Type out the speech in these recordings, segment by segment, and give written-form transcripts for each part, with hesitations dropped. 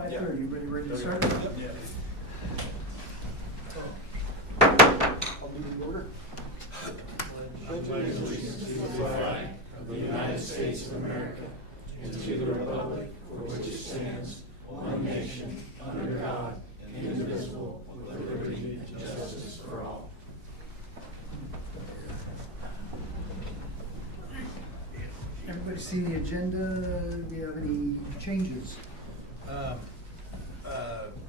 5:30, ready to start? Yeah. I'll leave the order. Allegiance to the flag of the United States of America and to the republic for which it stands, one nation, under God, indivisible, with liberty and justice for all. Everybody see the agenda? Do you have any changes?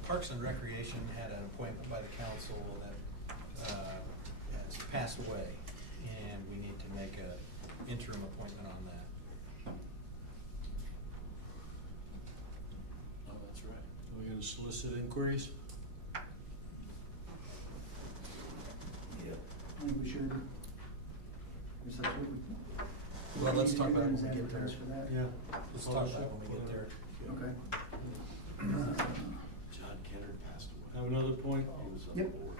Parks and Recreation had an appointment by the council that has passed away, and we need to make an interim appointment on that. Oh, that's right. Are we gonna solicit inquiries? Yep. I think we should. Is that what we- Well, let's talk about it when Is we that get there. advertised for that? Yeah. Let's talk about it when we get there. Okay. John Kennard passed away. Have another point? He was on Yep. the board.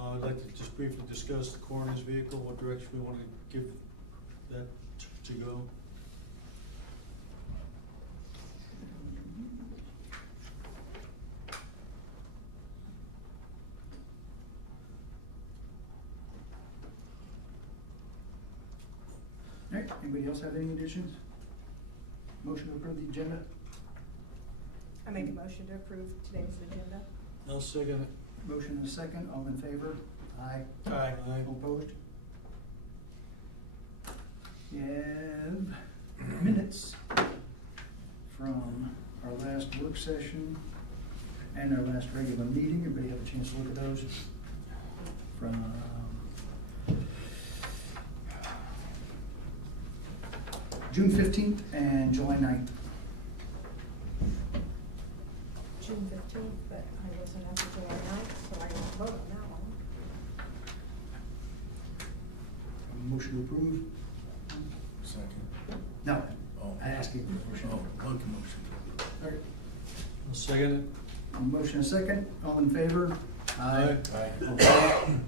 I'd like to just briefly discuss the coroner's vehicle, what direction we want to give that to go. All right, anybody else have any additions? Motion to approve the agenda? I make a motion to approve today's agenda. I'll second it. Motion and a second, all in favor? Aye. Aye. All opposed? We have minutes from our last work session and our last regular meeting. Everybody have a chance to look at those? From June 15th and July 9th. June 15th, but I wasn't at the July 9th, so I didn't vote on that one. Motion to approve? Second. No, Oh. I asked you. Oh, one motion. All right. I'll second it. Motion and a second, all in favor? Aye. All opposed?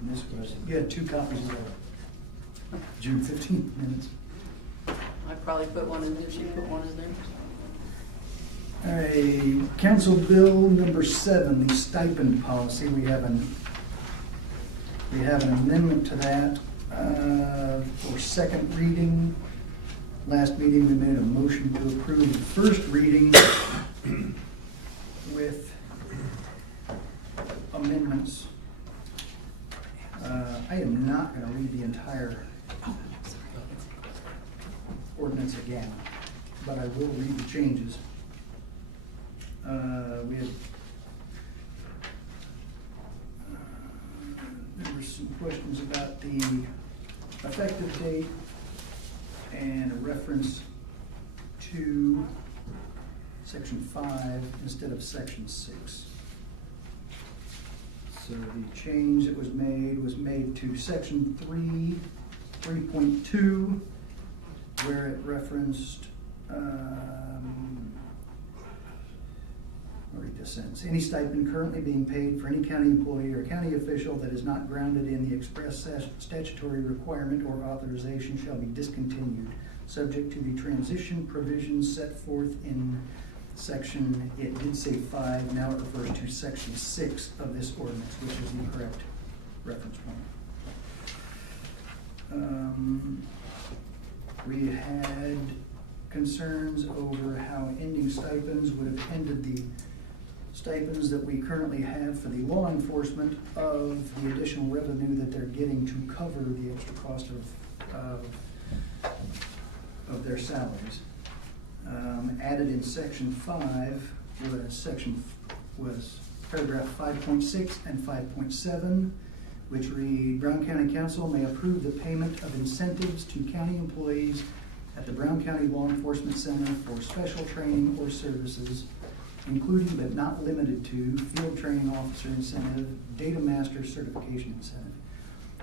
And this was, you had 2 copies of the June 15th minutes. I probably put one in there, she put one in there. All right, Council Bill number 7, the stipend policy, we have an amendment to that for second reading. Last meeting, we made a motion to approve the first reading with amendments. I am not gonna read the entire ordinance again, but I will read the changes. We have, there were some questions about the effective date and a reference to section 5 instead of section 6. So the change that was made to section 3.2, where it referenced, I'll read this sentence. Any stipend currently being paid for any county employee or county official that is not grounded in the express statutory requirement or authorization shall be discontinued, subject to the transition provisions set forth in section, it did say 5, now it refers to section 6 of this ordinance, which is the correct reference point. We had concerns over how ending stipends would have ended the stipends that we currently have for the law enforcement of the additional revenue that they're getting to cover the extra cost of their salaries. Added in section 5 was paragraph 5.6 and 5.7, which read, Brown County Council may approve the payment of incentives to county employees at the Brown County Law Enforcement Center for special training or services, including but not limited to field training officer incentive, data master certification incentive.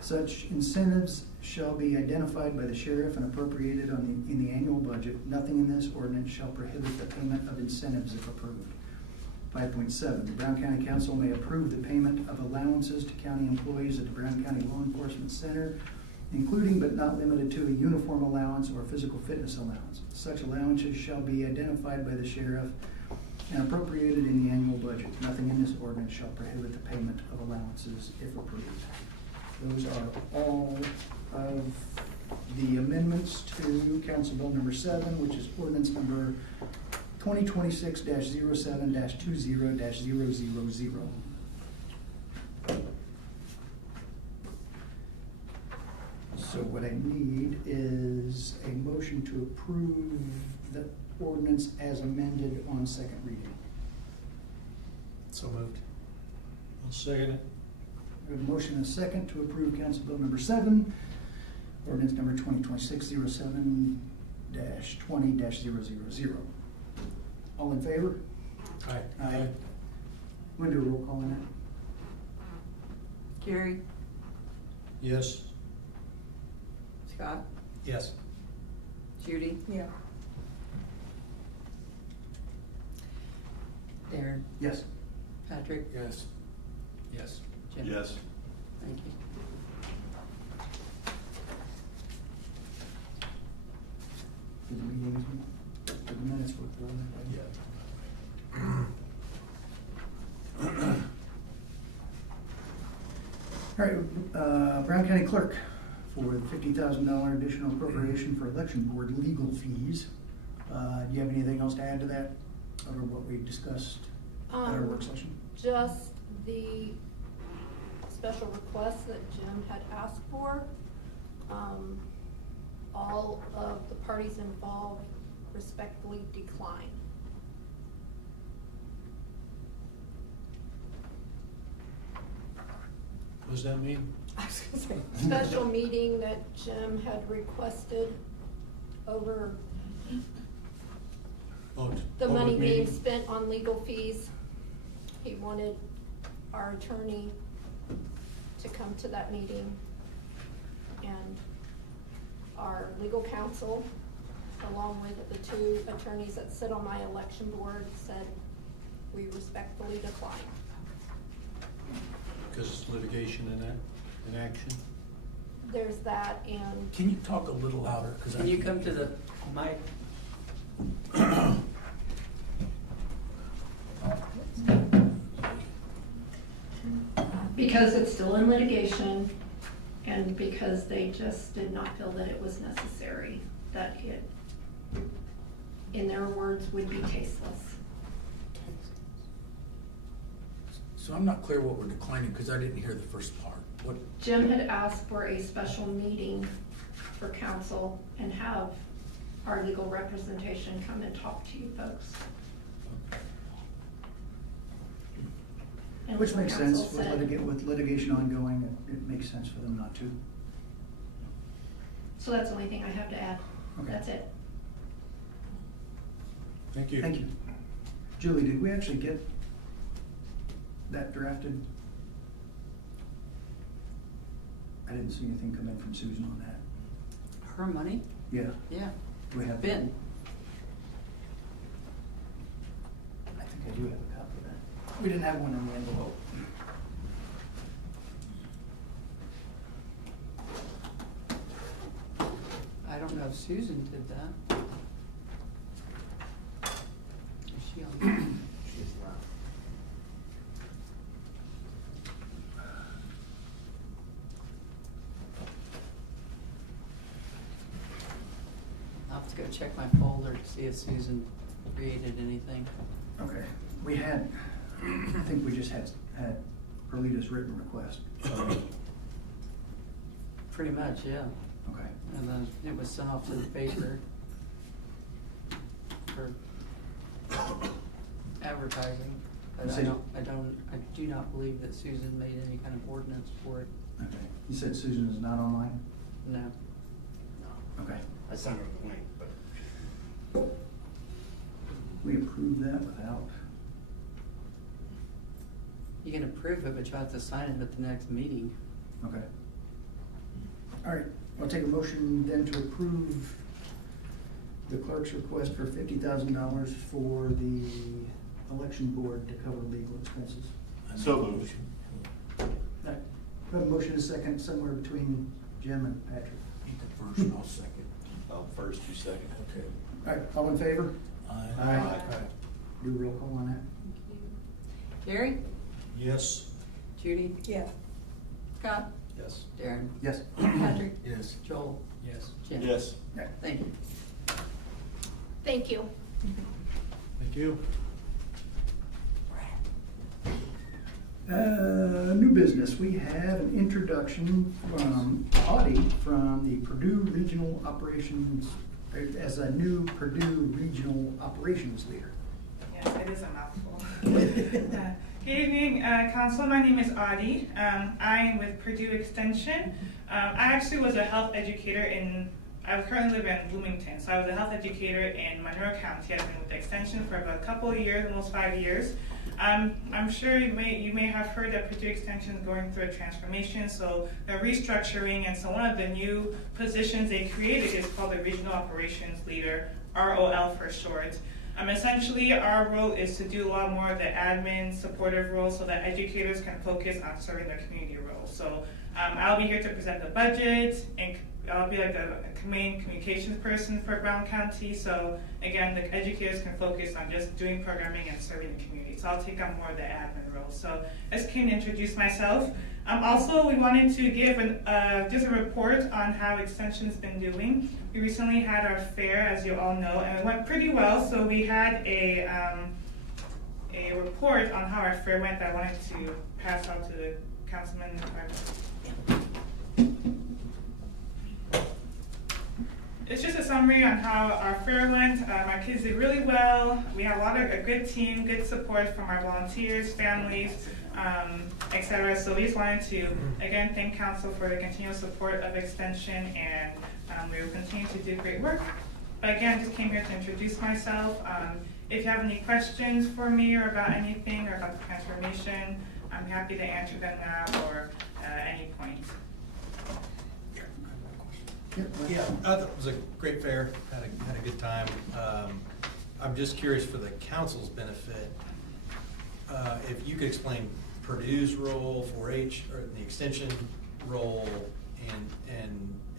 Such incentives shall be identified by the sheriff and appropriated in the annual budget. Nothing in this ordinance shall prohibit the payment of incentives if approved. 5.7, the Brown County Council may approve the payment of allowances to county employees at the Brown County Law Enforcement Center, including but not limited to a uniform allowance or physical fitness allowance. Such allowances shall be identified by the sheriff and appropriated in the annual budget. Nothing in this ordinance shall prohibit the payment of allowances if approved. Those are all of the amendments to Council Bill number 7, which is ordinance number 2026-07-20-000. So what I need is a motion to approve the ordinance as amended on second reading. So moved. I'll second it. We have a motion and a second to approve Council Bill number 7, ordinance number 2026-07-20-000. All in favor? Aye. Aye. Want to do a roll call on that? Gary, Yes. Scott, Yes. Judy, Yeah. Darren, Yes. Patrick, Yes. Yes. Jim. Yes. Thank you. Did the meetings, did the minutes work for everybody? All right, Brown County Clerk for the $50,000 additional appropriation for election board legal fees. Do you have anything else to add to that, over what we discussed at our work session? Just the special request that Jim had asked for. All of the parties involved respectfully decline. What does that mean? I was gonna say, special meeting that Jim had requested over Oh, the money public being meeting? spent on legal fees. He wanted our attorney to come to that meeting. And our legal counsel, along with the two attorneys that sit on my election board, said we respectfully decline. Because it's litigation in action? There's that, and Can you talk a little louder? 'Cause Can you come to the mic? because it's still in litigation, and because they just did not feel that it was necessary, that it, in their words, would be tasteless. So I'm not clear what we're declining, because I didn't hear the first part. What, Jim had asked for a special meeting for council and have our legal representation come and talk to you folks. And Which legal makes sense, counsel with said- with litigation ongoing, it makes sense for them not to. So that's the only thing I have to add. Okay. That's it. Thank you. Thank you. Julie, did we actually get that drafted? I didn't see anything come in from Susan on that. Her money? Yeah, Yeah. do we have? Ben. I think I do have a copy of that. We didn't have one in the envelope. I don't know if Susan did that. Is she on? I'll have to go check my folder to see if Susan created anything. Okay, we had, I think we just had Perlita's written request. Pretty much, yeah. Okay. And then it was sent off to the paper for advertising. But You I said- do not believe that Susan made any kind of ordinance for it. Okay, you said Susan is not online? No. Okay. That's not a point, but We approved that without, You can approve it, but you have to sign it at the next meeting. okay. All right, I'll take a motion then to approve the clerk's request for $50,000 for the election board to cover legal expenses. So moved. All right, we have a motion and a second somewhere between Jim and Patrick. You go first and I'll second. I'll first, you second. Okay. All right, all in favor? Aye. Do a roll call on that. Gary, Yes. Judy, Yes. Scott, Yes. Darren, Yes. Patrick, Yes. Joel, Yes. Jim. Yes. Yeah. Thank you. Thank you. Thank you. New business, we have an introduction from Audie from the Purdue Regional Operations, as a new Purdue Regional Operations leader. Yes, it is a mouthful. Good evening, Council. My name is Audie. I am with Purdue Extension. I actually was a health educator I currently live in Bloomington, so I was a health educator in Monroe County. I've been with Extension for about a couple of years, almost 5 years. I'm sure you may have heard that Purdue Extension is going through a transformation, so they're restructuring, and so one of the new positions they created is called the Regional Operations Leader, ROL for short. Essentially, our role is to do a lot more of the admin supportive role so that educators can focus on serving their community role. So I'll be here to present the budget, and I'll be like the main communications person for Brown County. So again, the educators can focus on just doing programming and serving the community. So I'll take on more of the admin role. So I just came to introduce myself. Also, we wanted to give just a report on how Extension's been doing. We recently had our fair, as you all know, and it went pretty well. So we had a report on how our fair went that I wanted to pass out to the councilman. It's just a summary on how our fair went. Our kids did really well. We had a good team, good support from our volunteers, families, etc. So we just wanted to, again, thank council for the continual support of Extension, and we will continue to do great work. But again, just came here to introduce myself. If you have any questions for me or about anything or about the transformation, I'm happy to answer them now or at any point. Yeah, I thought it was a great fair, had a good time. I'm just curious for the council's benefit, if you could explain Purdue's role, 4-H, or the extension role, and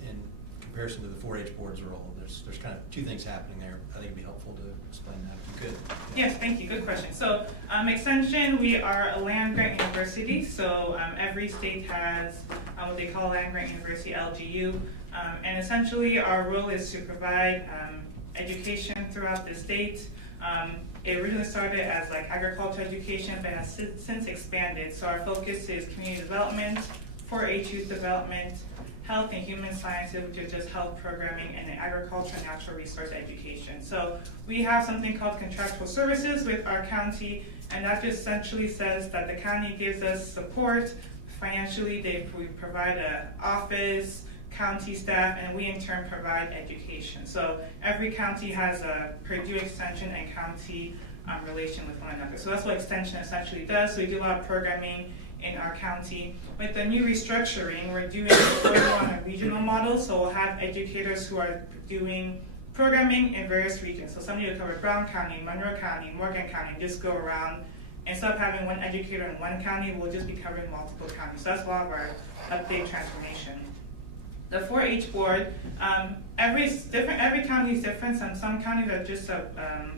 in comparison to the 4-H board's role. There's kind of two things happening there. I think it'd be helpful to explain that if you could. Yes, thank you. Good question. So Extension, we are a land-grant university. So every state has what they call land-grant university, LGU. And essentially our role is to provide education throughout the state. It originally started as like agriculture education, but has since expanded. So our focus is community development, 4-H youth development, health and human sciences, which is just health programming, and agriculture and natural resource education. So we have something called contractual services with our county, and that just essentially says that the county gives us support financially. We provide an office, county staff, and we in turn provide education. So every county has a Purdue Extension and county relation with one another. So that's what Extension essentially does. So we do a lot of programming in our county. With the new restructuring, we're doing more on a regional model. So we'll have educators who are doing programming in various regions. So somebody will cover Brown County, Monroe County, Morgan County, just go around. Instead of having one educator in one county, we'll just be covering multiple counties. So that's a lot of our update transformation. The 4-H board, every county is different. Some counties are just a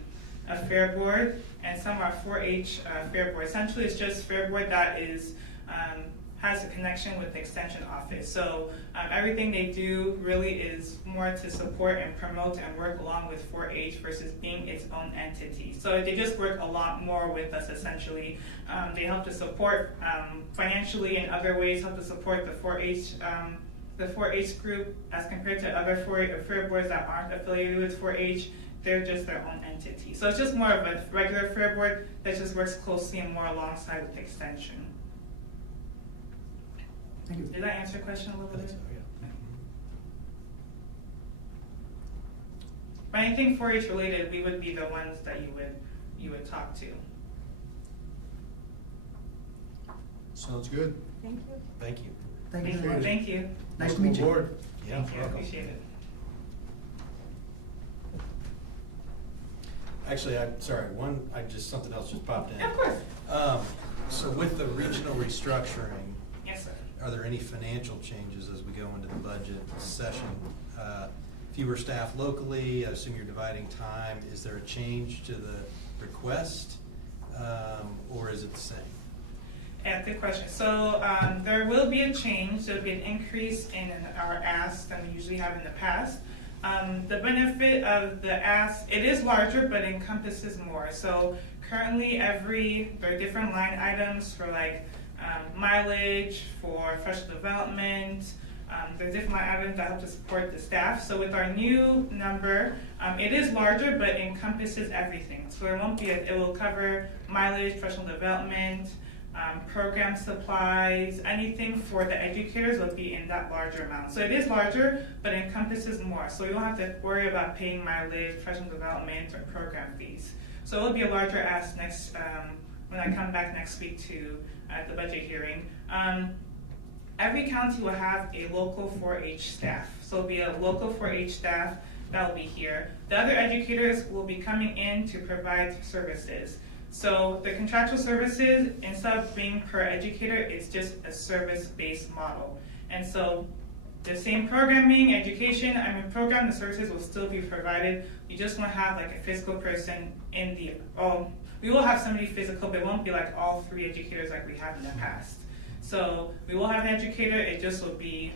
fair board, and some are 4-H fair board. Essentially, it's just fair board that has a connection with the extension office. So everything they do really is more to support and promote and work along with 4-H versus being its own entity. So they just work a lot more with us essentially. They help to support financially in other ways, help to support the 4-H group as compared to other fair boards that aren't affiliated with 4-H. They're just their own entity. So it's just more of a regular fair board that just works closely and more alongside with the extension. Thank you. Did that answer your question a little I think bit? so, yeah. But anything 4-H related, we would be the ones that you would talk to. Sounds good. Thank you. Thank you. Thank you very much. Thank you. Nice to meet you. Welcome aboard. Yeah, Thank you, welcome. appreciate it. Actually, something else just popped in. Of course. So with the regional restructuring, Yes, sir. are there any financial changes as we go into the budget session? Fewer staff locally, I assume you're dividing time. Is there a change to the request, or is it the same? Yeah, good question. So there will be a change. There'll be an increase in our ask than we usually have in the past. The benefit of the ask, it is larger, but encompasses more. So currently there are different line items for like mileage, for professional development. There are different line items that help to support the staff. So with our new number, it is larger, but encompasses everything. So it will cover mileage, professional development, program supplies, anything for the educators will be in that larger amount. So it is larger, but encompasses more. So you don't have to worry about paying mileage, professional development, or program fees. So it will be a larger ask when I come back next week at the budget hearing. Every county will have a local 4-H staff. So it'll be a local 4-H staff that will be here. The other educators will be coming in to provide services. So the contractual services, instead of being per educator, it's just a service-based model. And so the same programming, the services will still be provided. You just won't have like a physical person we will have somebody physical, but it won't be like all 3 educators like we have in the past. So we will have an educator, it just will be,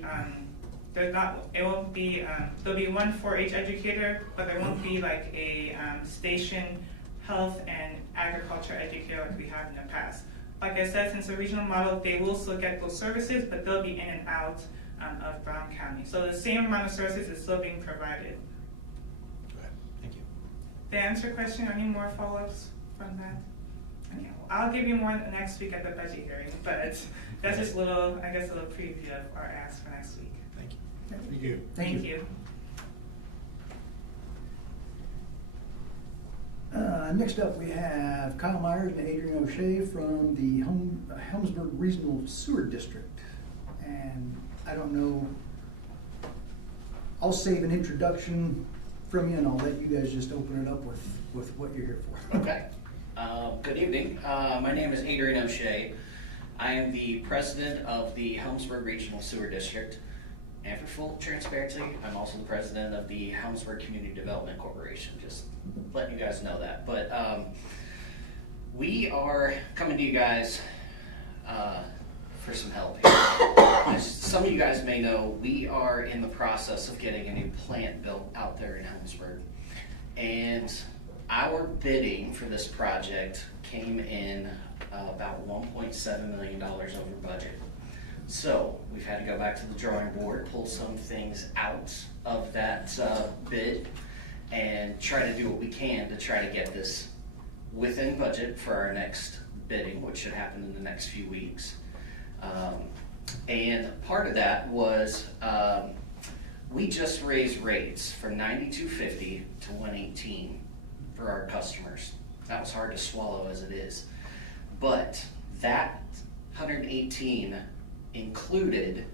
there'll be one 4-H educator, but there won't be like a station health and agriculture educator like we have in the past. Like I said, since the regional model, they will still get those services, but they'll be in and out of Brown County. So the same amount of services is still being provided. Okay, thank you. Did I answer your question? Any more follow-ups from that? Okay, well, I'll give you more next week at the budget hearing, but that's just a little preview of our ask for next week. Thank you. Thank you. Thank you. Next up, we have Kyle Myers and Adrian O'Shea from the Helmsburg Regional Sewer District. And I don't know, I'll save an introduction from you and I'll let you guys just open it up with what you're here for. Okay. Good evening. My name is Adrian O'Shea. I am the president of the Helmsburg Regional Sewer District. And for full transparency, I'm also the president of the Helmsburg Community Development Corporation. Just letting you guys know that. But we are coming to you guys for some help here. As some of you guys may know, we are in the process of getting a new plant built out there in Helmsburg. And our bidding for this project came in about $1.7 million over budget. So we've had to go back to the drawing board, pull some things out of that bid, and try to do what we can to try to get this within budget for our next bidding, which should happen in the next few weeks. And part of that was we just raised rates from $92.50 to $118 for our customers. That was hard to swallow as it is. But that $118 included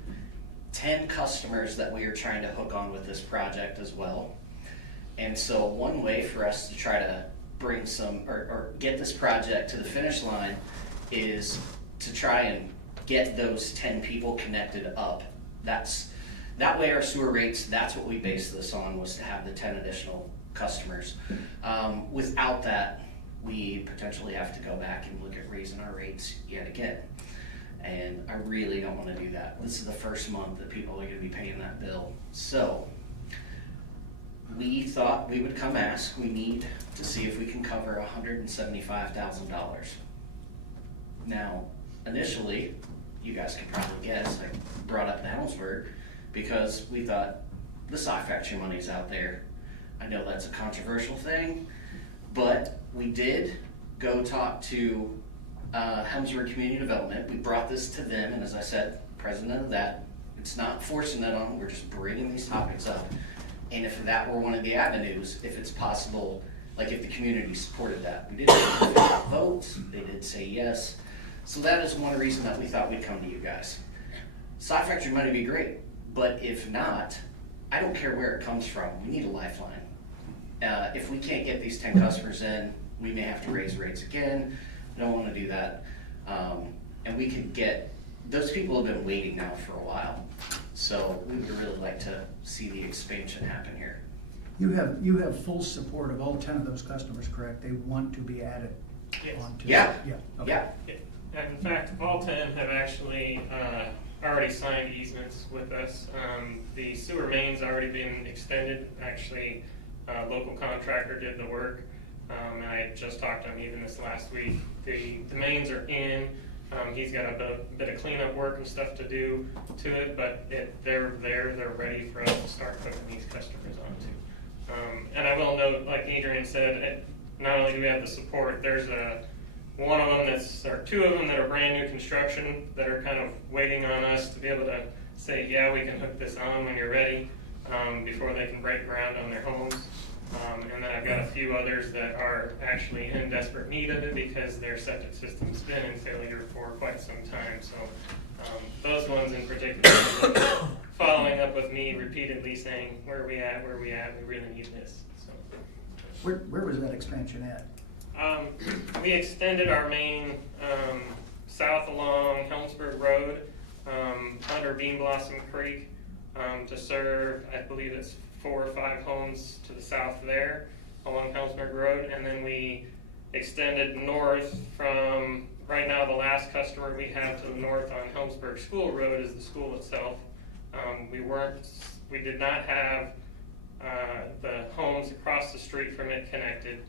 10 customers that we are trying to hook on with this project as well. And so one way for us to try to bring some, or get this project to the finish line is to try and get those 10 people connected up. That way our sewer rates, that's what we based this on, was to have the 10 additional customers. Without that, we potentially have to go back and look at raising our rates yet again. And I really don't want to do that. This is the first month that people are going to be paying that bill. So we thought we would come ask. We need to see if we can cover $175,000. Now, initially, you guys can probably guess, I brought up the Helmsburg because we thought the sock factory money's out there. I know that's a controversial thing, but we did go talk to Helmsburg Community Development. We brought this to them, and as I said, president of that, it's not forcing it on them, we're just bringing these topics up. And if that were one of the avenues, if it's possible, like if the community supported that. We didn't vote, they did say yes. So that is one reason that we thought we'd come to you guys. Sock Factory money would be great, but if not, I don't care where it comes from, we need a lifeline. If we can't get these 10 customers in, we may have to raise rates again. I don't want to do that. And we can get, those people have been waiting now for a while. So we would really like to see the expansion happen here. You have full support of all 10 of those customers, correct? They want to be added Yes. onto. Yeah. Yeah. Okay. Yeah. And in fact, all 10 have actually already signed easements with us. The sewer main's already been extended. Actually, a local contractor did the work. And I just talked to him even this last week. The mains are in. He's got a bit of cleanup work and stuff to do to it, but they're there. They're ready for us to start putting these customers onto. And I will note, like Adrian said, not only do we have the support, there's one of them or two of them that are brand new construction that are kind of waiting on us to be able to say, yeah, we can hook this on when you're ready, before they can break ground on their homes. And then I've got a few others that are actually in desperate need of it because their septic system's been in failure for quite some time. So those ones in particular, following up with me repeatedly saying, where are we at, where are we at, we really need this. So. Where was that expansion at? We extended our main south along Helmsburg Road under Bean Blossom Creek to serve, I believe it's 4 or 5 homes to the south there along Helmsburg Road, and then we extended north from, right now the last customer we have to the north on Helmsburg School Road is the school itself. We did not have the homes across the street from it connected,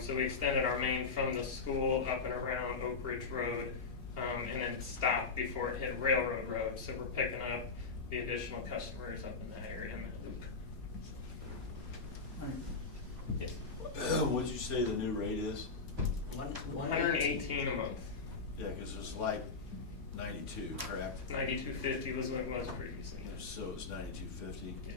so we extended our main from the school up and around Oak Ridge Road, and then stopped before it hit Railroad Road, so we're picking up the additional customers up in that area in that loop. All right. Yes. What'd you say the new rate is? 118 a month. Yeah, because it's like 92, correct? 92.50 was what it was previously. So it's 92.50. Yes.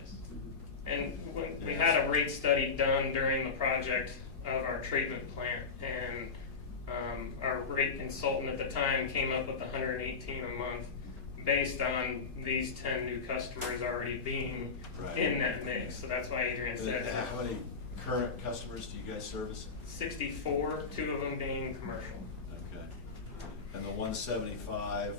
And when we had a rate study done during the project of our treatment plant, and our rate consultant at the time came up with 118 a month based on these 10 new customers already being Right. in that mix. So that's why Adrian said that. How many current customers do you guys service? 64, 2 of them being commercial. Okay. And the 175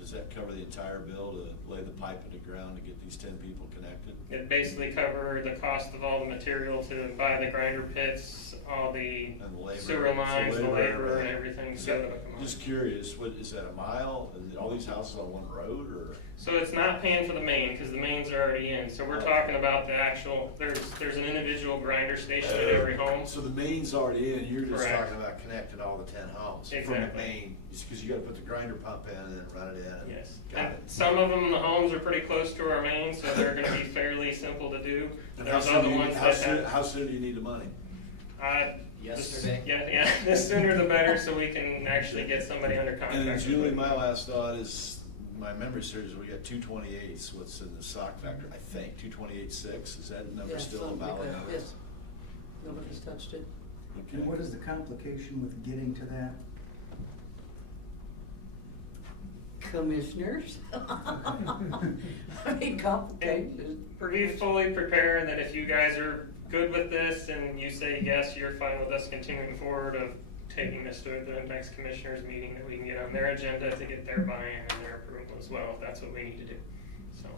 does that cover the entire bill to lay the pipe in the ground to get these 10 people connected? It basically covered the cost of all the material to buy the grinder pits, all the And the labor. sewer lines, So the labor and everything. everything. Is So that- Just curious, what, is that a mile? Is it all these houses on one road, or? So it's not paying for the main, because the mains are already in, so we're talking about the actual, there's an individual grinder station at every home. So the main's already in, you're just Correct. talking about connecting all the 10 homes. From the Exactly. main, because you gotta put the grinder pump in and then run it in. Yes, Got and it. some of them, the homes are pretty close to our main, so they're gonna be fairly simple to do. And how There's soon other do you, ones how that soon, have, how soon do you need the money? Yesterday. Yeah, the sooner the better, so we can actually get somebody under contract. And then Julie, my last thought is, my memory serves, we got 228's, what's in the sock factor, I think, 228.6, is that number Yes, still a something like valid that, number? yes. Nobody's touched it. Okay. And what is the complication with getting to that? Commissioners? I mean, complications. We fully prepare that if you guys are good with this and you say, yes, you're fine with us continuing forward of taking this to the next commissioners meeting, that we can get on their agenda to get their buy-in and their approval as well, if that's what we need to do, so.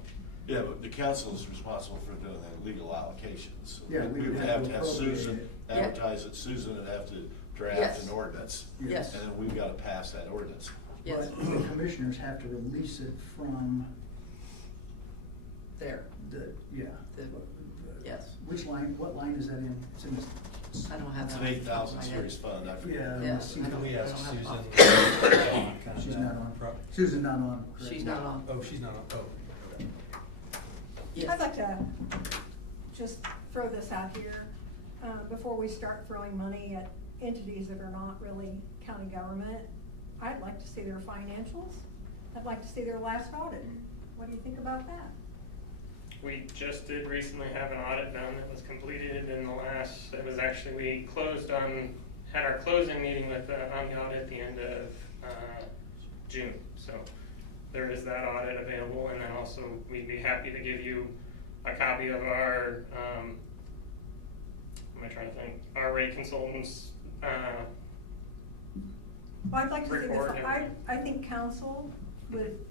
Yeah, but the council is responsible for doing the legal allocations. So Yeah, we would have to have appropriate Susan it. Yeah. advertise it, Susan would have to draft Yes. an ordinance. Yes. And then we've gotta pass that ordinance. Yes, But the commissioners have to release it from there, the, yeah. yes. Which line, what line is that in? It's in the. I don't have It's that. an off the top of 8,000 my head. series fund, I forget. Yeah. Yeah, see, I don't- We I asked don't have Susan. She's not on. Susan not on. correct? She's not on. Oh, she's not on, oh. Yes. I'd like to just throw this out here, before we start throwing money at entities that are not really county government. I'd like to see their financials. I'd like to see their last audit. What do you think about that? We just did recently have an audit done that was completed in the last, it was actually, we had our closing meeting with, on the audit at the end of, June, so. there is that audit available, and then also we'd be happy to give you a copy of our, our rate consultants, Well, I'd like to see report this, and- I think council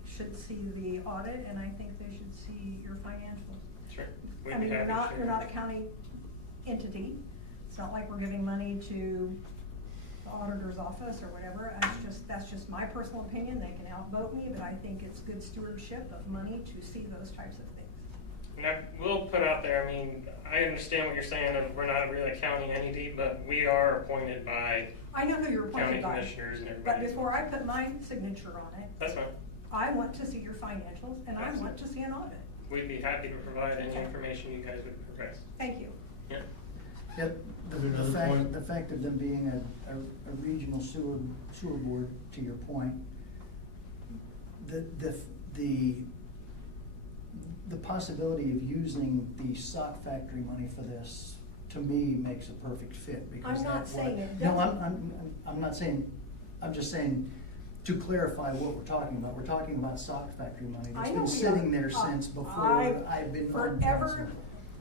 should see the audit, and I think they should see your financials. Sure. We'd I be mean, you're happy to not, share you're that. not a county entity. It's not like we're giving money to the auditor's office or whatever. That's just my personal opinion. They can outvote me, but I think it's good stewardship of money to see those types of things. And I will put out there, I mean, I understand what you're saying, and we're not really a county entity, but we are appointed by I know who you're county appointed by, commissioners and everybody. but before I put my signature on it, That's fine. I want to see your financials and I want to see an audit. We'd be happy to provide any information you guys would request. Thank you. Yeah. Yep, Another point? the fact of them being a regional sewer board, to your point, the possibility of using the sock factory money for this, to me, makes a perfect fit, because I'm not that's what. saying it No, doesn't. I'm not saying, I'm just saying, to clarify what we're talking about, we're talking about sock factory money I that's know been we sitting are. there since before I've been on Forever, council.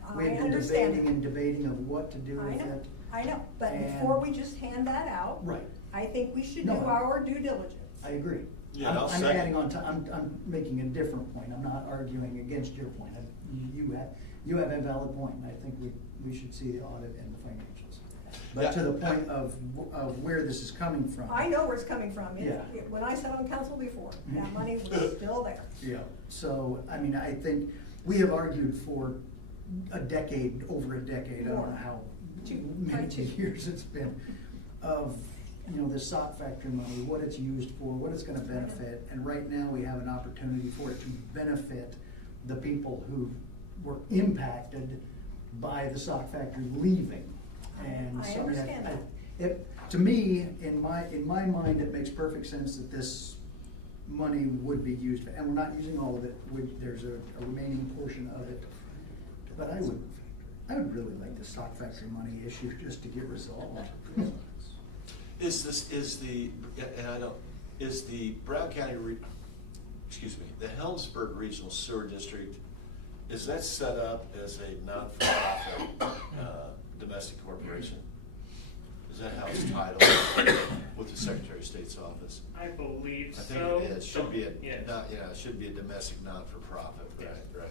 I We've been understand debating that. and debating of what to do I with know, it. I know, but And- before we just hand that out, Right, I think we should do No, our due diligence. I agree. Yeah, I'm I'll I'm second. adding on to, I'm making a different point, I'm not arguing against your point. You have a valid point, and I think we should see the audit and the financials. But to the point of where this is coming from. I know where it's coming from. Yeah. When I sat on council before, that money was still there. Yeah, so, I mean, I think, we have argued for a decade, over a decade, I don't know how many years it's been, of, the sock factory money, what it's used for, what it's gonna benefit, and right now we have an opportunity for it to benefit the people who were impacted by the sock factory leaving. And I so, understand that. to me, in my mind, it makes perfect sense that this money would be used, and we're not using all of it, there's a remaining portion of it. But I would really like the stock factory money issue just to get resolved. Is the Brown County, the Helmsburg Regional Sewer District, is that set up as a non-for-profit, domestic corporation? Is that how it's titled with the Secretary of State's office? I believe I so. think it is. Should be Yeah. it should be a domestic non-for-profit, Yes. right.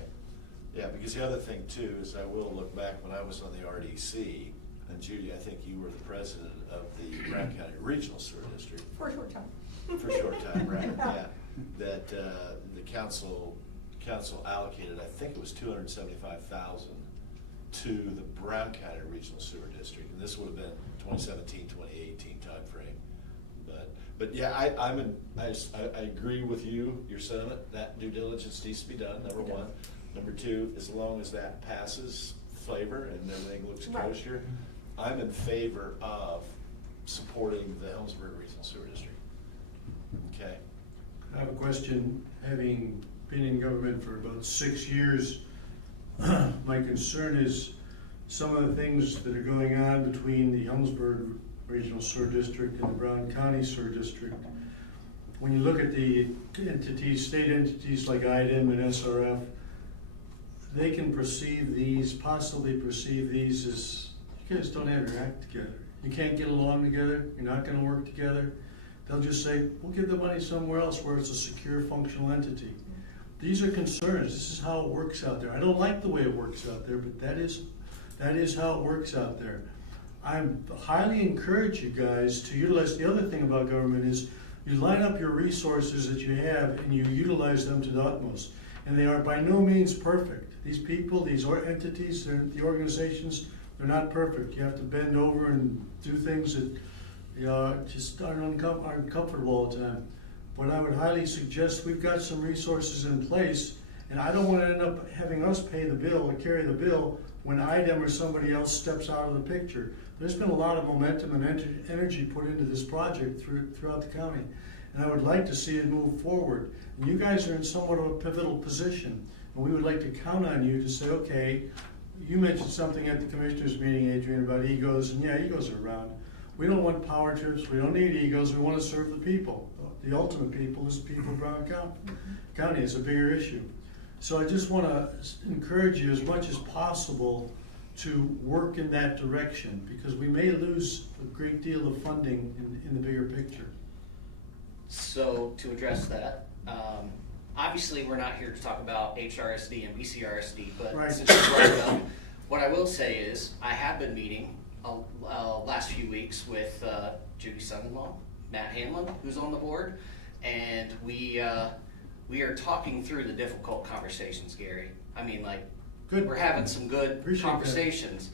Yeah, because the other thing too is I will look back when I was on the RDC, and Judy, I think you were the president of the Brown County Regional Sewer District. For a short time. For a short time, right, yeah. That, the council allocated, I think it was $275,000 to the Brown County Regional Sewer District, and this would have been 2017, 2018 timeframe. But yeah, I agree with you, your sentiment, that due diligence needs to be done, number one. Number two, as long as that passes flavor and everything looks Right. kosher, I'm in favor of supporting the Helmsburg Regional Sewer District. Okay? I have a question. Having been in government for about 6 years, my concern is some of the things that are going on between the Helmsburg Regional Sewer District and the Brown County Sewer District. When you look at the entities, state entities like IDEM and SRF, they can possibly perceive these as, you guys don't have your act together. You can't get along together, you're not gonna work together. They'll just say, we'll give the money somewhere else where it's a secure, functional entity. These are concerns, this is how it works out there. I don't like the way it works out there, but that is how it works out there. I highly encourage you guys to utilize, the other thing about government is you line up your resources that you have and you utilize them to the utmost. And they are by no means perfect. These people, these entities, the organizations, they're not perfect. You have to bend over and do things that just aren't uncomfortable all the time. But I would highly suggest, we've got some resources in place, and I don't want to end up having us pay the bill or carry the bill when IDEM or somebody else steps out of the picture. There's been a lot of momentum and energy put into this project throughout the county, and I would like to see it move forward. And you guys are in somewhat of a pivotal position, and we would like to count on you to say, okay, you mentioned something at the commissioners meeting, Adrian, about egos, and yeah, egos are around. We don't want power trips, we don't need egos, we want to serve the people. the ultimate people is the people of Brown County. It's a bigger issue. So I just want to encourage you as much as possible to work in that direction, because we may lose a great deal of funding in the bigger picture. So to address that, obviously we're not here to talk about HRSD and BCRSD, but Right. since you brought it up, what I will say is I have been meeting last few weeks with Judy's son-in-law, Matt Hanlon, who's on the board, and we are talking through the difficult conversations, Gary. I mean, like, Good. we're having some good Appreciate that. conversations.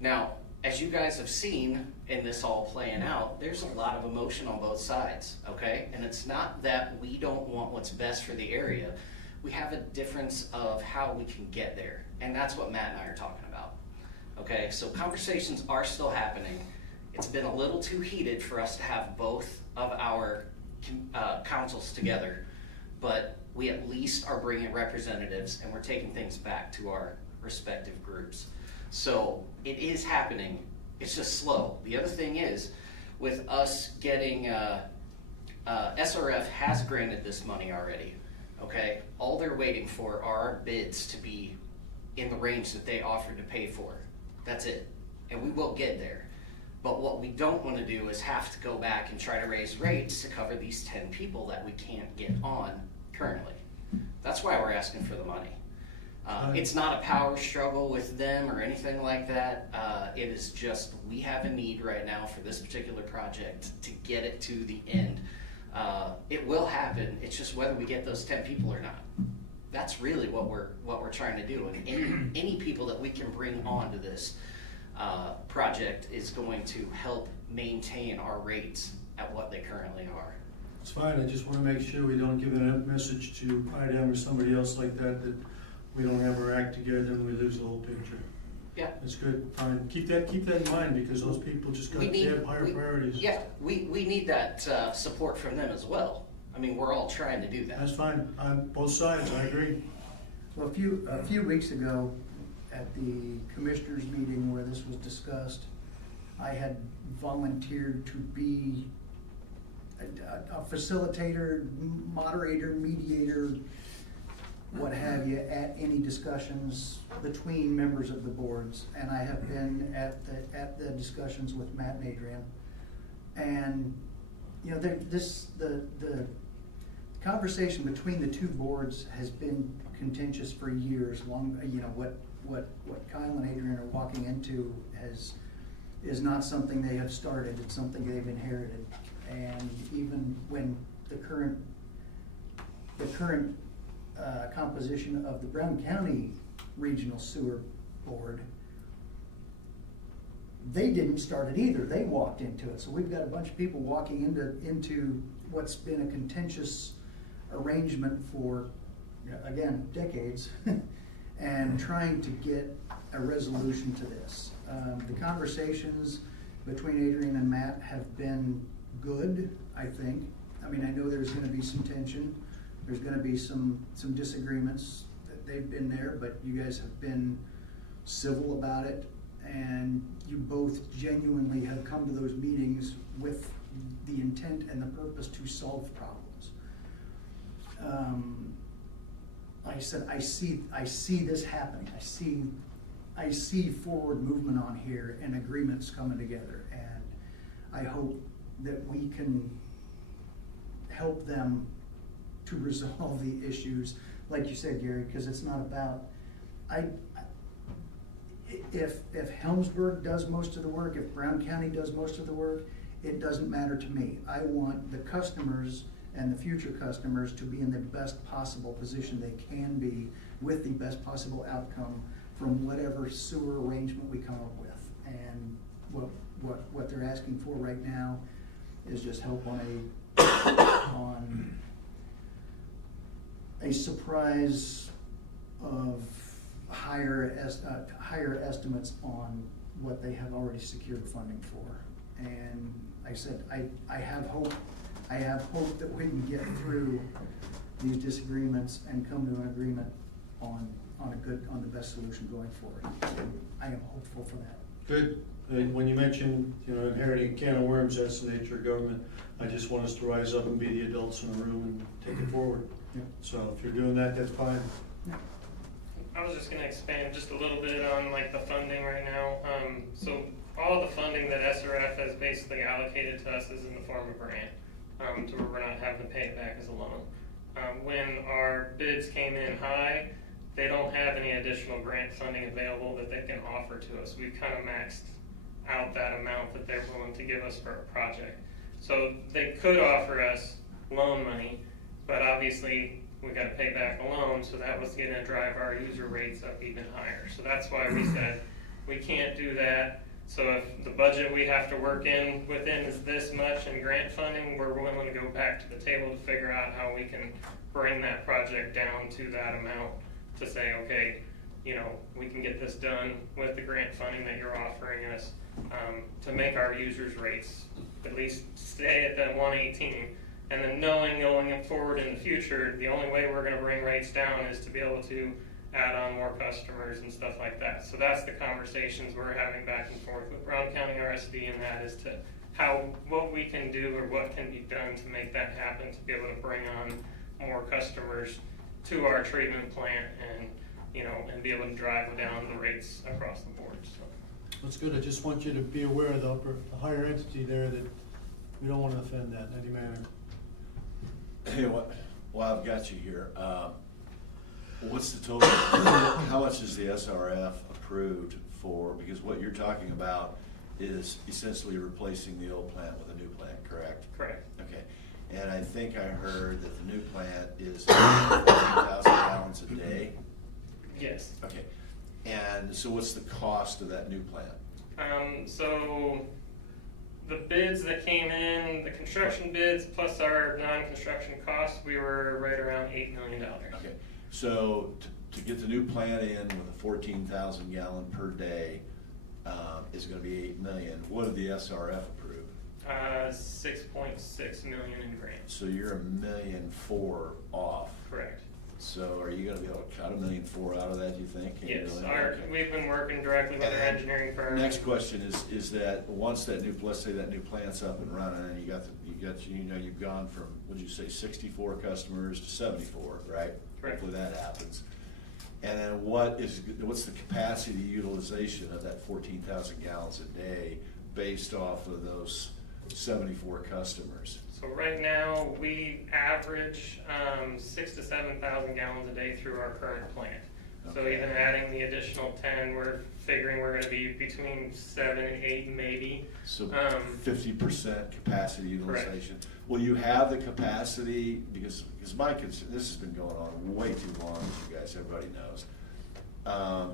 Now, as you guys have seen in this all playing out, there's a lot of emotion on both sides, okay? And it's not that we don't want what's best for the area. We have a difference of how we can get there, and that's what Matt and I are talking about, okay? So conversations are still happening. It's been a little too heated for us to have both of our councils together, but we at least are bringing representatives and we're taking things back to our respective groups. So it is happening, it's just slow. The other thing is, with us getting, SRF has granted this money already, okay? All they're waiting for are our bids to be in the range that they offered to pay for. That's it, and we will get there. But what we don't want to do is have to go back and try to raise rates to cover these 10 people that we can't get on currently. That's why we're asking for the money. It's not a power struggle with them or anything like that. It is just, we have a need right now for this particular project to get it to the end. It will happen, it's just whether we get those 10 people or not. That's really what we're trying to do. And any people that we can bring onto this project is going to help maintain our rates at what they currently are. It's fine, I just want to make sure we don't give a message to IDEM or somebody else like that we don't have our act together and we lose the whole picture. Yeah. That's good, fine. Keep that in mind, because those people just got, they have higher priorities. Yeah, we need that support from them as well. I mean, we're all trying to do that. That's fine, on both sides, I agree. Well, a few weeks ago, at the commissioners meeting where this was discussed, I had volunteered to be a facilitator, moderator, mediator, what have you, at any discussions between members of the boards. And I have been at the discussions with Matt and Adrian. And, you know, the conversation between the two boards has been contentious for years. You know, what Kyle and Adrian are walking into is not something they have started, it's something they've inherited. And even when the current composition of the Brown County Regional Sewer Board, they didn't start it either, they walked into it. So we've got a bunch of people walking into what's been a contentious arrangement for, again, decades, and trying to get a resolution to this. The conversations between Adrian and Matt have been good, I think. I mean, I know there's gonna be some tension, there's gonna be some disagreements, that they've been there, but you guys have been civil about it, and you both genuinely have come to those meetings with the intent and the purpose to solve problems. Like I said, I see this happening. I see forward movement on here and agreements coming together, and I hope that we can help them to resolve the issues, like you said, Gary, because it's not about, if Helmsburg does most of the work, if Brown County does most of the work, it doesn't matter to me. I want the customers and the future customers to be in the best possible position they can be with the best possible outcome from whatever sewer arrangement we come up with. And what they're asking for right now is just help on a surprise of higher estimates on what they have already secured funding for. And like I said, I have hope that we can get through these disagreements and come to an agreement on the best solution going forward. I am hopeful for that. Good, And when you mentioned, inheriting a can of worms, that's the nature of government. I just want us to rise up and be the adults in the room and take it forward. Yeah. So if you're doing that, that's fine. I was just gonna expand just a little bit on like the funding right now. So all the funding that SRF has basically allocated to us is in the form of grant, to where we're not having to pay it back as a loan. When our bids came in high, they don't have any additional grant funding available that they can offer to us. We've kind of maxed out that amount that they're willing to give us for a project. So they could offer us loan money, but obviously we gotta pay back the loan, so that was gonna drive our user rates up even higher. So that's why we said, we can't do that. So if the budget we have to work within is this much in grant funding, we're willing to go back to the table to figure out how we can bring that project down to that amount to say, okay, we can get this done with the grant funding that you're offering us, to make our users rates at least stay at that 118. And then knowing going forward in the future, the only way we're gonna bring rates down is to be able to add on more customers and stuff like that. So that's the conversations we're having back and forth with Brown County RSD, and that is to what we can do or what can be done to make that happen, to be able to bring on more customers to our treatment plant and, and be able to drive down the rates across the board, so. That's good. I just want you to be aware of the higher entity there, that we don't want to offend that in any manner. Hey, while I've got you here, what's the total, how much is the SRF approved for, because what you're talking about is essentially replacing the old plant with a new plant, correct? Correct. Okay, and I think I heard that the new plant is 15,000 gallons a day? Yes. Okay, and so what's the cost of that new plant? So the bids that came in, the construction bids plus our non-construction costs, we were right around $8 million. Okay, so to get the new plant in with a 14,000 gallon per day is gonna be 8 million. What did the SRF approve? 6.6 million in grants. So you're $1.4 million off. Correct. So are you gonna be able to cut $1.4 million out of that, do you think? Can you Yes, really? Okay. we've been working directly with our And engineering firm. Next question is that once that new, let's say that new plant's up and running, and you've gone from, what'd you say, 64 customers to 74, right? Correct. Hopefully that happens. And then what's the capacity utilization of that 14,000 gallons a day based off of those 74 customers? So right now, we average 6,000 to 7,000 gallons a day through our current plant. So Okay. even adding the additional 10, we're figuring we're gonna be between 7 and 8 maybe. So 50% capacity Correct. utilization. Will you have the capacity, because my concern, this has been going on way too long, as you guys, everybody knows.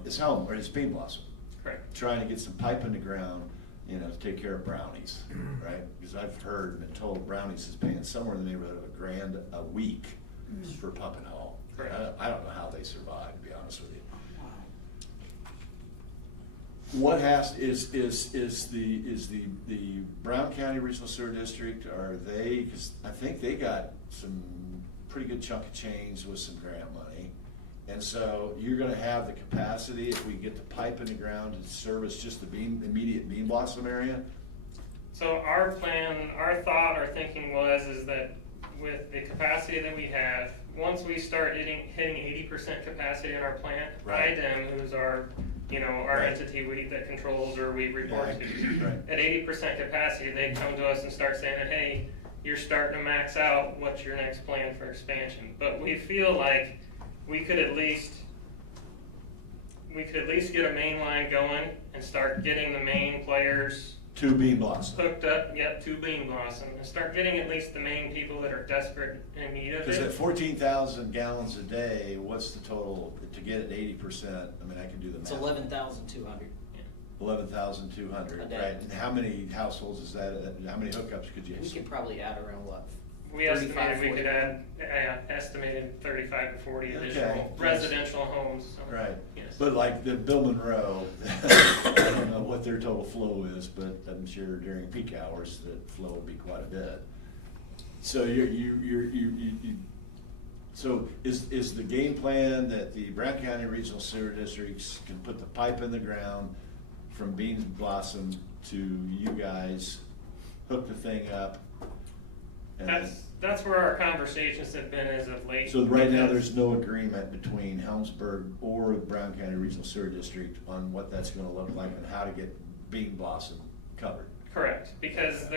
It's Bean Blossom. Correct. Trying to get some pipe in the ground, to take care of Brownies, right? Because I've heard and been told Brownies is paying somewhere in the neighborhood of $1,000 a week for pumping home. Correct. I don't know how they survive, to be honest with you. What is the Brown County Regional Sewer District, because I think they got some pretty good chunk of change with some grant money. And so you're gonna have the capacity, if we get the pipe in the ground, to service just the immediate Bean Blossom area? So our plan, our thought, our thinking is that with the capacity that we have, once we start hitting 80% capacity in our plant, Right. IDEM, who's our Right. entity that controls or we report Yeah, to, right. at 80% capacity, they come to us and start saying that, hey, you're starting to max out, what's your next plan for expansion? But we feel like we could at least get a main line going and start getting the main players To Bean Blossom. hooked up, to Bean Blossom, and start getting at least the main people that are desperate in need of Because at it. 14,000 gallons a day, what's the total, to get it 80%, I mean, I can do the math. It's 11,200. 11,200, A day. right? And how many households is that, how many hookups could you? We could probably add around what? We 35, estimated we 40. could add, estimated 35 to 40 Okay. additional residential homes. So, Right, Yes. but like the Bill Monroe, I don't know what their total flow is, but I'm sure during peak hours, the flow will be quite a bit. So so is the game plan that the Brown County Regional Sewer Districts can put the pipe in the ground from Bean Blossom to you guys, hook the thing up. and then- That's where our conversations have been as of late. So right now, because- there's no agreement between Helmsburg or Brown County Regional Sewer District on what that's gonna look like and how to get Bean Blossom covered. Correct, because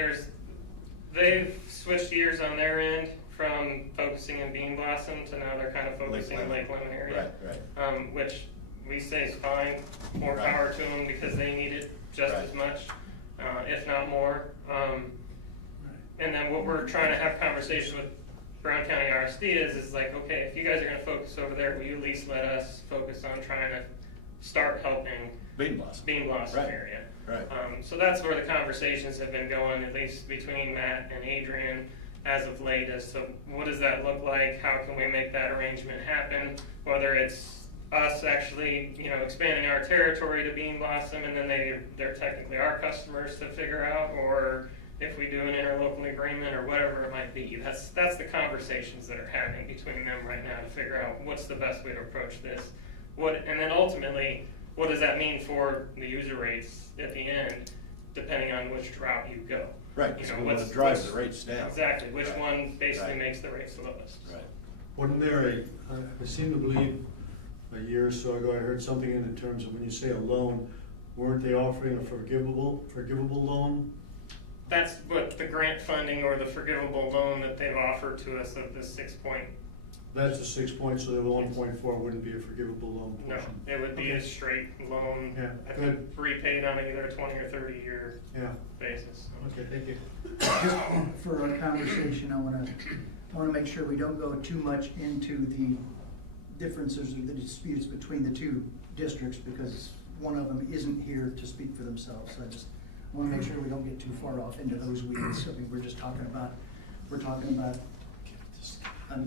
they've switched gears on their end from focusing in Bean Blossom to now they're kind of focusing in Lake Lemon area. Right. Which we say is fine, more Right. power to them because they need it just Right. as much, if not more. And then what we're trying to have conversations with Brown County RSD is like, okay, if you guys are gonna focus over there, will you at least let us focus on trying to start helping Bean Blossom. Bean Blossom Right. area? Right. So that's where the conversations have been going, at least between Matt and Adrian as of late, as to what does that look like? How can we make that arrangement happen? Whether it's us actually, expanding our territory to Bean Blossom, and then they're technically our customers to figure out, or if we do an interlocal agreement or whatever it might be. That's the conversations that are happening between them right now to figure out what's the best way to approach this. And then ultimately, what does that mean for the user rates at the end, depending on which route you go? Right, You because know, we wanna what's- drive what's- the rates down. Exactly, which Right. one basically Right. makes the rates the lowest? Right. Wasn't there I seem to believe a year or so ago, I heard something in terms of when you say a loan, weren't they offering a forgivable loan? That's what the grant funding or the forgivable loan that they've offered to us of the 6 point, That's the 6 points, so the 1.4 wouldn't be a forgivable loan no, portion. it would be a Okay. straight loan. Yeah, I think repaid on either a 20 or 30-year Yeah, basis. okay, thank you. Just for our conversation, I wanna make sure we don't go too much into the differences or the disputes between the two districts, because one of them isn't here to speak for themselves. So I just wanna make sure we don't get too far off into those weeds. I mean, we're talking about a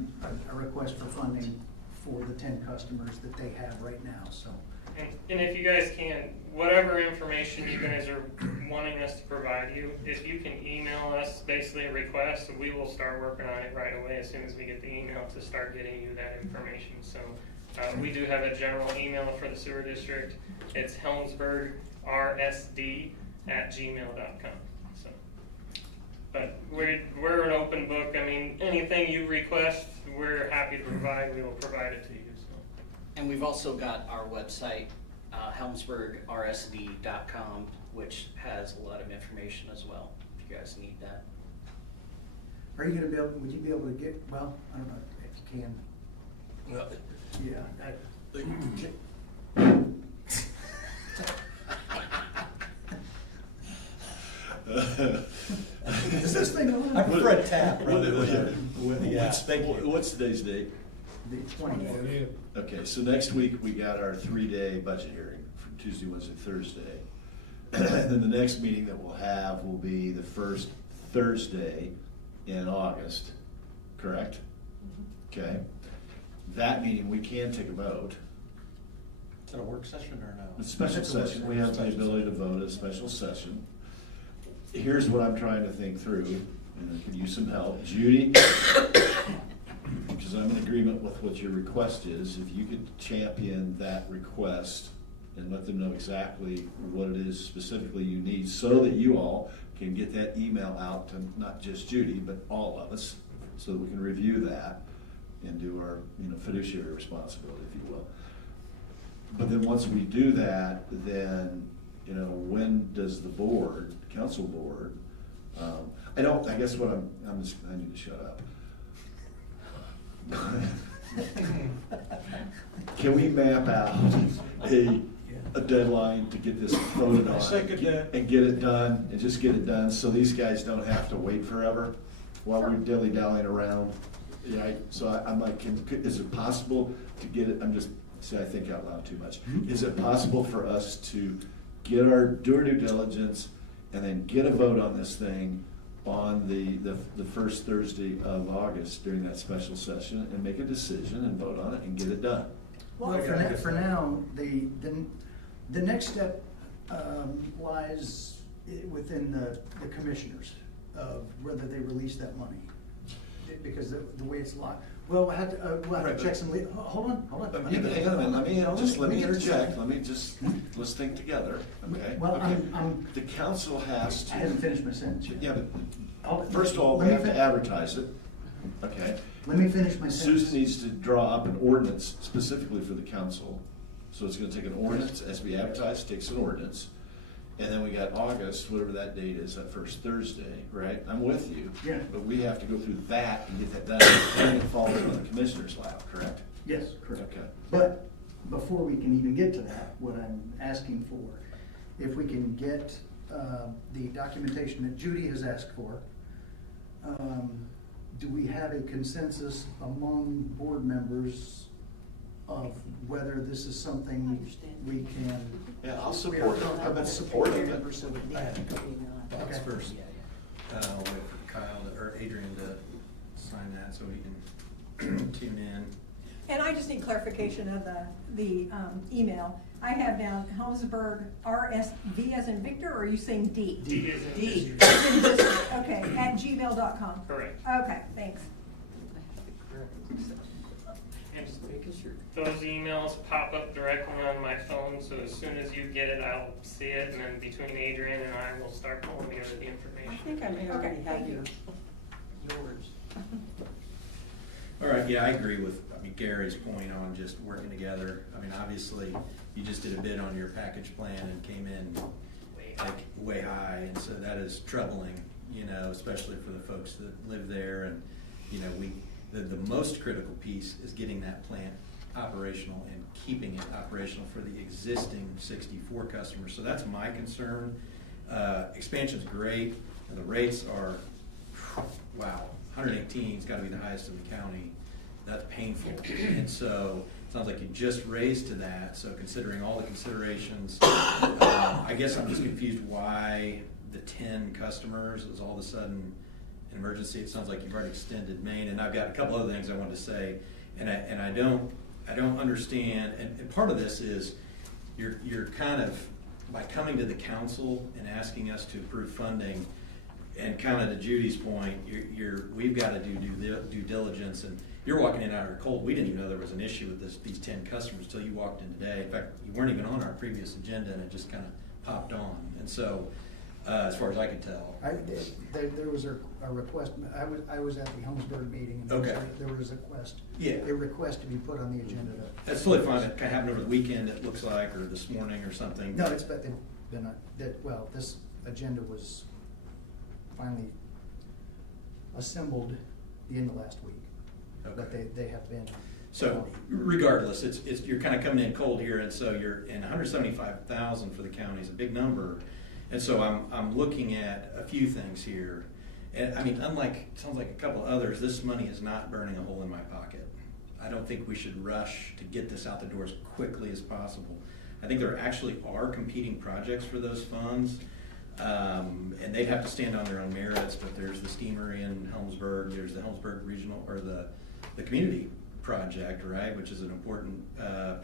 request for funding for the 10 customers that they have right now, so. And if you guys can, whatever information you guys are wanting us to provide you, if you can email us basically a request, we will start working on it right away as soon as we get the email to start getting you that information. So we do have a general email for the sewer district. It's helmsburgrsd@gmail.com. So, but we're an open book. I mean, anything you request, we're happy to provide. We will provide it to you. So. And we've also got our website, helmsburgrsd.com, which has a lot of information as well, if you guys need that. Would you be able to get, well, I don't know if you can. Yeah. Is this thing on? I prefer a tap rather than yeah. What's today's date? The 20th. Okay, so next week, we got our 3-day budget hearing from Tuesday, Wednesday, Thursday. And then the next meeting that we'll have will be the first Thursday in August, correct? Okay. That meeting, we can take a vote. Is it a work session or no? It's a special session, we have the ability to vote at a special session. Here's what I'm trying to think through, and I could use some help. Judy, because I'm in agreement with what your request is, if you could champion that request and let them know exactly what it is specifically you need, so that you all can get that email out to not just Judy, but all of us, so that we can review that and do our, fiduciary responsibility, if you will. But then once we do that, then, when does the board, council board, I guess what I need to shut up. Can we map out a deadline to get this voted on? I second that. And get it done, and just get it done, so these guys don't have to wait forever while we're dilly-dallying around? Yeah, so I'm like, is it possible to get it, I think out loud too much. Is it possible for us to do our due diligence and then get a vote on this thing on the first Thursday of August during that special session and make a decision and vote on it and get it done? Well, for now, the next step lies within the commissioners of whether they release that money. Because the way it's locked, well, we'll have to check some, hold on. Yeah, but hang on a minute, let me interject, let let's think together, okay? Well, Okay. I'm, The council has I haven't to, finished my sentence yet. yeah, Oh, but first of all, we let me have to fin- advertise it, okay? Let me finish my sentence. Susan needs to draw up an ordinance specifically for the council. So it's gonna take an ordinance, as we advertise, takes an ordinance. And then we got August, whatever that date is, that first Thursday, right? I'm with you. Yeah. But we have to go through that and get that done, and it falls on the commissioner's lap, correct? Yes, correct. Okay. But before we can even get to that, what I'm asking for, if we can get the documentation that Judy has asked for, do we have a consensus among board members of whether this is something we can? Yeah, I'll we are support it. I've been supportive of it. I had a couple thoughts Okay. first. I'll wait for Kyle or Adrian to sign that so he can tune in. And I just need clarification of the email. I have down Helmsburg RSV as in Victor, or are you saying D? D is in D. district. As in district, okay, @gmail.com. Correct. Okay, thanks. And Making sure. those emails pop up directly on my phone, so as soon as you get it, I'll see it, and then between Adrian and I, we'll start pulling together the I information. think I may already Okay, have thank you. yours. All right, yeah, I agree with, Gary's point on just working together. I mean, obviously, you just did a bid on your package plan and came in like way high, and so that is troubling, especially for the folks that live there. And, the most critical piece is getting that plant operational and keeping it operational for the existing 64 customers. So that's my concern. Expansion's great, and the rates are, wow, 118's gotta be the highest in the county. That's painful. And so, it sounds like you just raised to that, so considering all the considerations, I guess I'm just confused why the 10 customers is all of a sudden an emergency. It sounds like you've already extended Maine, and I've got a couple other things I wanted to say, and I don't understand, and part of this is, you're kind of, by coming to the council and asking us to approve funding, and kind of to Judy's point, we've got to do due diligence, and you're walking in out of cold. We didn't even know there was an issue with these 10 customers until you walked in today. In fact, you weren't even on our previous agenda, and it just kind of popped on. And so, as far as I could tell. There was a request, I was at the Helmsburg meeting, and there was a request to be put on the agenda. That's totally fine. It kind of happened over the weekend, it looks like, or this morning or something. No, it's, but this agenda was finally assembled the end of last week. But Okay. they have been. So regardless, you're kind of coming in cold here, and so you're in 175,000 for the county is a big number. And so I'm looking at a few things here. And I mean, sounds like a couple others, this money is not burning a hole in my pocket. I don't think we should rush to get this out the door as quickly as possible. I think there actually are competing projects for those funds. And they'd have to stand on their own merits, but there's the steamer in Helmsburg, there's the Helmsburg Regional, or the community project, right, which is an important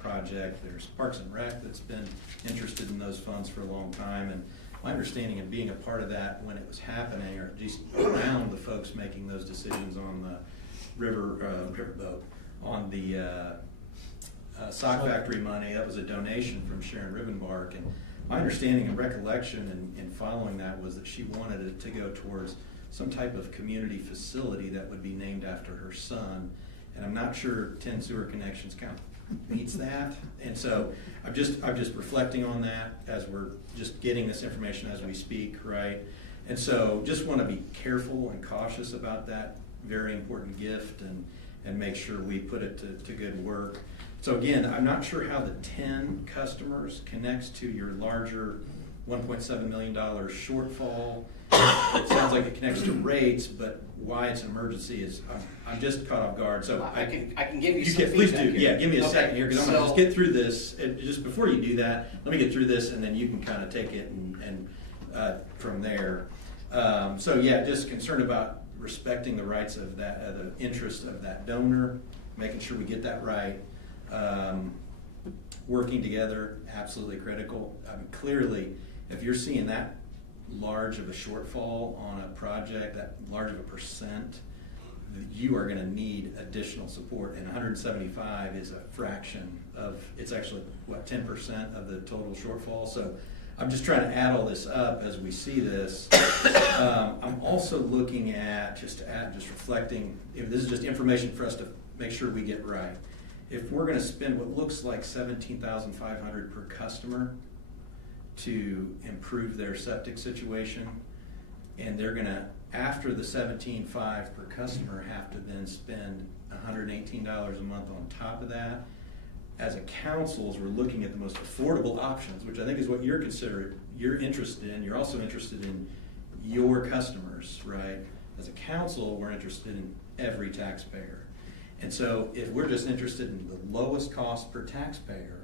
project. There's Parks and Rec that's been interested in those funds for a long time, and my understanding of being a part of that when it was happening, or at least around the folks making those decisions on the riverboat, on the sock factory money, that was a donation from Sharon Rivenbark, and my understanding and recollection in following that was that she wanted it to go towards some type of community facility that would be named after her son. And I'm not sure 10 sewer connections count meets that. And so I'm just reflecting on that as we're just getting this information as we speak, right? And so just want to be careful and cautious about that very important gift and make sure we put it to good work. So again, I'm not sure how the 10 customers connects to your larger $1.7 million shortfall. It sounds like it connects to rates, but why it's an emergency is, I'm just caught off guard, so. I can give you some Please feedback do, here. yeah, give me a Okay, second here, because I'm gonna so- just get through this, and just before you do that, let me get through this, and then you can kind of take it and from there. So yeah, just concerned about respecting the rights of that, the interest of that donor, making sure we get that right. Working together, absolutely critical. I mean, clearly, if you're seeing that large of a shortfall on a project, that large of a percent, you are gonna need additional support, and 175 is a fraction of, it's actually, what, 10% of the total shortfall? So I'm just trying to add all this up as we see this. I'm also looking at, just reflecting, if this is just information for us to make sure we get right. If we're gonna spend what looks like $17,500 per customer to improve their septic situation, and they're gonna, after the $17,500 per customer, have to then spend $118 a month on top of that. As a council, as we're looking at the most affordable options, which I think is what you're interested in, you're also interested in your customers, right? As a council, we're interested in every taxpayer. And so if we're just interested in the lowest cost per taxpayer,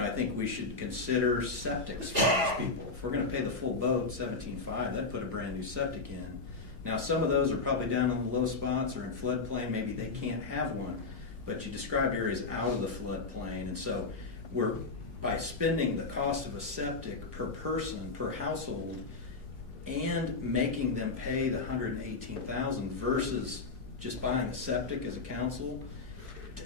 I think we should consider septics for those people. If we're gonna pay the full boat, $17,500, that'd put a brand new septic in. Now, some of those are probably down on the low spots or in floodplain, maybe they can't have one, but you described areas out of the floodplain, and so by spending the cost of a septic per person, per household, and making them pay the $118,000 versus just buying a septic as a council,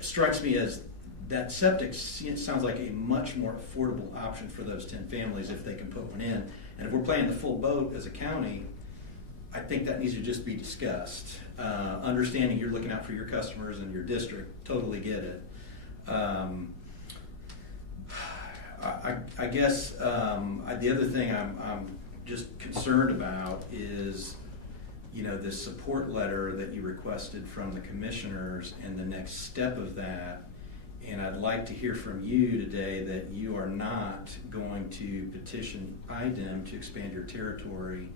strikes me as that septic sounds like a much more affordable option for those 10 families if they can put one in. And if we're playing the full boat as a county, I think that needs to just be discussed. Understanding you're looking out for your customers and your district, totally get it. I guess the other thing I'm just concerned about is, this support letter that you requested from the commissioners and the next step of that. And I'd like to hear from you today that you are not going to petition IDEM to expand your territory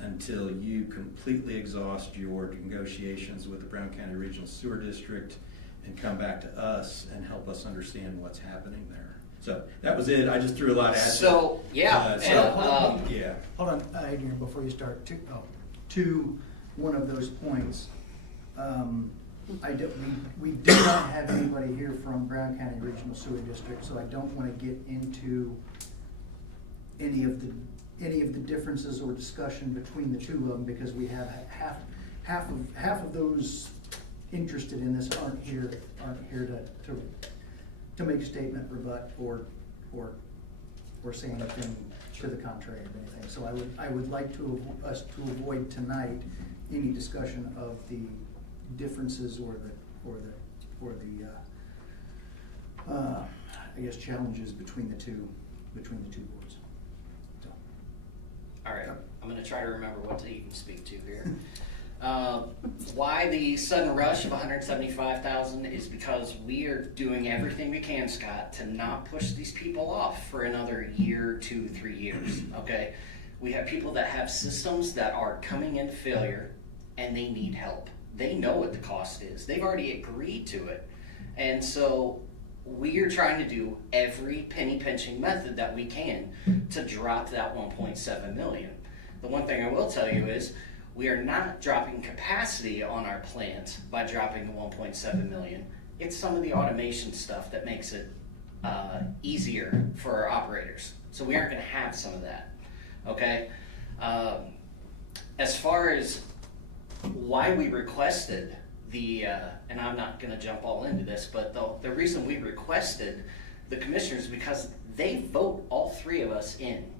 until you completely exhaust your negotiations with the Brown County Regional Sewer District and come back to us and help us understand what's happening there. So that was it. I just threw a lot at you. So, yeah. Yeah. Hold on, Adrian, before you start, to one of those points. We do not have anybody here from Brown County Regional Sewer District, so I don't want to get into any of the differences or discussion between the two of them, because we have half of those interested in this aren't here to make a statement, rebut, or say anything to the contrary of anything. So I would like us to avoid tonight any discussion of the differences or the I guess challenges between the two boards. So. All right, I'm gonna try to remember what to even speak to here. Why the sudden rush of 175,000 is because we are doing everything we can, Scott, to not push these people off for another year, 2, 3 years, okay? We have people that have systems that are coming into failure and they need help. They know what the cost is. They've already agreed to it. And so we are trying to do every penny pinching method that we can to drop that 1.7 million. The one thing I will tell you is we are not dropping capacity on our plant by dropping the 1.7 million. It's some of the automation stuff that makes it easier for our operators. So we aren't gonna have some of that, okay? As far as why we requested and I'm not gonna jump all into this, but the reason we requested the commissioners is because they vote all 3 of us in.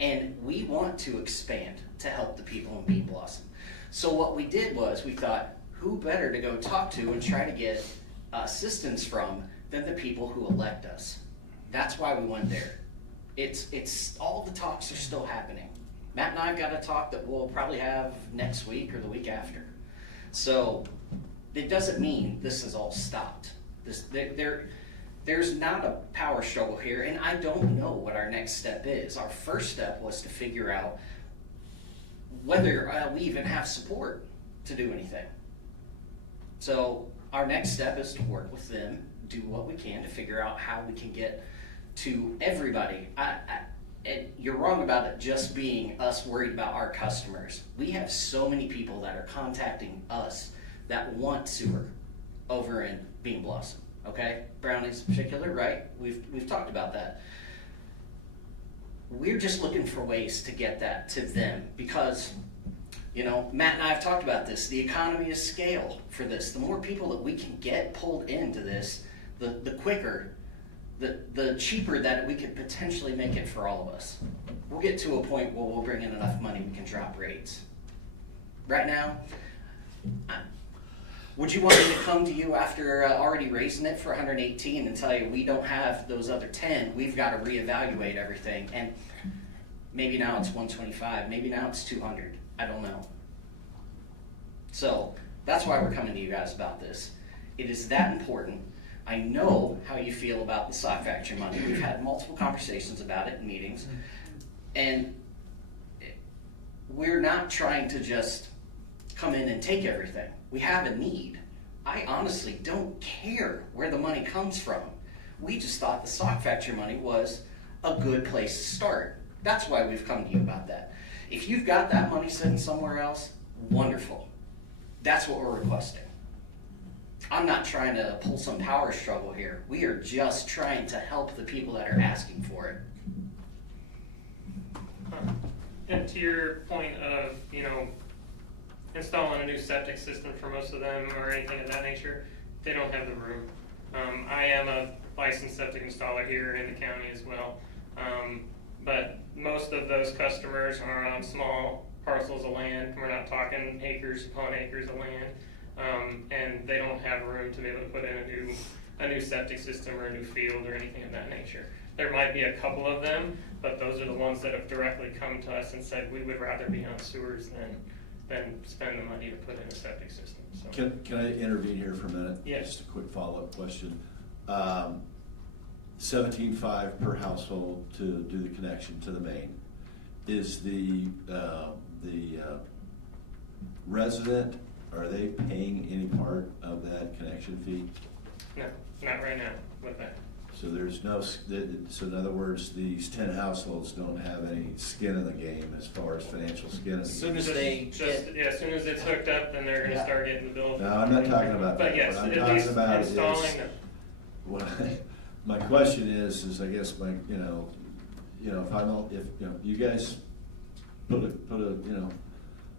And we want to expand to help the people in Bean Blossom. So what we did was we thought, who better to go talk to and try to get assistance from than the people who elect us. That's why we went there. It's all the talks are still happening. Matt and I got a talk that we'll probably have next week or the week after. So it doesn't mean this is all stopped. There's not a power struggle here, and I don't know what our next step is. Our first step was to figure out whether we even have support to do anything. So our next step is to work with them, do what we can to figure out how we can get to everybody. And you're wrong about it just being us worried about our customers. We have so many people that are contacting us that want sewer over in Bean Blossom. Okay, Brownies in particular, right? We've talked about that. We're just looking for ways to get that to them because You know, Matt and I have talked about this. The economy is scale for this. The more people that we can get pulled into this, the quicker, the cheaper that we could potentially make it for all of us. We'll get to a point where we'll bring in enough money we can drop rates. Right now, would you want me to come to you after already raising it for 118 and tell you we don't have those other 10, we've got to reevaluate everything, and maybe now it's 125, maybe now it's 200, I don't know. So that's why we're coming to you guys about this. It is that important. I know how you feel about the sock factory money. We've had multiple conversations about it in meetings, and we're not trying to just come in and take everything. We have a need. I honestly don't care where the money comes from. We just thought the sock factory money was a good place to start. That's why we've come to you about that. If you've got that money sitting somewhere else, wonderful. That's what we're requesting. I'm not trying to pull some power struggle here. We are just trying to help the people that are asking for it. And to your point of, you know, installing a new septic system for most of them or anything of that nature, they don't have the room. I am a licensed septic installer here in the county as well. But most of those customers are on small parcels of land. We're not talking acres upon acres of land. And they don't have room to be able to put in a new septic system or a new field or anything of that nature. There might be a couple of them, but those are the ones that have directly come to us and said we would rather be on sewers than spend the money to put in a septic system. So. Can I intervene here for a minute? Yes. Just a quick follow-up question. $17,500 per household to do the connection to the main. Is the resident, are they paying any part of that connection fee? No, not right now with that. So there's no, so in other words, these 10 households don't have any skin in the game as far as financial skin in the game? As soon as they As soon as it's hooked up, then they're gonna Yeah. start getting the bill. No, I'm not talking about that. But yes, What I'm at talking least about is- installing them. What my question is I guess my, if you guys put a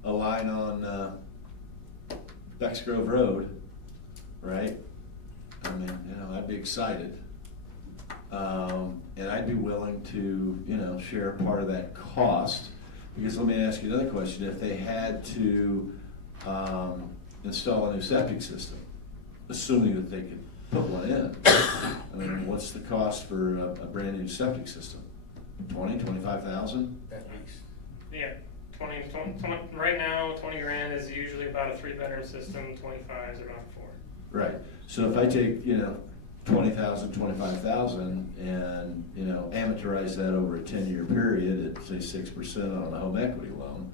a line on Becks Grove Road, right? I mean, I'd be excited. And I'd be willing to, share part of that cost. Because let me ask you another question. If they had to install a new septic system, assuming that they could put one in, I mean, what's the cost for a brand new septic system? 20, 25,000? At least. Yeah, 20, right now, 20 grand is usually about a 3-bedroom system, 25 is around 4. Right. So if I take, 20,000, 25,000 and, amortize that over a 10-year period at say 6% on a home equity loan,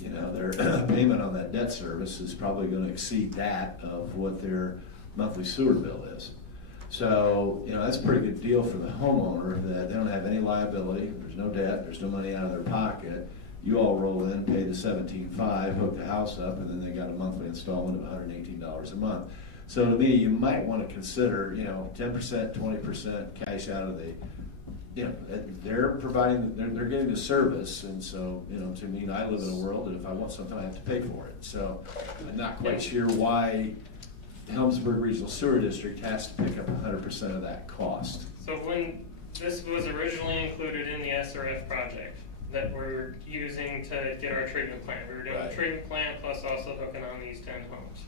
their payment on that debt service is probably going to exceed that of what their monthly sewer bill is. So, that's a pretty good deal for the homeowner that they don't have any liability, there's no debt, there's no money out of their pocket. You all roll in, pay the $17,500, hook the house up, and then they got a monthly installment of $118 a month. So to me, you might want to consider, 10%, 20% cash out of the, they're providing, they're getting the service, and so, to me, I live in a world that if I want something, I have to pay for it. So I'm not quite sure why Helmsburg Regional Sewer District has to pick up 100% of that cost. So when this was originally included in the SRF project that we're using to get our treatment plant, we were doing Right. a treatment plant plus also hooking on these 10 homes.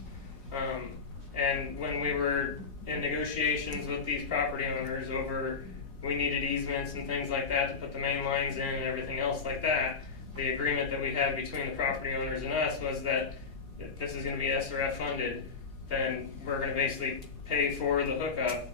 And when we were in negotiations with these property owners over, we needed easements and things like that to put the main lines in and everything else like that, the agreement that we had between the property owners and us was that if this is gonna be SRF funded, then we're gonna basically pay for the hookup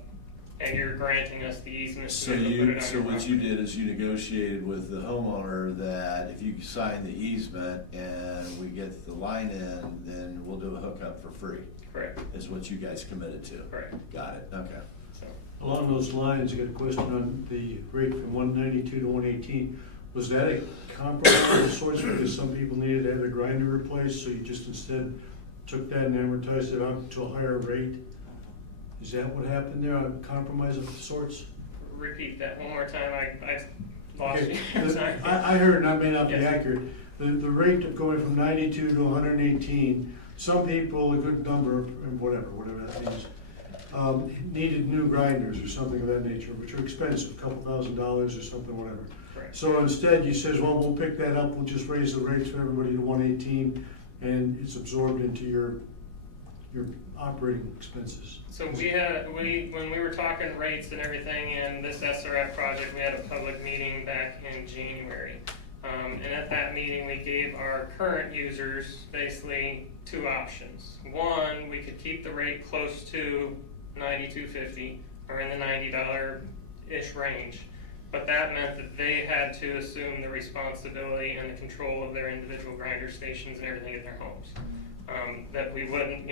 and you're granting us the easement So to be able to put it on so your what property. you did is you negotiated with the homeowner that if you sign the easement and we get the line in, then we'll do a hookup for free, Correct, is what you guys committed to. correct. Got it, okay. So, Along those lines, I got a question on the rate from 192 to 118. Was that a compromise of sorts because some people needed to have their grinder replaced, so you just instead took that and amortized it out to a higher rate? Is that what happened there, a compromise of sorts? repeat that one more time, I lost Okay, you. Sorry. I heard, and I may not be Yes. accurate, the rate of going from 92 to 118, some people, a good number, whatever that means, needed new grinders or something of that nature, which are expensive, a couple $1,000s or something, whatever. Correct. So instead, you says, well, we'll pick that up, we'll just raise the rates for everybody to 118, and it's absorbed into your operating expenses. So when we were talking rates and everything in this SRF project, we had a public meeting back in January. And at that meeting, we gave our current users basically two options. One, we could keep the rate close to $92.50 or in the $90-ish range, but that meant that they had to assume the responsibility and the control of their individual grinder stations and everything at their homes. That we wouldn't,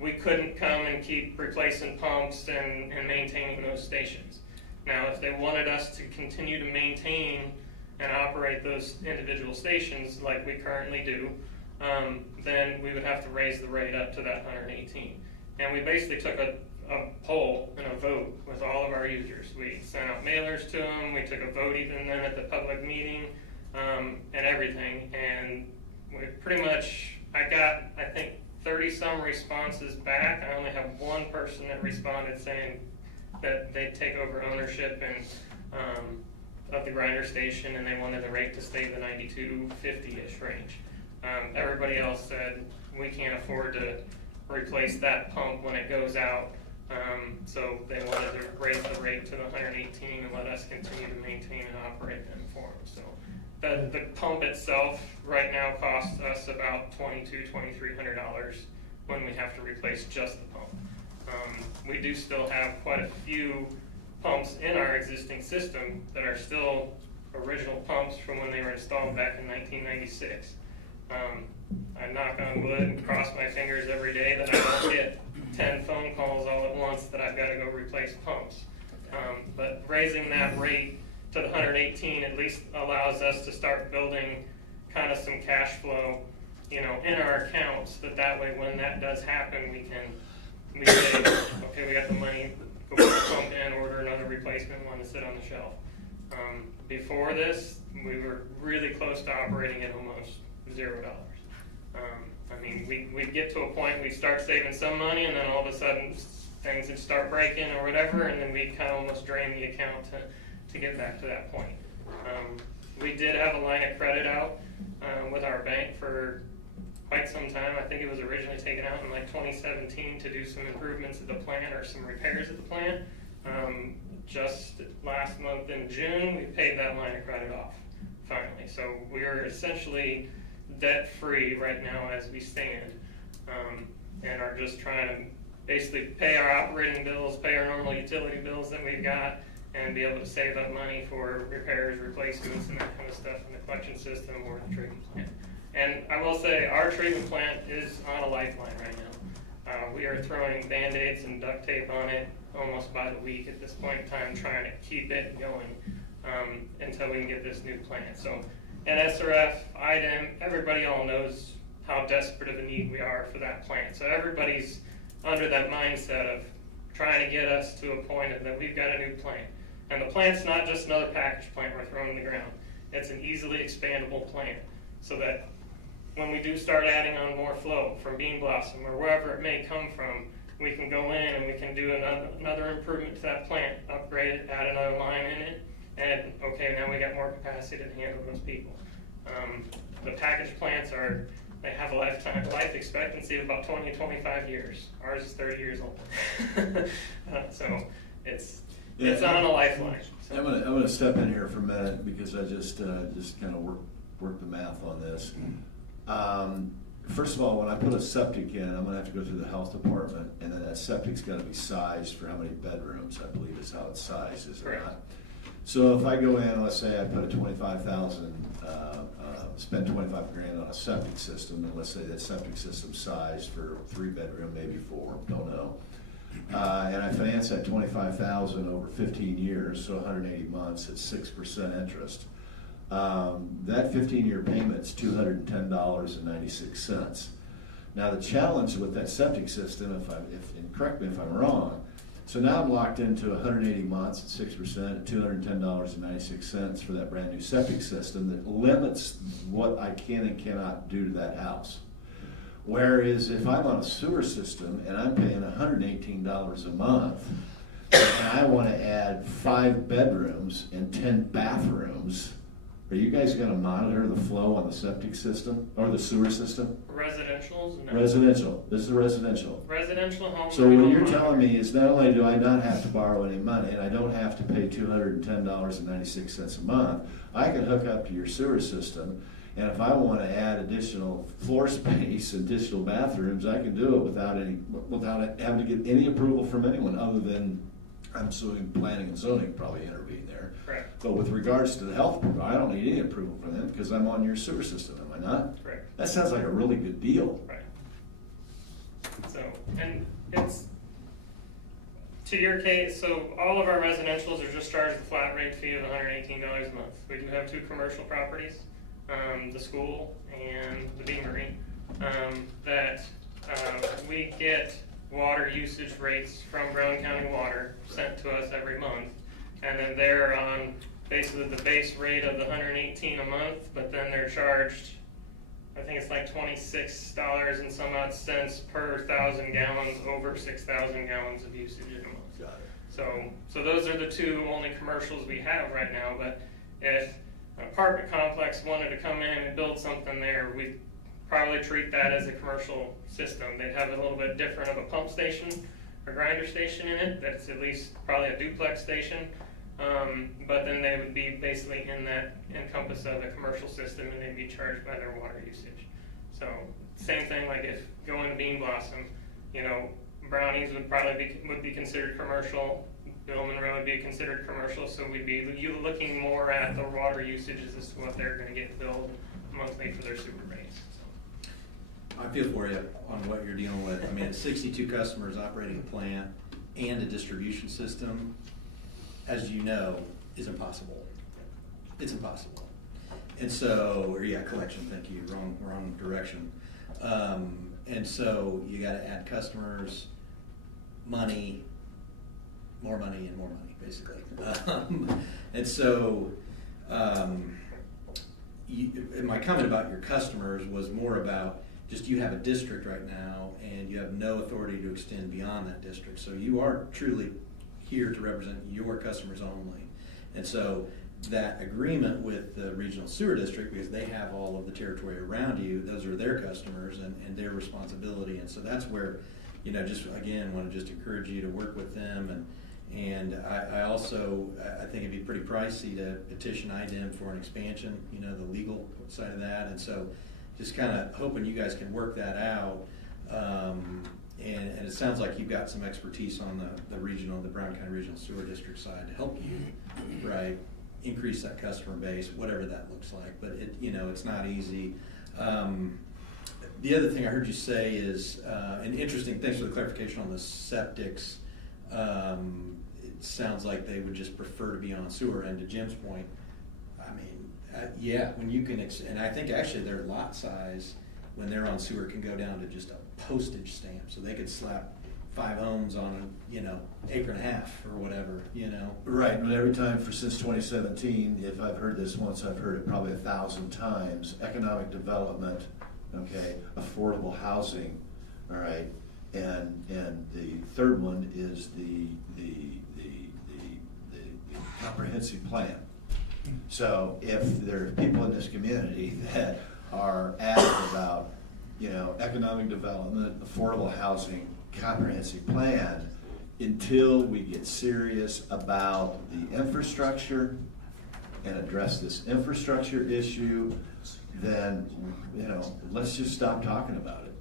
we couldn't come and keep replacing pumps and maintaining those stations. Now, if they wanted us to continue to maintain and operate those individual stations like we currently do, then we would have to raise the rate up to that 118. And we basically took a poll and a vote with all of our users. We sent out mailers to them, we took a vote even then at the public meeting, and everything. And we pretty much, I got, I think, 30 some responses back. I only have one person that responded saying that they'd take over ownership and of the grinder station, and they wanted the rate to stay the 92.50-ish range. Everybody else said we can't afford to replace that pump when it goes out, so they wanted to raise the rate to the 118 and let us continue to maintain and operate them for them. So the pump itself right now costs us about $2,200–$2,300 when we have to replace just the pump. We do still have quite a few pumps in our existing system that are still original pumps from when they were installed back in 1996. I knock on wood and cross my fingers every day that I don't get 10 phone calls all at once that I've got to go replace pumps. But raising that rate to the 118 at least allows us to start building kind of some cash flow, in our accounts, that way when that does happen, we say, okay, we got the money, go put the pump in, order another replacement one to sit on the shelf. Before this, we were really close to operating at almost $0. We'd get to a point, we'd start saving some money, and then all of a sudden things would start breaking or whatever, and then we'd kind of almost drain the account to get back to that point. We did have a line of credit out with our bank for quite some time. I think it was originally taken out in like 2017 to do some improvements at the plant or some repairs at the plant. Just last month in June, we paid that line of credit off, finally. So we are essentially debt-free right now as we stand, and are just trying to basically pay our operating bills, pay our normal utility bills that we've got, and be able to save up money for repairs, replacements, and that kind of stuff in the collection system or the treatment plant. And I will say, our treatment plant is on a lifeline right now. We are throwing Band-Aids and duct tape on it almost by the week at this point in time, trying to keep it going until we can get this new plant. So at SRF, IDEM, everybody all knows how desperate of a need we are for that plant. So everybody's under that mindset of trying to get us to a point of that we've got a new plant. And the plant's not just another package plant we're throwing in the ground. It's an easily expandable plant, so that when we do start adding on more flow from Bean Blossom or wherever it may come from, we can go in and we can do another improvement to that plant, upgrade it, add another line in it, and okay, now we got more capacity to handle those people. The package plants they have a life expectancy of about 20 to 25 years. Ours is 30 years old. So it's on a lifeline. So. I'm gonna step in here for a minute because I just kind of work the math on this. First of all, when I put a septic in, I'm gonna have to go through the health department, and then that septic's gotta be sized for how many bedrooms, I believe is how it's sized, is it Correct. not? So if I go in, let's say I put a spend $25,000 on a septic system, and let's say that septic system sized for 3-bedroom, maybe 4, don't know. And I finance that $25,000 over 15 years, so 180 months at 6% interest. That 15-year payment's $210.96. Now the challenge with that septic system, and correct me if I'm wrong, So now I'm locked into 180 months at 6% at $210.96 for that brand new septic system that limits what I can and cannot do to that house. Whereas if I'm on a sewer system and I'm paying $118 a month, and I want to add 5 bedrooms and 10 bathrooms, are you guys going to monitor the flow on the septic system or the sewer system? Residential's? No. Residential. This is residential. Residential homes. So we what don't you're monitor. telling me is not only do I not have to borrow any money and I don't have to pay $210.96 a month, I can hook up to your sewer system, and if I want to add additional floor space, additional bathrooms, I can do it without having to get any approval from anyone other than, I'm assuming planning and zoning probably intervene there. Correct. But with regards to the health, I don't need any approval from them because I'm on your sewer system, am I not? Correct. That sounds like a really good deal. Right. So, and it's, to your case, so all of our residentials are just charged a flat rate fee of $118 a month. We do have 2 commercial properties, the school and the Beamery, that we get water usage rates from Brown County Water sent to us every month. And then they're on basically the base rate of the $118 a month, but then they're charged, I think it's like $26 and some odd cents per 1,000 gallons, over 6,000 gallons of usage in a month. Got it. So those are the 2 only commercials we have right now, but if an apartment complex wanted to come in and build something there, we'd probably treat that as a commercial system. They'd have a little bit different of a pump station or grinder station in it, that's at least probably a duplex station. But then they would be basically in that encompass of the commercial system, and they'd be charged by their water usage. So same thing, like if going to Bean Blossom, you know, Brownies would probably be considered commercial, Bill Monroe would be considered commercial, so we'd be looking more at the water usages as to what they're going to get billed monthly for their sewer rates. So. I feel for you on what you're dealing with. I mean, it's 62 customers operating a plant and a distribution system, as you know, is impossible. It's impossible. And so, or yeah, collection, thank you, wrong direction. And so you gotta add customers, money, more money and more money, basically. And so, and my comment about your customers was more about just you have a district right now and you have no authority to extend beyond that district. So you are truly here to represent your customers only. And so that agreement with the regional sewer district, because they have all of the territory around you, those are their customers and their responsibility. And so that's where, you know, just again, want to just encourage you to work with them. And I also, I think it'd be pretty pricey to petition IDEM for an expansion, you know, the legal side of that. And so just kind of hoping you guys can work that out. And it sounds like you've got some expertise on the Brown County Regional Sewer District side to help you, right, increase that customer base, whatever that looks like. But it, you know, it's not easy. The other thing I heard you say is, and interesting, thanks for the clarification on the septics. It sounds like they would just prefer to be on sewer. And to Jim's point, I mean, yeah, when you can, and I think actually their lot size when they're on sewer can go down to just a postage stamp, so they could slap 5 homes on a, you know, acre and a half or whatever, you know. Right, but every time since 2017, if I've heard this once, I've heard it probably 1,000 times. Economic development, okay, affordable housing, all right, and the third one is the comprehensive plan. So if there are people in this community that are asked about, you know, economic development, affordable housing, comprehensive plan, until we get serious about the infrastructure and address this infrastructure issue, then, you know, let's just stop talking about it,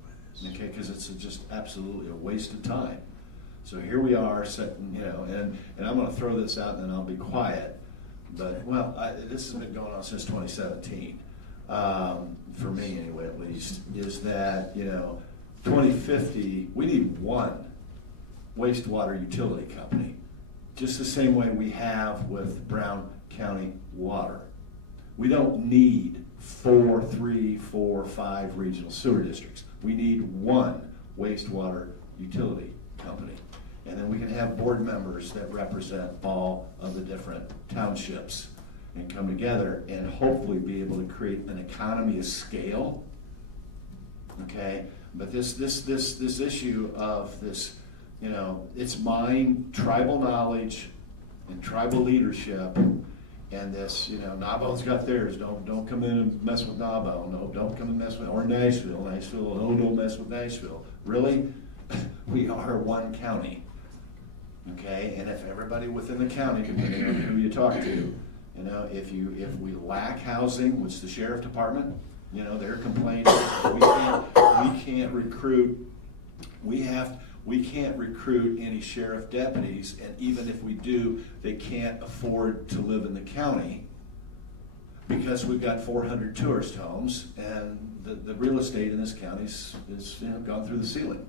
okay? Because it's just absolutely a waste of time. So here we are sitting, you know, and I'm gonna throw this out and then I'll be quiet. But, well, this has been going on since 2017, for me anyway at least, is that, you know, 2050, we need one wastewater utility company, just the same way we have with Brown County Water. We don't need 4, 3, 4, 5 regional sewer districts. We need one wastewater utility company. And then we can have board members that represent all of the different townships and come together and hopefully be able to create an economy of scale. Okay, but this issue of this, you know, it's mine, tribal knowledge and tribal leadership, and this, you know, Nabo's got theirs, don't come in and mess with Nabo, no, don't come and mess with, or Nashville, no, don't mess with Nashville. Really? We are one county, okay? And if everybody within the county, depending on who you talk to, you know, if we lack housing, which the sheriff department, you know, they're complaining, we can't recruit, we can't recruit any sheriff deputies, and even if we do, they can't afford to live in the county because we've got 400 tourist homes, and the real estate in this county is you know, gone through the ceiling.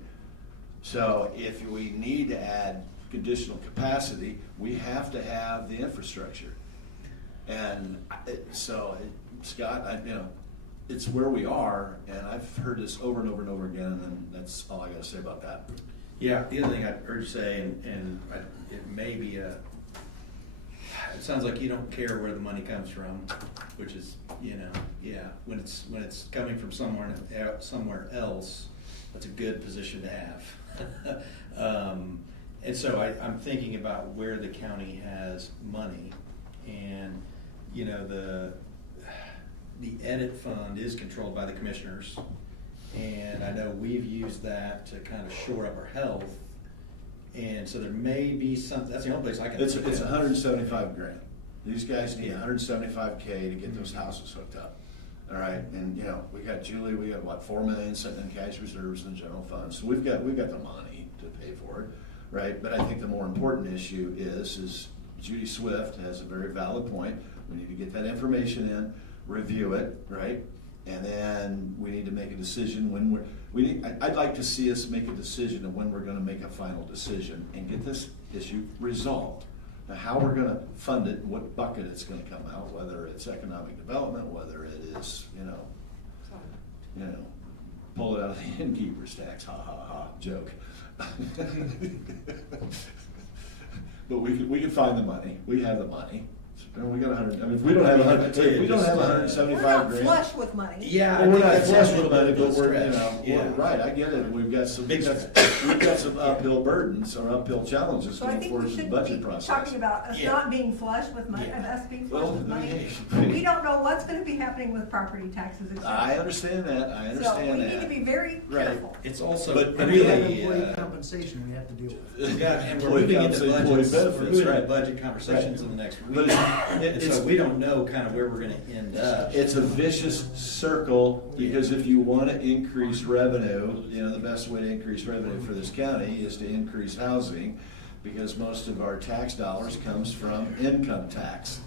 So if we need to add additional capacity, we have to have the infrastructure. And so, Scott, you know, it's where we are, and I've heard this over and over and over again, and that's all I got to say about that. Yeah, the other thing I'd urge to say, it may be it sounds like you don't care where the money comes from, which is, you know, yeah, when it's coming from somewhere else, that's a good position to have. And so I'm thinking about where the county has money, and you know, the edit fund is controlled by the commissioners. And I know we've used that to kind of shore up our health, and so there may be something. That's the only place I can. It's 175 grand. These guys need 175K to get those houses hooked up. All right, and you know, we got Julie. We got what, 4 million sitting in cash reserves in the general fund. So we've got the money to pay for it, right? But I think the more important issue is Judy Swift has a very valid point. We need to get that information in, review it, right? And then we need to make a decision when I'd like to see us make a decision of when we're gonna make a final decision and get this issue resolved. Now, how we're gonna fund it, what bucket it's gonna come out, whether it's economic development, whether it is, you know, pull it out of the innkeeper's tax, ha ha ha, joke. But we can find the money, we have the money. We got 100. I mean, if we don't have 175 We're not grand. flush with money. Yeah, Well, we're not that's flush a with little money, bit but of a we're, you stretch. know, Yeah. right, I get it. We've got some uphill burdens or uphill challenges So I going think forward we through the should budget be process. talking about us Yeah. not being flush with money, Yeah. and us being flush Well, with money. yeah. We don't know what's gonna be happening with property taxes, et cetera. I understand that, I understand So we that. need to be very Right. careful. It's also But We have really employee compensation we have to deal with. yeah, and we're Employee moving into compensation, employee budgets. We're benefits, moving into right. budget conversations in the next But week, it- and so we don't know kind of where we're going to end up. It's a vicious circle, because if you want to increase revenue, you know, the best way to increase revenue for this county is to increase housing, because most of our tax dollars comes from income tax.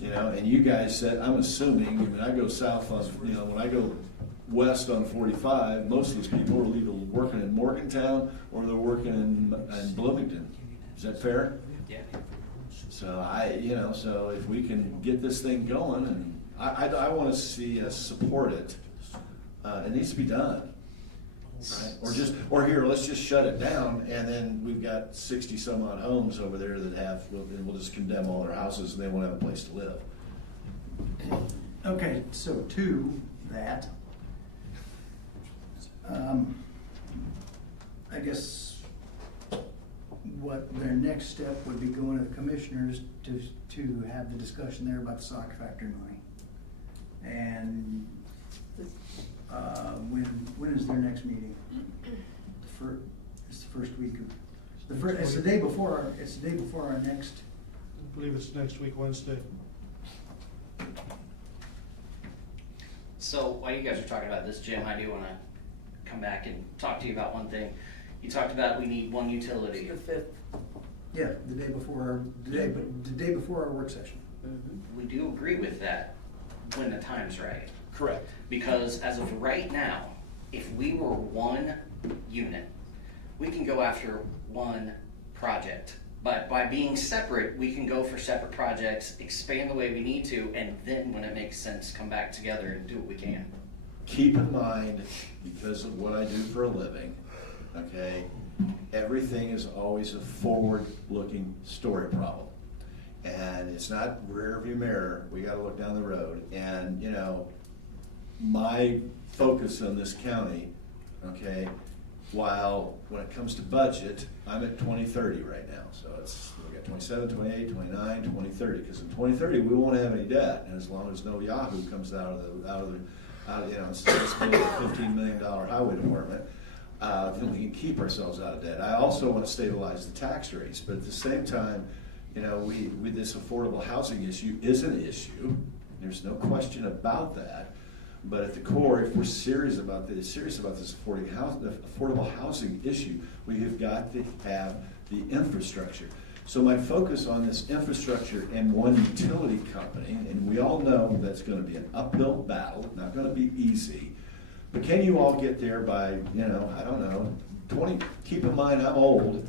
You know, and you guys said, I'm assuming, I mean, I go south on, you know, when I go west on 45, most of those people are either working in Morgantown or they're working in Bloomington. Is that fair? Yeah. So so if we can get this thing going, and I want to see us support it. It needs to be done, right? Or here, let's just shut it down, and then we've got 60 some odd homes over there that and we'll just condemn all their houses, and they won't have a place to live. Okay, so to that, I guess what their next step would be going to the commissioners to have the discussion there about the soccer factory money. And, when is their next meeting? It's the first week of, it's the day before our next. I believe it's next week, Wednesday. So while you guys are talking about this, Jim, I do want to come back and talk to you about one thing. You talked about we need one utility. The fifth. Yeah, the day before our work session. We do agree with that when the time's right. Correct. Because as of right now, if we were one unit, we can go after one project. But by being separate, we can go for separate projects, expand the way we need to, and then when it makes sense, come back together and do what we can. Keep in mind, because of what I do for a living, okay, everything is always a forward-looking story problem. And it's not rear view mirror, we gotta look down the road. And, you know, my focus on this county, okay, while when it comes to budget, I'm at 2030 right now. So it's, we got 27, 28, 29, 2030, because in 2030, we won't have any debt. And as long as no Yahoo comes out of you know, instead of spending a $15 million highway department, then we can keep ourselves out of debt. I also want to stabilize the tax rates, but at the same time, you know, we this affordable housing issue is an issue. There's no question about that. But at the core, if we're serious about this affordable housing issue, we have got to have the infrastructure. So my focus on this infrastructure and one utility company, and we all know that's going to be an uphill battle, not going to be easy. But can you all get there by, you know, I don't know, 20, keep in mind I'm old,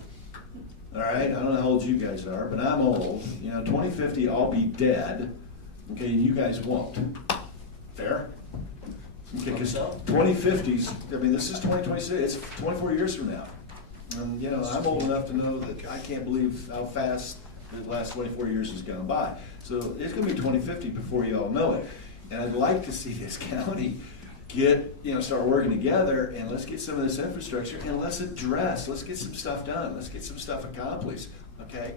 all right? I don't know how old you guys are, but I'm old. You know, 2050, I'll be dead, okay, and you guys won't. Fair? Okay, because 2050s, I mean, this is 2026, it's 24 years from now. And, you know, I'm old enough to know that I can't believe how fast the last 24 years has gone by. So it's gonna be 2050 before you all know it. And I'd like to see this county start working together, and let's get some of this infrastructure, and let's get some stuff done, let's get some stuff accomplished, okay?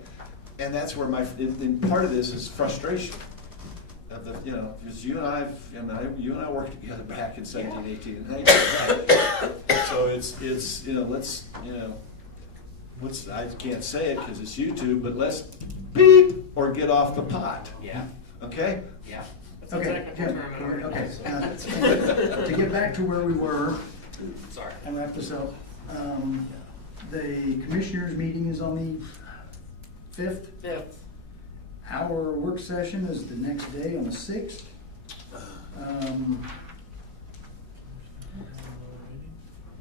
And that's where and part of this is frustration. You know, because you and I worked together back in 17, 18, and 19. So it's you know, I can't say it because it's YouTube, but let's beep or get off the pot. Yeah. Okay? Yeah. That's a Okay, technical Jim, term. okay. To get back to where we were, Sorry. and wrap this up, the commissioners' meeting is on the 5th. 5th. Our work session is the next day on the 6th.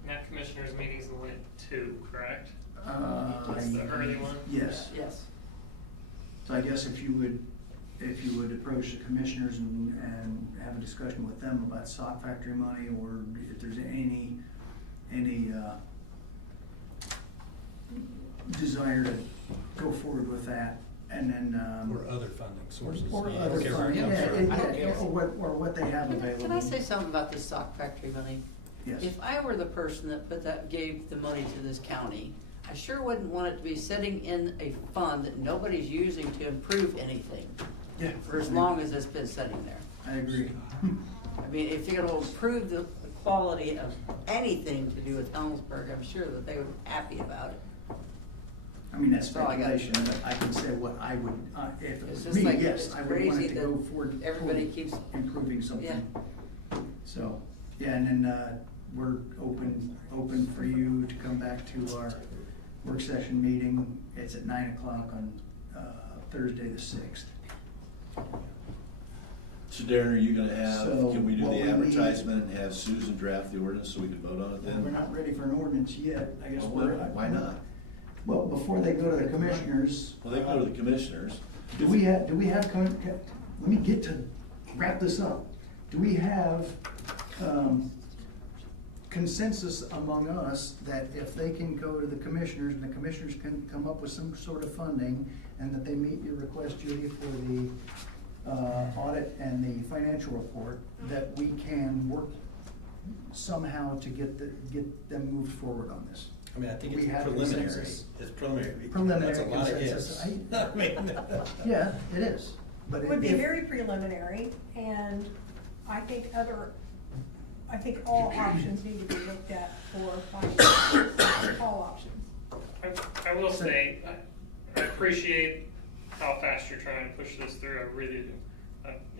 That commissioners meeting's only at 2, correct? That's the early one? Yes. Yes. So I guess if you would approach the commissioners and have a discussion with them about sock factory money, or if there's any desire to go forward with that, and then. Or other funding sources. Or Yeah, other whichever funding, comes first. or what they have available. Can I say something about this sock factory money? Yes. If I were the person that gave the money to this county, I sure wouldn't want it to be sitting in a fund that nobody's using to improve anything Yeah. for as long as it's been sitting there. I agree. I mean, if you're gonna improve the quality of anything to do with Helmsburg, I'm sure that they would be happy about it. I mean, that's That's all I got. speculation, but I can say what I would, if it It's was just me, like, yes, it's I would want crazy it to go that forward. everybody toward keeps- improving something. Yeah. So, yeah, and then, we're open for you to come back to our work session meeting. It's at 9 o'clock on, Thursday the 6th. So Darren, are you gonna So, can we do what the we need- advertisement and have Susan draft the ordinance so we can vote on it then? We're not ready for an ordinance yet, I guess. Well, why not? Well, before they go to the commissioners. Well, they go to the commissioners. Do we have, let me get to, wrap this up. Do we have consensus among us that if they can go to the commissioners and the commissioners can come up with some sort of funding, and that they meet your request, Judy, for the audit and the financial report, that we can work somehow to get them moved forward on this? I mean, I think We it's have preliminary. consensus. It's preliminary. Preliminary That's a lot of consensus. ifs. I mean. Yeah, it is, but. It would be if- very preliminary, and I think all options need to be looked at for finance, all options. I will say, I appreciate how fast you're trying to push this through, I really do.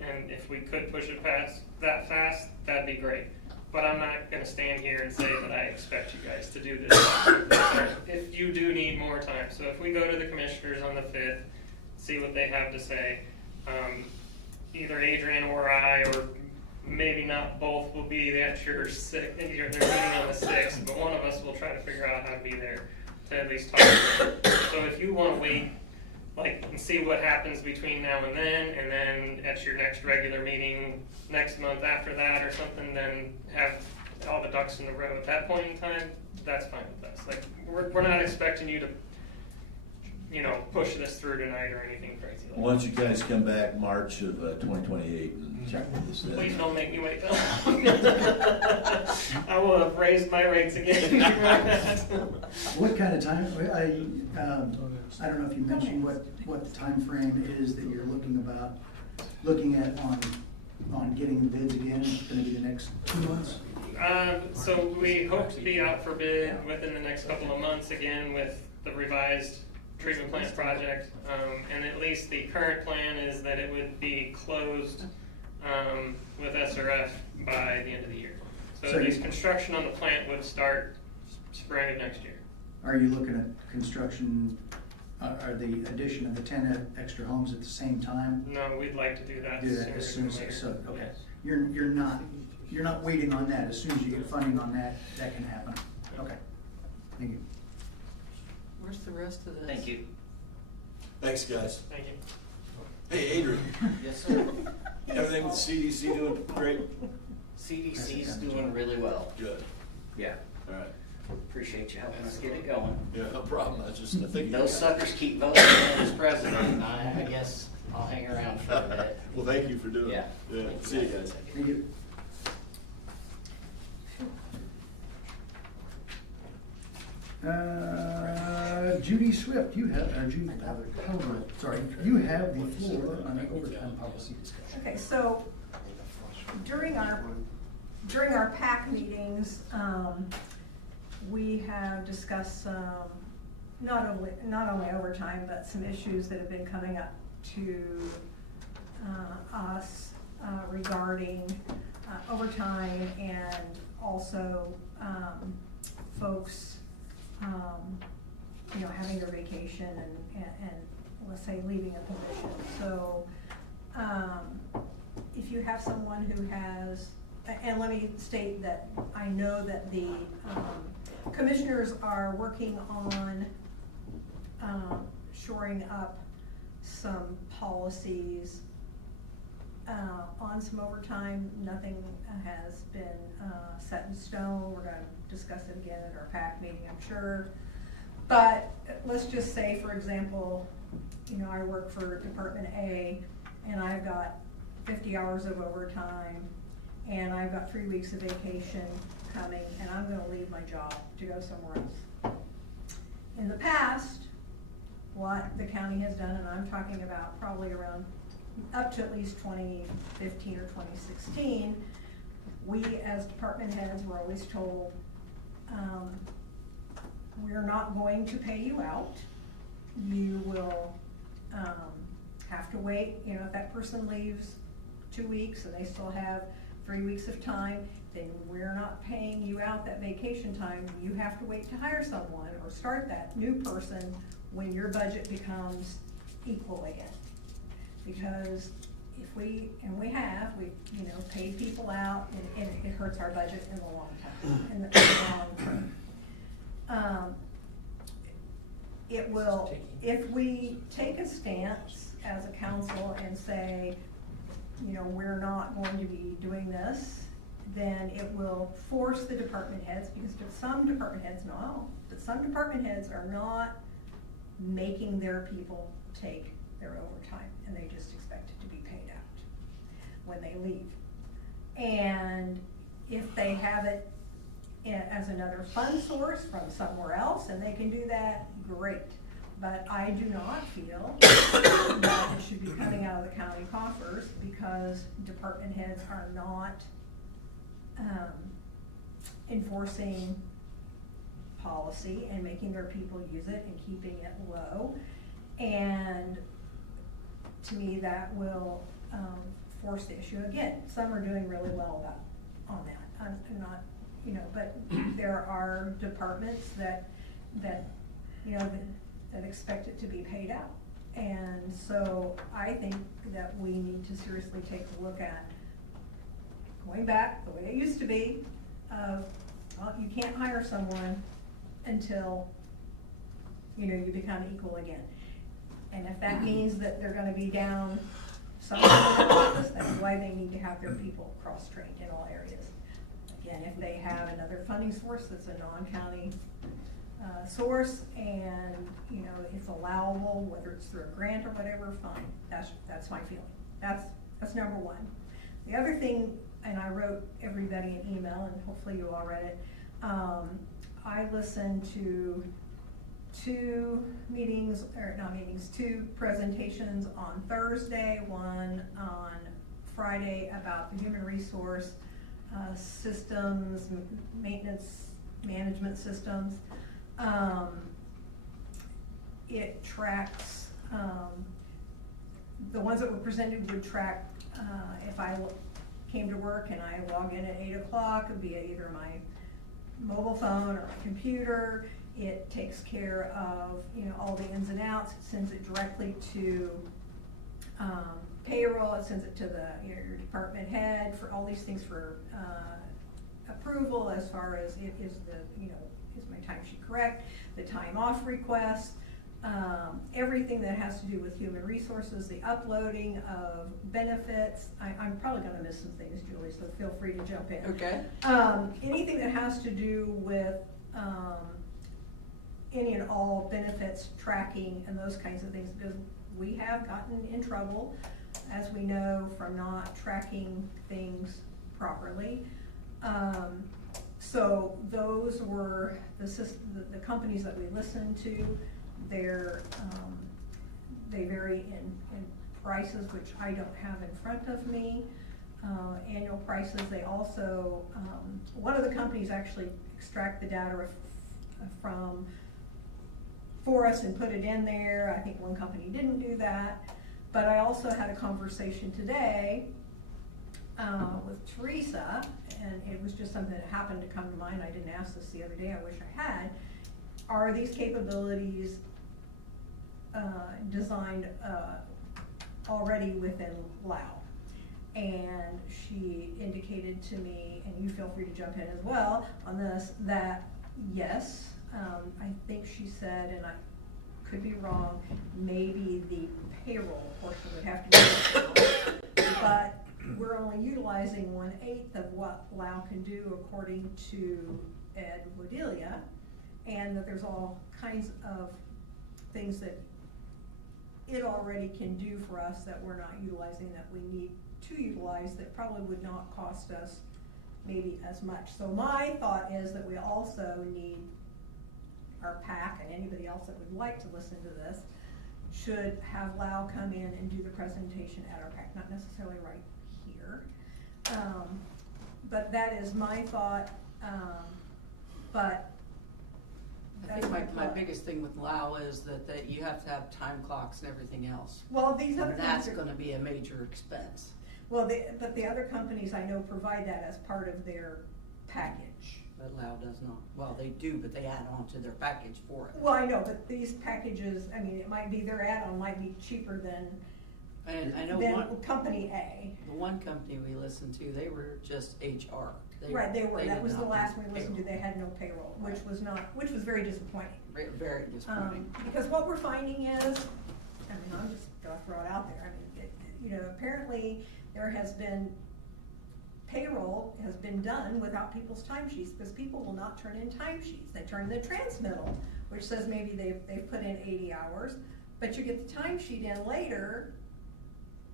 And if we could push it past that fast, that'd be great. But I'm not gonna stand here and say that I expect you guys to do this. If you do need more time, so if we go to the commissioners on the 5th, see what they have to say, either Adrian or I, or maybe not both, will be at your their meeting on the 6th, but one of us will try to figure out how to be there to at least talk to them. So if you wanna wait, and see what happens between now and then at your next regular meeting next month after that or something, then have all the ducks in a row at that point in time, that's fine with us. Like, we're not expecting you to, push this through tonight or anything crazy like that. Why don't you guys come back March of 2028 and check this out? Please don't make me wait that long. I will have raised my rates again. What kind of time, I don't know if you mentioned what the time frame is that you're looking at on getting the bids again. It's gonna be the next 2 months? So we hope to be out for bid within the next couple of months again with the revised treatment plant project. And at least the current plan is that it would be closed with SRF by the end of the year. So So at you- least construction on the plant would start spring of next year. Are you looking at construction, or the addition of the 10 extra homes at the same time? No, we'd like to do that Do that as soon sooner as, than later. so, okay. Yes. You're not waiting on that. As soon as you get funding on that, that can happen. Okay. Thank you. Where's the rest of this? Thank you. Thanks, guys. Thank you. Hey, Adrian, Yes, sir. everything with CDC doing great? CDC's doing really well. Good. Yeah, All right. appreciate you helping us get it going. Yeah, no problem. I think. Those suckers keep voting in as president, and I guess I'll hang around for a bit. Well, thank you for doing it. Yeah. Yeah, see you guys. Thank you. Judy Swift, you have, Judy Howard, sorry, you have the floor on the overtime policy discussion. Okay, so during our PAC meetings, we have discussed some, not only overtime, but some issues that have been coming up to us regarding overtime and also folks, having their vacation and let's say leaving a position. So if you have someone who has, and let me state that I know that the commissioners are working on shoring up some policies on some overtime. Nothing has been set in stone. We're gonna discuss it again at our PAC meeting, I'm sure. But let's just say, for example, I work for Department A and I've got 50 hours of overtime and I've got 3 weeks of vacation coming and I'm gonna leave my job to go somewhere else. In the past, what the county has done, and I'm talking about probably around up to at least 2015 or 2016, we as department heads were always told, we're not going to pay you out. You will have to wait, if that person leaves 2 weeks and they still have 3 weeks of time, then we're not paying you out that vacation time. You have to wait to hire someone or start that new person when your budget becomes equal again. Because if we paid people out and it hurts our budget in the long time, in the long term. It will, if we take a stance as a council and say, we're not going to be doing this, then it will force the department heads, because some department heads, not all, but some department heads are not making their people take their overtime, and they just expect it to be paid out when they leave. And if they have it as another fund source from somewhere else and they can do that, great. But I do not feel that it should be coming out of the county coffers, because department heads are not enforcing policy and making their people use it and keeping it low. And to me, that will force the issue. Again, some are doing really well on that. I'm not, but there are departments that expect it to be paid out. And so I think that we need to seriously take a look at going back the way it used to be of, well, you can't hire someone until, you become equal again. And if that means that they're gonna be down some of the office, that's why they need to have their people cross-trained in all areas. Again, if they have another funding source that's a non-county source and, you know, it's allowable, whether it's through a grant or whatever, fine. That's my feeling. That's number one. The other thing, and I wrote everybody an email, and hopefully you all read it, I listened to two presentations on Thursday, one on Friday about the human resource systems, maintenance management systems. It tracks, the ones that were presented would track, if I came to work and I log in at 8 o'clock, it'd be either my mobile phone or my computer. It takes care of, you know, all the ins and outs. It sends it directly to payroll. It sends it to your department head for all these things for approval, as far as is my timesheet correct, the time off request, everything that has to do with human resources, the uploading of benefits. I'm probably gonna miss some things, Julie, so feel free to jump in. Okay. Anything that has to do with any and all benefits tracking and those kinds of things, because we have gotten in trouble, as we know, from not tracking things properly. So those were the companies that we listened to. They vary in prices, which I don't have in front of me. Annual prices. They also, one of the companies actually extract the data for us and put it in there. I think one company didn't do that. But I also had a conversation today with Teresa, and it was just something that happened to come to mind. I didn't ask this the other day, I wish I had. Are these capabilities designed already within LAO? And she indicated to me, and you feel free to jump in as well on this, that yes, I think she said, and I could be wrong, maybe the payroll portion would have to be, but we're only utilizing 1/8 of what LAO can do according to Ed Wodelia, and that there's all kinds of things that it already can do for us that we're not utilizing, that we need to utilize, that probably would not cost us maybe as much. So my thought is that we also need our PAC, and anybody else that would like to listen to this should have LAO come in and do the presentation at our PAC, not necessarily right here. But that is my thought, but I think my biggest thing with LAO is that you have to have time clocks and everything else. well, these other And that's things are, gonna be a major expense. well, but the other companies I know provide that as part of their package. But LAO does not. Well, they do, but they add on to their package for it. Well, I know, but these packages, I mean, it might be, their add-on might be cheaper than And I know company A. the one company we listened to, they were just HR. Right, they were, that did was the not last do we listened to, payroll. they had no payroll, which was very disappointing. Very disappointing. Because what we're finding is, I mean, I'm just gonna throw it out there, I mean, apparently there has been, payroll has been done without people's timesheets, because people will not turn in timesheets. They turn the transmittal, which says maybe they've put in 80 hours, but you get the timesheet in later,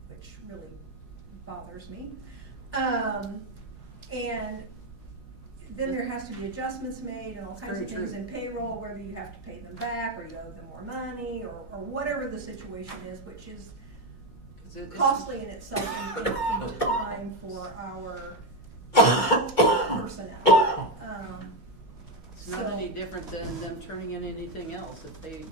which really bothers me. And then there has to be adjustments made and all kinds Very of things true. in payroll, whether you have to pay them back or you owe them more money or whatever the situation is, which is 'Cause it's- costly in itself in time for our personnel. It's not So- any different than them turning in anything else. If they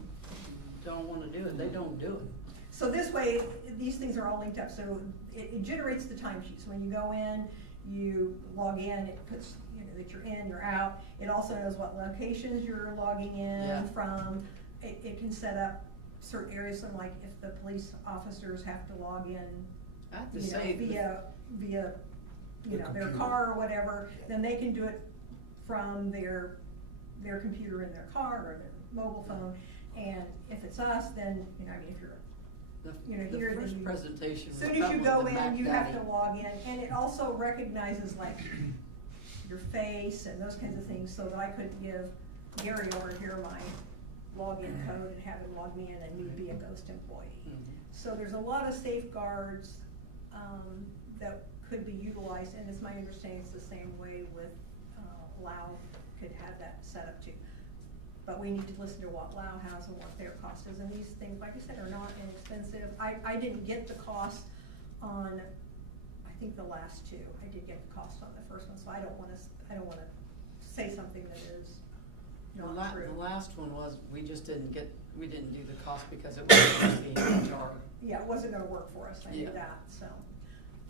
don't wanna do it, they don't do it. So this way, these things are all linked up, so it generates the timesheets. When you go in, you log in, it puts, that you're in, you're out. It also knows what locations you're logging Yeah. in from. It can set up certain areas, so like if the police officers have to log in, I have to say, via, their computer. car or whatever, then they can do it from their computer in their car or their mobile phone. And if it's us, then, I mean, if you're, the here first the- presentation. as was soon as you probably go the in, Mac you have Daddy. to log in, and it also recognizes like your face and those kinds of things, so that I couldn't give Gary over here my login code and have him log me in and me be a ghost employee. So there's a lot of safeguards, that could be utilized, and it's my understanding it's the same way with, Lao could have that set up too. But we need to listen to what Lao has and what their cost is, and these things, like I said, are not inexpensive. I didn't get the cost on, I think the last two, I did get the cost on the first one, so I don't wanna say something that is not true. The last one was, we just didn't do the cost because it wasn't being HR. Yeah, it wasn't gonna work for us, I knew Yeah. that, so.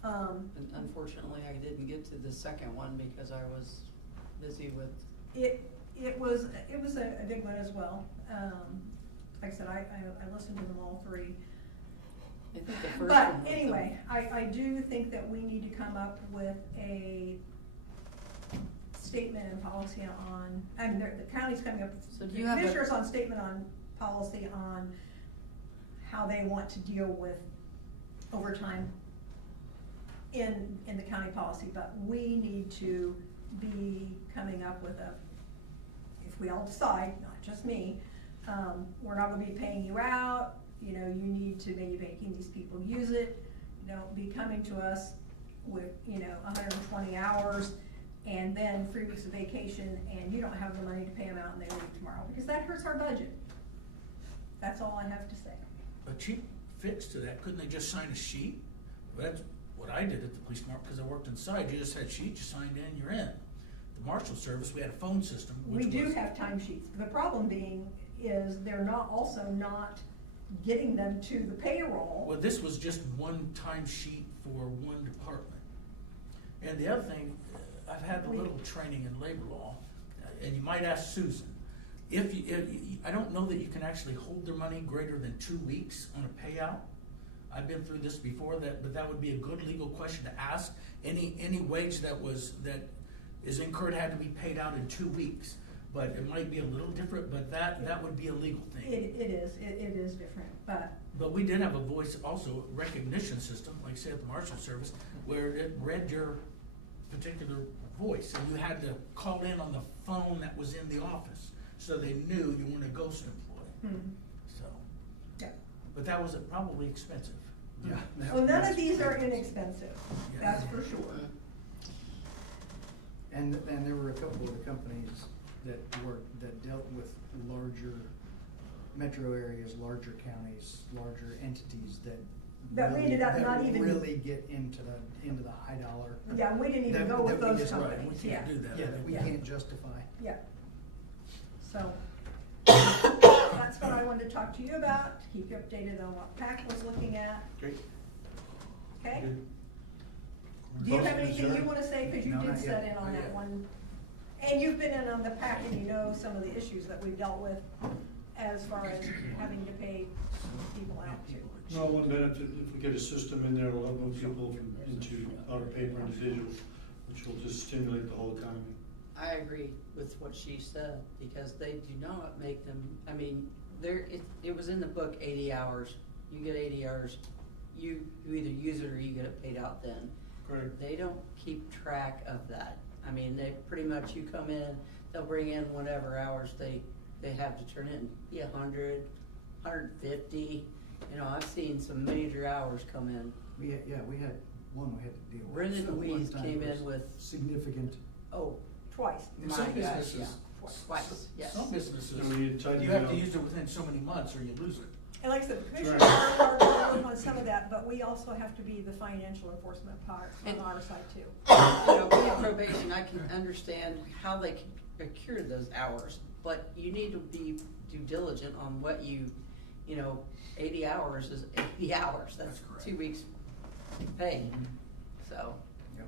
And unfortunately, I didn't get to the second one because I was busy with, It was a big one as well. Like I said, I listened to them all three. I think the first one. But with the- anyway, I do think that we need to come up with a statement and policy on, I mean, the county's coming up, So the do you have a- commissioners on statement on policy on how they want to deal with overtime in the county policy, but we need to be coming up with a, if we all decide, not just me, we're not gonna be paying you out, you know, you need to maybe making these people use it, don't be coming to us with, 120 hours and then 3 weeks of vacation and you don't have the money to pay them out and they leave tomorrow, because that hurts our budget. That's all I have to say. A cheap fix to that, couldn't they just sign a sheet? That's what I did at the police department, because I worked inside, you just had a sheet, you signed in, you're in. The marshal service, we had a phone system, which We do was- have timesheets. The problem being is they're not getting them to the payroll. Well, this was just one time sheet for one department. And the other thing, I've had a little training in labor law, and you might ask Susan, I don't know that you can actually hold their money greater than 2 weeks on a payout. I've been through this before, but that would be a good legal question to ask. Any wage that is incurred had to be paid out in 2 weeks. But it might be a little different, but that would be a legal thing. It is different, but. But we did have a voice also recognition system, like say at the Marshal Service, where it read your particular voice, and you had to call in on the phone that was in the office, so they knew you weren't a ghost employee. So, Yeah. but that was probably expensive. Yeah. Well, none of these are inexpensive, that's for sure. And there were a couple of the companies that dealt with larger metro areas, larger counties, larger entities That we ended up that not even- really get into the high dollar. Yeah, we didn't even That- go with that we those just- right, companies, we yeah. can't do that. Yeah, that we Yeah. can't justify. Yeah. So, that's what I wanted to talk to you about, to keep you updated on what PAC was looking at, Great. okay? Good. Do you have Motion anything you adjourned? wanna say, cause you No, did not set yet. in on Not that yet. one? And you've been in on the PAC and you know some of the issues that we've dealt with as far as having to pay people out too. No, one benefit, if we get a system in there, it'll help move people into out of paper and digital, which will just stimulate the whole economy. I agree with what she said, because they do not make them, I mean, it was in the book 80 hours. You get 80 hours, you either use it or you get it paid out then. Correct. They don't keep track of that. I mean, they pretty much, you come in, they'll bring in whatever hours they have to turn in, be 100, 150. You know, I've seen some major hours come in. We had one we had to deal with. Brendan So one Louise time came was in with, significant. oh, Twice. In my some gosh, businesses, yeah, twice, yes. Some businesses, So we need to tighten you it have to up. use it within so many months or you lose it. And like I said, the commissioners Right. are working on some of that, but we also have to be the financial enforcement part on And- our side too. You know, being probation, I can understand how they can procure those hours, but you need to be due diligent on what 80 hours is 80 hours, that's That's correct. 2 weeks pay, so. Yep.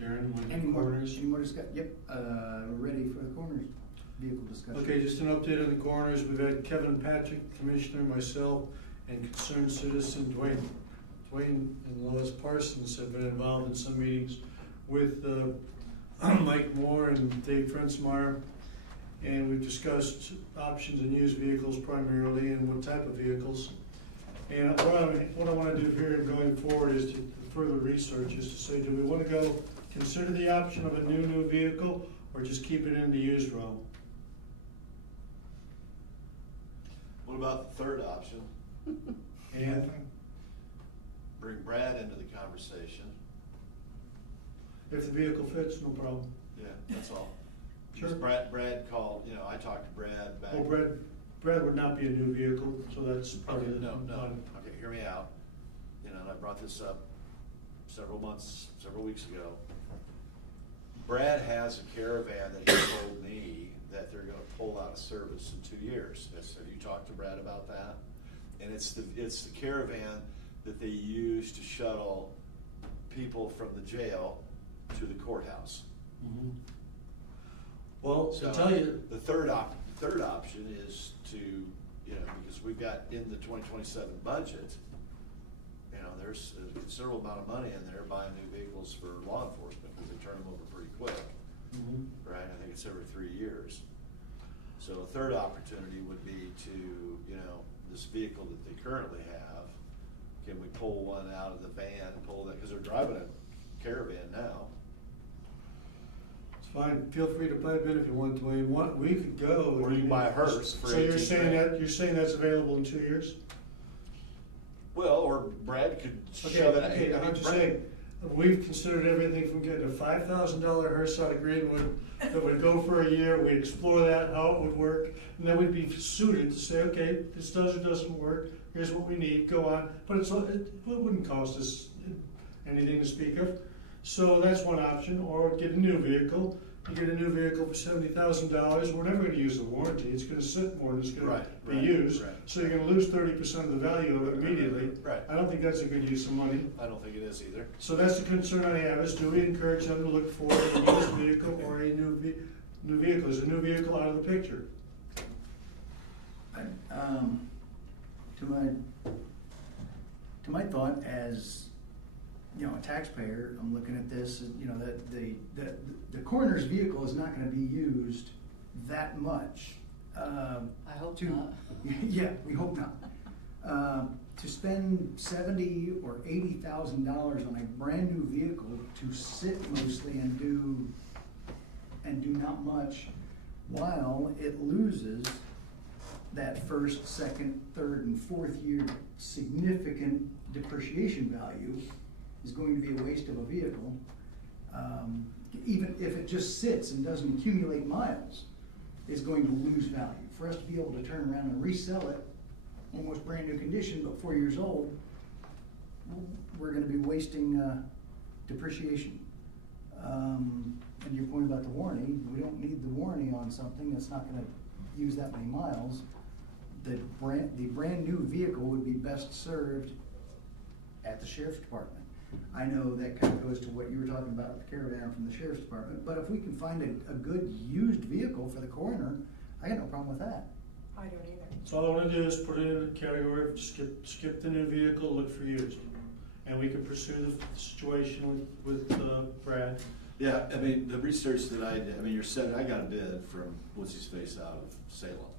Darren, with Any the more corners? discussion? Yep, we're ready for the corners vehicle discussion. Okay, just an update on the corners. We've had Kevin Patrick, Commissioner, myself, and concerned citizen Dwayne and Lois Parsons have been involved in some meetings with Mike Moore and Dave Frensmeyer. And we've discussed options in used vehicles primarily and what type of vehicles. And what I wanna do here and going forward is to further research, is to say, do we wanna go, consider the option of a new vehicle, or just keep it in the used row? What about the third option? And Bring Brad into the conversation. if the vehicle fits, no problem. Yeah, that's all. Sure. Because Brad called, you know, I talked to Brad back. Well, Brad would not be a new vehicle, so that's part Okay, of the. no, okay, hear me out. You know, and I brought this up several weeks ago. Brad has a Caravan that he told me that they're gonna pull out of service in 2 years. Have you talked to Brad about that? And it's the Caravan that they use to shuttle people from the jail to the courthouse. Mhm. Well, So to tell you, the third option is to, you know, because we've got in the 2027 budget, you know, there's a considerable amount of money in there buying new vehicles for law enforcement, because they turn them over pretty quick, Mhm. right? I think it's every 3 years. So a third opportunity would be to, you know, this vehicle that they currently have, can we pull one out of the van, pull that, because they're driving a Caravan now. It's fine, feel free to pipe in if you want to, Wayne. We could go. Or you can buy a hearse for So you're 18 saying grand. you're saying that's available in 2 years? Well, or Brad could Okay, shove it. okay, I mean, I'm just Brad- saying, we've considered everything from getting a $5,000 hearse out of Greenwood that would go for a year, we'd explore that, how it would work, and then we'd be suited to say, okay, this does or doesn't work, here's what we need, go on. But it wouldn't cost us anything to speak of. So that's one option, or get a new vehicle. You get a new vehicle for $70,000, we're never gonna use the warranty, it's gonna sit more than it's gonna Right, be right, used. right. So you're gonna lose 30% of the value of it immediately. Right. I don't think that's a good use of money. I don't think it is either. So that's the concern I have, is do we encourage them to look for a used vehicle or a new vehicle? Is a new vehicle out of the picture? To my thought, as, you know, a taxpayer, I'm looking at this, and, you know, the coroner's vehicle is not gonna be used that much. I hope to- not. Yeah, we hope not. To spend $70,000 or $80,000 on a brand new vehicle to sit mostly and do not much, while it loses that first, second, third, and fourth year significant depreciation value, is going to be a waste of a vehicle. Even if it just sits and doesn't accumulate miles, is going to lose value. For us to be able to turn around and resell it, almost brand new condition, but 4 years old, we're gonna be wasting depreciation. And your point about the warranty, we don't need the warranty on something that's not gonna use that many miles. The brand new vehicle would be best served at the sheriff's department. I know that kind of goes to what you were talking about with the Caravan from the sheriff's department, but if we can find a good used vehicle for the coroner, I got no problem with that. I don't either. So all I wanna do is put it in the category of skip the new vehicle, look for used. And we can pursue the situation with Brad. Yeah, I mean, the research that I did, I mean, I got a bid from what's-his-face out of Salem,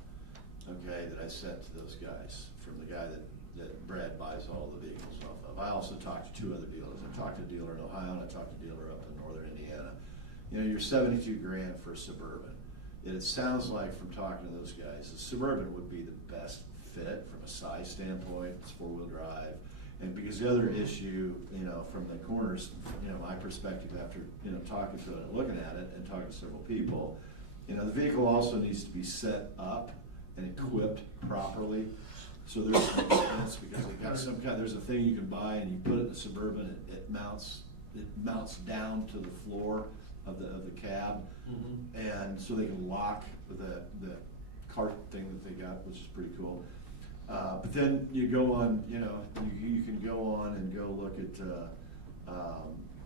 okay, that I sent to those guys, from the guy that Brad buys all the vehicles off of. I also talked to 2 other dealers. I talked to a dealer in Ohio, and I talked to a dealer up in northern Indiana. You know, you're $72,000 for a Suburban. It sounds like, from talking to those guys, the Suburban would be the best fit from a size standpoint. It's 4-wheel drive. And because the other issue, you know, from the corners, you know, my perspective after, you know, talking to it and looking at it and talking to several people, you know, the vehicle also needs to be set up and equipped properly. So there's some expense, because they've got some kind, there's a thing you can buy and you put it in the Suburban, it mounts down to the floor of the cab. And so they can lock the cart thing that they got, which is pretty cool. But then you go on, you know, you can go on and go look at,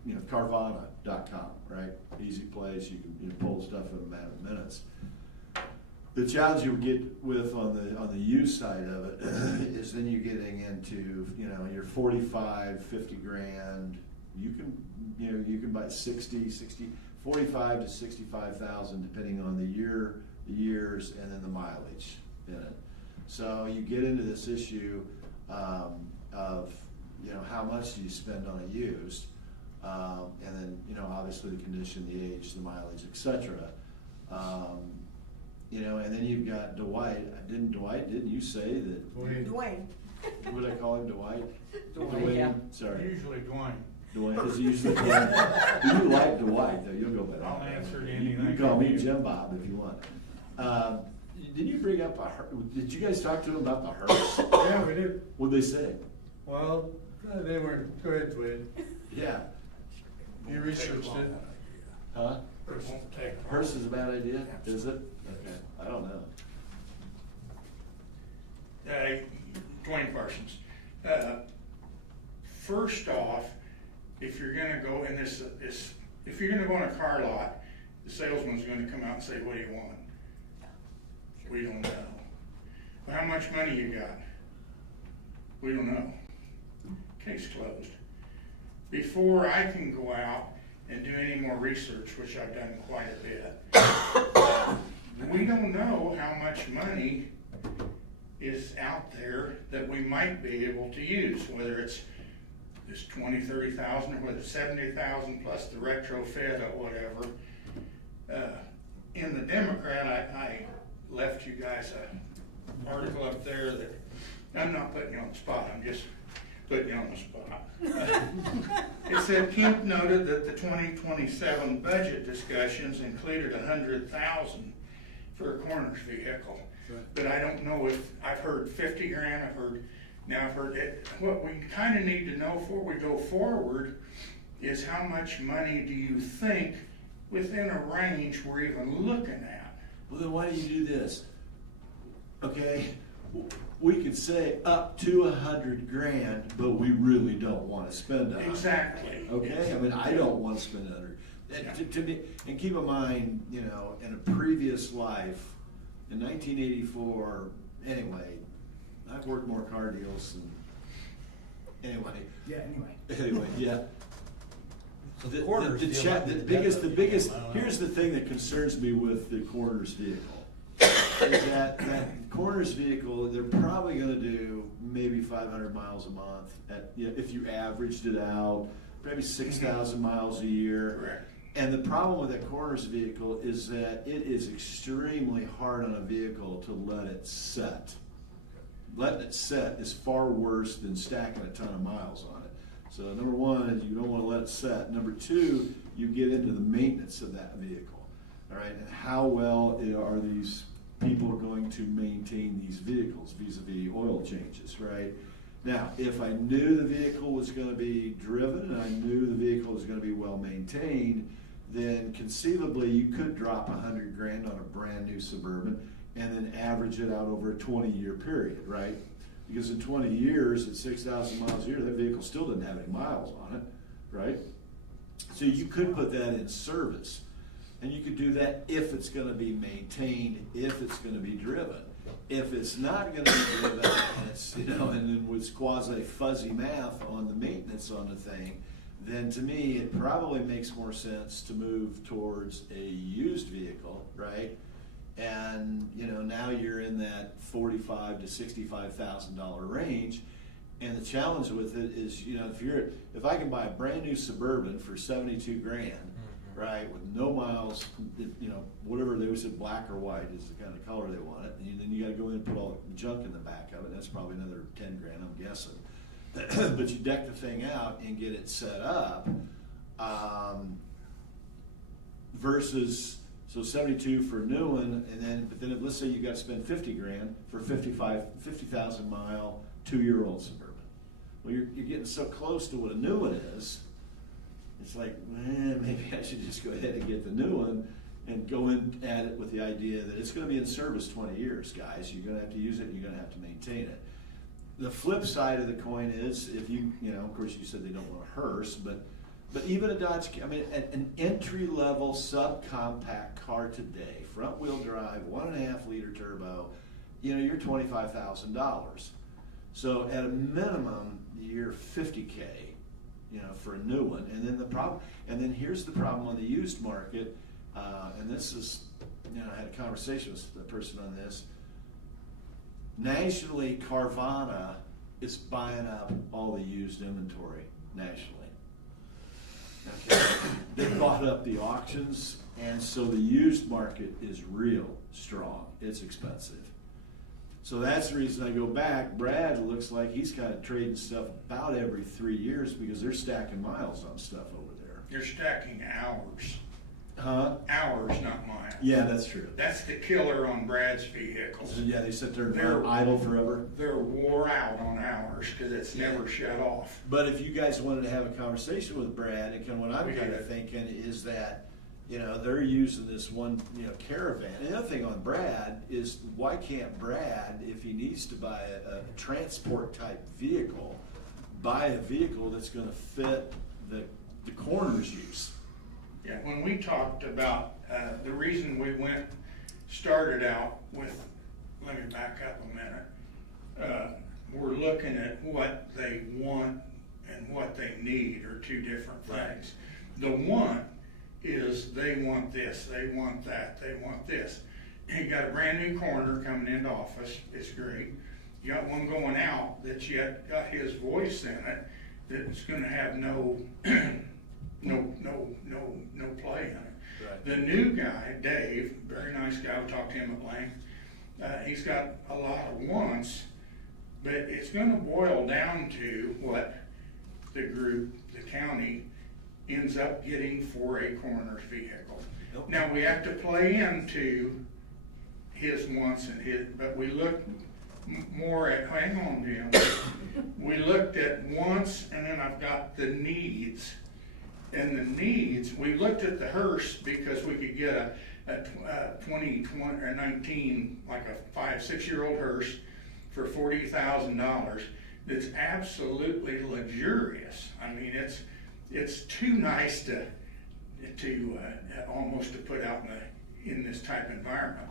you know, Carvana.com, right? Easy place, you can pull stuff in a matter of minutes. The challenge you would get with on the used side of it is then you're getting into, you know, your 45, 50 grand. You can buy 45 to 65,000 depending on the years, and then the mileage in it. So you get into this issue of, you know, how much do you spend on a used? And then, you know, obviously the condition, the age, the mileage, et cetera. You know, and then you've got Dwight. Didn't you say that? Dwayne. What did I call him, Dwight? Dwayne, yeah. Sorry. Usually Dwayne. Dwight, is he usually Dwight? You like Dwight, though, you'll go by that. I'll answer to You anything can call me from you. Jim Bob if you want. Did you bring up did you guys talk to him about the hearse? Yeah, we did. What'd they say? Well, they weren't, go ahead, Dwayne. Yeah, You researched it. huh? It won't take long. Hearse is a bad idea, is it? Okay, I don't know. Dwayne Parsons. First off, if you're gonna go in if you're gonna go in a car lot, the salesman's gonna come out and say, what do you want? We don't know. Well, how much money you got? We don't know. Case closed. Before I can go out and do any more research, which I've done quite a bit, we don't know how much money is out there that we might be able to use, whether it's this 20, 30,000, or whether it's 70,000 plus the retrofit or whatever. In the Democrat, I left you guys an article up there that, I'm not putting you on the spot, I'm just putting you on the spot. It said Kemp noted that the 2027 budget discussions included 100,000 for a coroner's vehicle. But I don't know if, I've heard 50 grand, I've heard it. What we kind of need to know before we go forward is how much money do you think within a range we're even looking at? Well, then why do you do this? Okay, we could say up to 100 grand, but we really don't want to spend 100. Exactly. Okay, I mean, I don't want to spend 100. And to me, and keep in mind, you know, in a previous life, in 1984, anyway, I've worked more car deals than, anyway, yeah. So the coroner's deal might be The biggest, I don't know. here's the thing that concerns me with the coroner's vehicle. Is that coroner's vehicle, they're probably gonna do maybe 500 miles a month if you averaged it out, maybe 6,000 miles a year. Correct. And the problem with that coroner's vehicle is that it is extremely hard on a vehicle to let it set. Letting it set is far worse than stacking a ton of miles on it. So number one is you don't want to let it set. Number two, you get into the maintenance of that vehicle. All right, and how well are these people going to maintain these vehicles vis-a-vis oil changes, right? Now, if I knew the vehicle was going to be driven and I knew the vehicle was going to be well maintained, then conceivably you could drop 100 grand on a brand new Suburban and then average it out over a 20-year period, right? Because in 20 years, at 6,000 miles a year, that vehicle still doesn't have any miles on it, right? So you could put that in service. And you could do that if it's gonna be maintained, if it's gonna be driven. If it's not gonna be driven, and it's, you know, and then with quasi fuzzy math on the maintenance on the thing, then to me, it probably makes more sense to move towards a used vehicle, right? And, you know, now you're in that $45,000 to $65,000 range. And the challenge with it is, you know, if I can buy a brand new Suburban for 72 grand, right, with no miles, you know, whatever they said, black or white is the kind of color they want it, and then you gotta go in and put all the junk in the back of it, that's probably another 10 grand, I'm guessing. But you deck the thing out and get it set up, versus, so 72 for a new one, but then if, let's say you gotta spend 50 grand for 50,000 mile, 2-year-old Suburban. Well, you're getting so close to what a new one is, it's like, maybe I should just go ahead and get the new one and go in at it with the idea that it's gonna be in service 20 years, guys. You're gonna have to use it, and you're gonna have to maintain it. The flip side of the coin is, if you know, of course you said they don't want a hearse, but even a Dodge, I mean, an entry-level subcompact car today, front-wheel drive, 1.5 liter turbo, you know, you're $25,000. So at a minimum, you're $50K. You know, for a new one, and then here's the problem on the used market, and this is, you know, I had a conversation with a person on this. Nationally, Carvana is buying up all the used inventory nationally. Okay, they bought up the auctions, and so the used market is real strong. It's expensive. So that's the reason I go back. Brad looks like he's kind of trading stuff about every 3 years because they're stacking miles on stuff over there. You're stacking hours. Huh? Hours, not miles. Yeah, that's true. That's the killer on Brad's vehicles. So, yeah, they sit there and They're idle forever. They're wore out on hours because it's never shut off. But if you guys wanted to have a conversation with Brad, and kind of what I'm We kind did. of thinking is that, you know, they're using this one, you know, caravan. And the other thing on Brad is, why can't Brad, if he needs to buy a transport type vehicle, buy a vehicle that's gonna fit the coroner's use? Yeah, when we talked about, the reason we started out with, let me back up a minute. We're looking at what they want and what they need are two different things. The want is they want this, they want that, they want this. You got a brand new coroner coming into office, it's great. You got one going out that's yet got his voice in it, that's gonna have no play in it. Right. The new guy, Dave, very nice guy, we talked to him at length. He's got a lot of wants, but it's gonna boil down to what the group, the county, ends up getting for a coroner's vehicle. Nope. Now, we have to play into his wants and but we look more at, hang on, Jim. We looked at wants, and then I've got the needs. And the needs, we looked at the hearse because we could get a 20 or 19, like a 5-6-year-old hearse for $40,000. That's absolutely luxurious. I mean, it's too nice to almost to put out in this type of environment.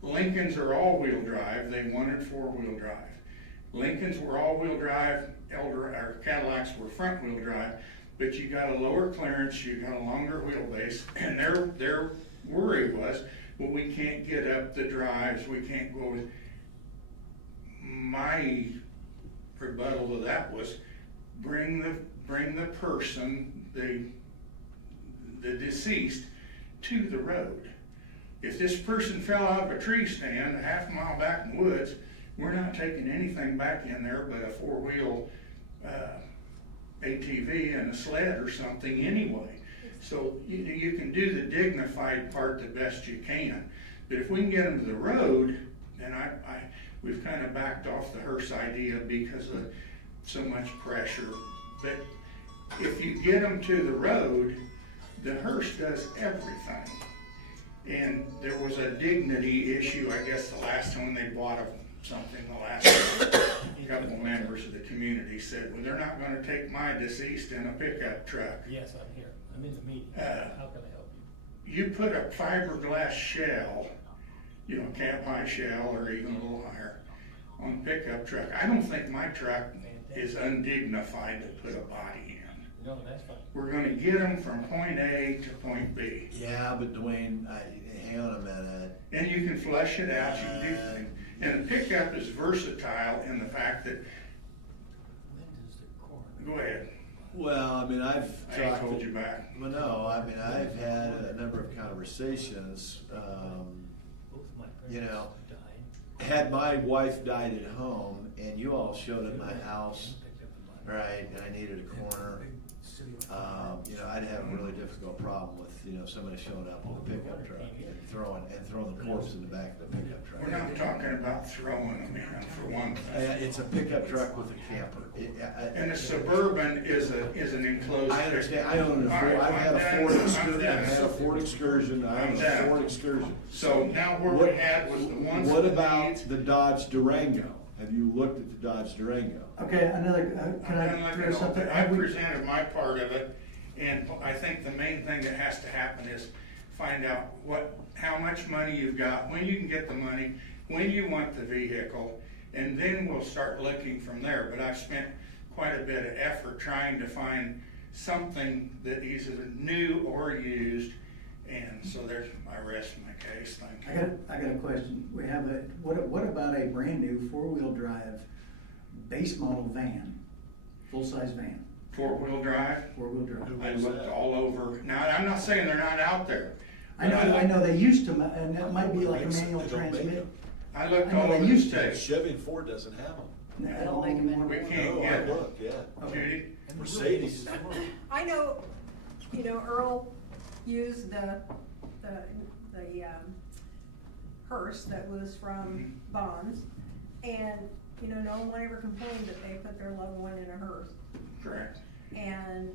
Lincolns are all-wheel drive. They wanted 4-wheel drive. Lincolns were all-wheel drive. Or Cadillacs were front-wheel drive. But you got a lower clearance, you got a longer wheelbase, and their worry was, well, we can't get up the drives, we can't go. My rebuttal to that was, bring the person, the deceased, to the road. If this person fell out of a tree stand a half mile back in the woods, we're not taking anything back in there but a 4-wheel ATV and a sled or something anyway. So you can do the dignified part the best you can. But if we can get them to the road, then we've kind of backed off the hearse idea because of so much pressure. But if you get them to the road, the hearse does everything. And there was a dignity issue, I guess, the last time they bought something, the last couple members of the community said, well, they're not gonna take my deceased in a pickup truck. Yes, I'm here. I'm in the meeting. How can I help you? You put a fiberglass shell, you know, cap high shell or even a little higher, on a pickup truck. I don't think my truck is undignified to put a body in. No, that's fine. We're gonna get them from point A to point B. Yeah, but Dwayne, hang on a minute. And you can flush it out, you can do things. And the pickup is versatile in the fact that, When does the coroner? go ahead, Well, I mean, I've I ain't talked. told you back. Well, no, I mean, I've had a number of conversations, Both my you parents know, died. had my wife died at home and you all showed at my house, right, and I needed a coroner, you know, I'd have a really difficult problem with, you know, somebody showing up with a pickup truck and throwing the corpse in the back of the pickup truck. We're not talking about throwing them in, for one thing. It's a pickup truck with a camper. And a Suburban is an enclosed. I understand, I own All right, I've had a I'm Ford done. Excursion, I've had a Ford Excursion, I own I'm a done. Ford Excursion. So now where we had was the ones. What that about needs- the Dodge Durango? Have you looked at the Dodge Durango? Okay, another, can I'm done I looking throw at something? it. I presented my part of it, and I think the main thing that has to happen is find out how much money you've got, when you can get the money, when you want the vehicle, and then we'll start looking from there. But I've spent quite a bit of effort trying to find something that is either new or used, and so I rest my case, thank you. I got a question. We have what about a brand new 4-wheel drive base model van, full-size van, Four-wheel drive. four-wheel drive. I looked all over. Now, I'm not saying they're not out there. I know they used to, and that might be like a manual They don't make transmit. them. I looked I know all they over the used to. state. Chevy and Ford doesn't have them. They don't make 'em anymore. We can't No, I get looked, yeah. Judy? Mercedes. I know, Earl used the hearse that was from Bonds, and, no one ever complained that they put their loved one in a hearse. Correct. And,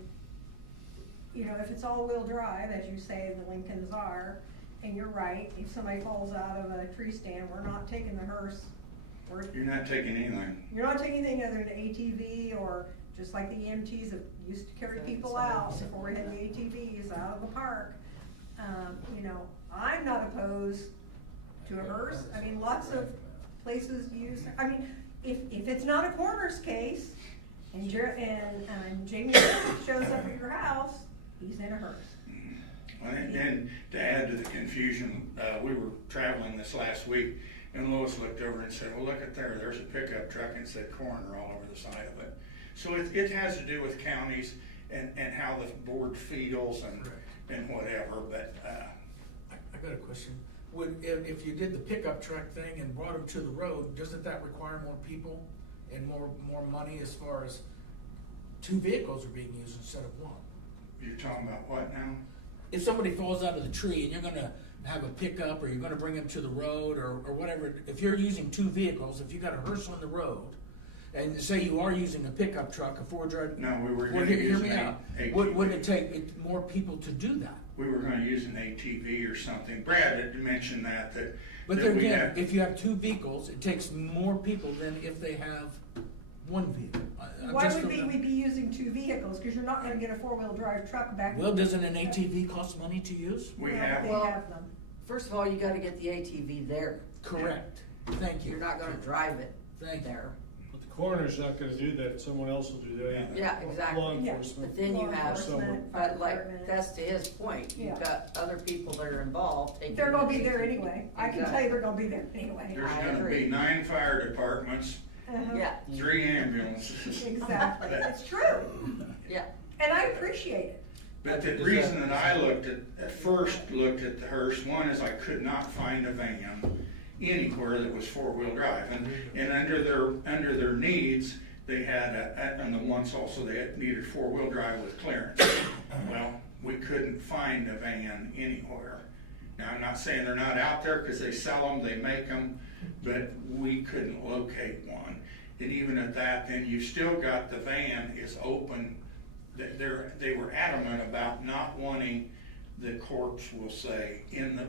if it's all-wheel drive, as you say, the Lincolns are, and you're right, if somebody falls out of a tree stand, we're not taking the hearse. You're not taking anything. You're not taking anything other than ATV, or just like the EMTs that used to carry people out before we had the ATVs out of the park. I'm not opposed to a hearse. I mean, lots of places use, if it's not a coroner's case, and Jamie shows up at your house, he's in a hearse. And to add to the confusion, we were traveling this last week, and Lois looked over and said, well, look at there's a pickup truck, and it said coroner all over the side of it. So it has to do with counties and how the board feels and whatever, but, I got a question. If you did the pickup truck thing and brought them to the road, doesn't that require more people and more money as far as two vehicles are being used instead of one? you're talking about what now? If somebody falls out of the tree and you're gonna have a pickup, or you're gonna bring them to the road, or whatever, if you're using two vehicles, if you got a hearse on the road, and say you are using a pickup truck, a four-drive. No, we were Well, gonna hear use me an out. ATV. Wouldn't it take more people to do that? We were gonna use an ATV or something. Brad had mentioned that But that then we again, have. if you have two vehicles, it takes more people than if they have one vehicle. I Why just would don't know. we be using two vehicles? Cause you're not gonna get a four-wheel drive truck back. Well, doesn't an ATV cost money to use? We Well, have, They Well- have them. First of all, you gotta get the ATV there. Correct. Thank you. You're not gonna drive it Thank you. there. But the coroner's not gonna do that, someone else will do that. Yeah, exactly. Law Yeah. enforcement. But then you Law have, enforcement, fire but like, department. that's to his point, you've Yeah. got other people that are involved taking. They're gonna be the there ATV. anyway. I can tell you they're gonna be there anyway. there's I gonna agree. be 9 fire departments, Uh-huh. Yeah, 3 ambulances. Exactly, it's true, yeah. and I appreciate it. But the reason that I first looked at the hearse, one is I could not find a van anywhere that was four-wheel drive. And under their needs, they had, and the ones also, they had needed four-wheel drive with clearance. Well, we couldn't find a van anywhere. Now, I'm not saying they're not out there, because they sell them, they make them, but we couldn't locate one. And even at that, then you still got the van is open. They were adamant about not wanting the corpse, we'll say, in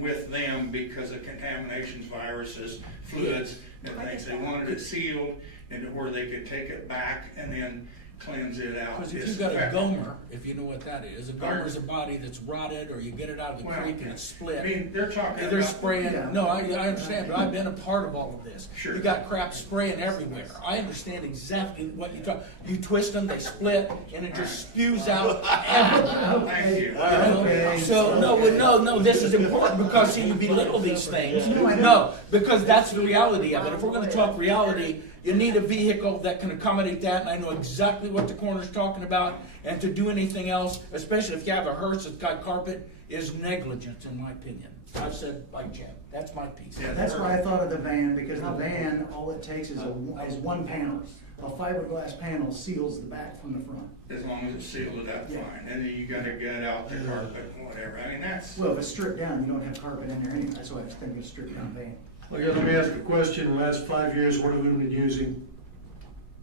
with them because of contaminations, viruses, fluids, and things. They wanted it sealed and to where they could take it back and then cleanse it out. Because if you've got a gomer, if you know what that is, a gomer is a body that's rotted, or you get it out of the Well, creek and it's split. I mean, they're talking They're about. spraying, Yeah. no, I understand, but I've been a part of all of this. Sure. You got crap spraying everywhere. I understand exactly what you talk, you twist them, they split, and it just spews out everywhere. Thank you. You know? Okay. So, no, this is important, because see, you belittle these things. No, I know. No, because that's the reality of it. If we're gonna talk reality, you need a vehicle that can accommodate that, and I know exactly what the coroner's talking about. And to do anything else, especially if you have a hearse that's got carpet, is negligence, in my opinion. I've said like Jim, that's my piece. Yeah. That's why I thought of the van, because the van, all it takes is one panel. A fiberglass panel seals the back from the front. As long as it's sealed it up Yeah. fine, and then you gotta get out the carpet and whatever, I mean, that's. Well, if it's stripped down, you don't have carpet in there anyway, that's why I was thinking of stripped down van. Okay, let me ask a question. In the last 5 years, what have we been using?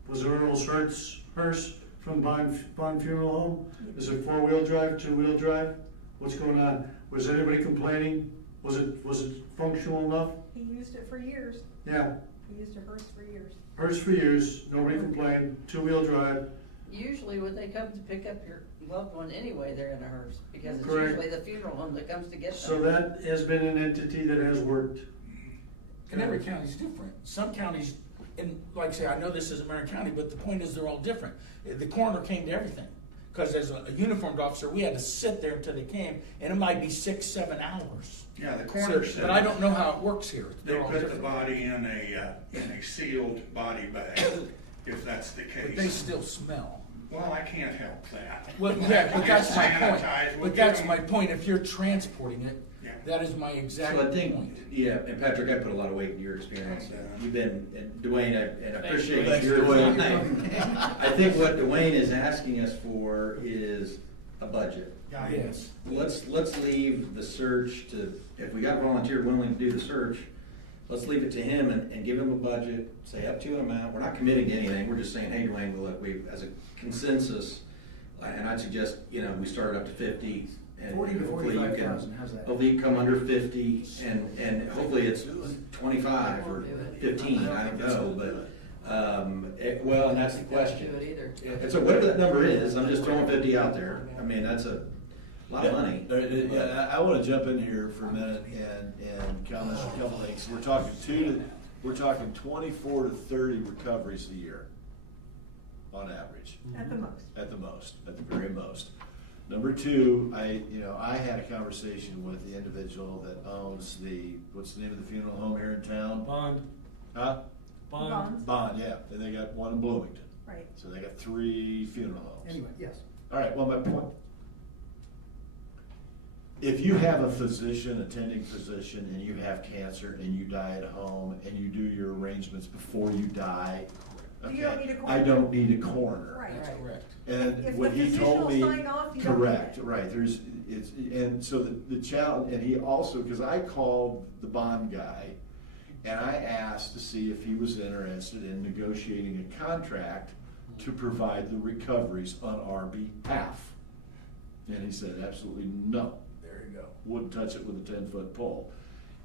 Was it Earl's hearse from Bond Funeral Home? Is it four-wheel drive, two-wheel drive? What's going on? Was anybody complaining? Was it functional enough? He used it for years. Yeah, He used a hearse for years. hearse for years, nobody complained, two-wheel drive. Usually when they come to pick up your loved one anyway, they're in a hearse, because it's Correct. usually the funeral home that comes to get them. So that has been an entity that has worked. And every county's different. Some counties, and like I say, I know this is Marion County, but the point is they're all different. The coroner came to everything. Because as a uniformed officer, we had to sit there until they came, and it might be 6, 7 hours. Yeah, the So, coroner but I said don't know how it works here. they They're all put the different. body in a sealed body bag, if that's the But they case. still smell. Well, I can't help that. Well, yeah, but that's my point. Sanitize, we'll But get that's them. my point. If you're transporting it, Yeah. that is my exact So I think, point. yeah, and Patrick, I put a lot of weight in your experience. You've been, and Dwayne, and I appreciate Thanks, your Dwayne. time. I think what Dwayne is asking us for is a budget. Yes. Let's leave the search to, if we got a volunteer willing to do the search, let's leave it to him and give him a budget, say up to an amount. We're not committing to anything, we're just saying, hey, Dwayne, look, we, as a consensus, and I'd suggest, we start up to 50. And 40 to hopefully you can- 45,000, how's that? Hopefully you come under 50, and hopefully it's 25 or 15, I don't know, but, well, and that's the question. Can't do it either. So whatever that number is, I'm just throwing 50 out there. I mean, that's a lot of money. Yeah, I wanna jump in here for a minute and comment on a couple things. We're talking 24 to 30 recoveries a year, on average. At the most. At the most, at the very most. Number two, I had a conversation with the individual that owns what's the name of the funeral home here in town? Bond. Huh? Bonds. Bond, yeah, and they got one in Bloomington. Right. So they got 3 funeral homes. Anyway, yes. All right, well, my point. If you have a attending physician, and you have cancer, and you die at home, and you do your arrangements before you die, You don't okay, need a coroner. I don't need a coroner. Right. That's correct. And If what the he physician told will me, sign off, you don't need correct, it. right, and so the challenge, and he also, because I called the bond guy, and I asked to see if he was interested in negotiating a contract to provide the recoveries on our behalf. And he said, absolutely no. There you go. Wouldn't touch it with a 10-foot pole.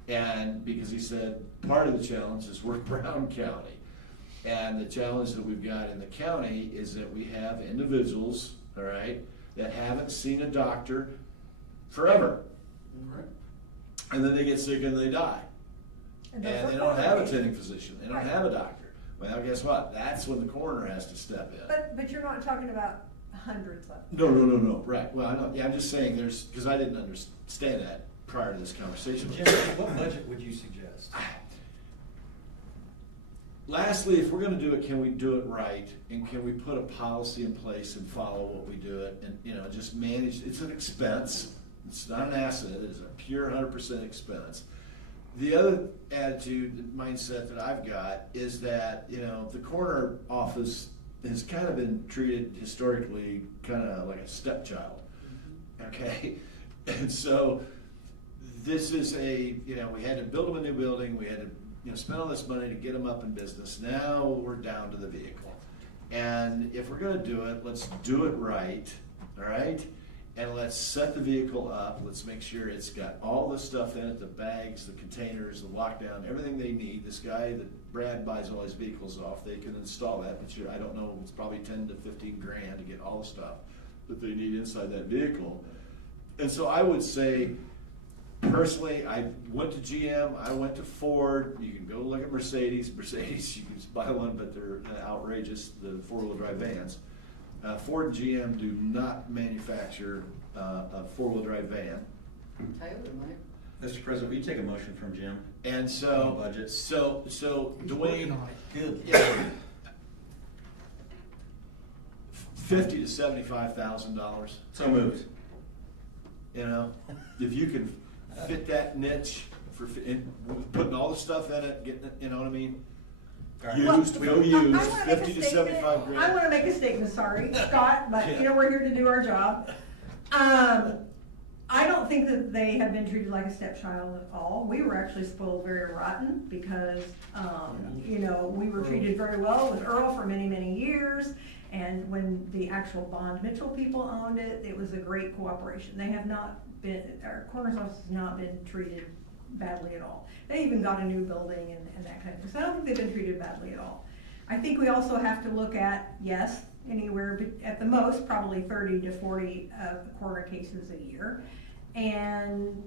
And because he said, part of the challenge is we're Brown County. And the challenge that we've got in the county is that we have individuals, all right, that haven't seen a doctor forever. And then they get sick and they die. those And are they don't have a coroner attending cases. physician, they don't Right. have a doctor. Well, guess what? That's when the coroner has to step in. But you're not talking about hundreds of them. No, right. Well, I know, yeah, I'm just saying there's, because I didn't understand that prior to this conversation. Jim, what budget would you suggest? Lastly, if we're gonna do it, can we do it right? And can we put a policy in place and follow what we do it? And, just manage, it's an expense. It's not an asset, it is a pure 100% expense. The other attitude, mindset that I've got is that, the coroner office has kind of been treated historically kind of like a stepchild. Okay? And so this is we had to build them a new building, we had to, spend all this money to get them up in business. Now we're down to the vehicle. And if we're gonna do it, let's do it right, all right? And let's set the vehicle up, let's make sure it's got all the stuff in it, the bags, the containers, the lockdown, everything they need. This guy that Brad buys all his vehicles off, they can install that, but I don't know, it's probably 10 to 15 grand to get all the stuff that they need inside that vehicle. And so I would say, personally, I went to GM, I went to Ford, you can go look at Mercedes, you can just buy one, but they're outrageous, the 4-wheel drive vans. Ford and GM do not manufacture a 4-wheel drive van. Toyota might. Mr. President, will you take a motion from Jim? And so, On budget. so He's Dwayne, working on it. Good. $50,000 to $75,000. So moved. If you can fit that niche putting all the stuff in it, getting it, you know what I mean? Used, Well, no used, I wanna make a 50 to statement. 75 grand. I wanna make a statement, sorry, Scott, but Yeah. we're here to do our job. I don't think that they have been treated like a stepchild at all. We were actually spoiled very rotten because, we were treated very well with Earl for many, many years. And when the actual Bond Mitchell people owned it, it was a great cooperation. They have not been, our coroner's office has not been treated badly at all. They even got a new building and that kind of thing. So I don't think they've been treated badly at all. I think we also have to look at, yes, anywhere at the most, probably 30 to 40 coroner cases a year. And,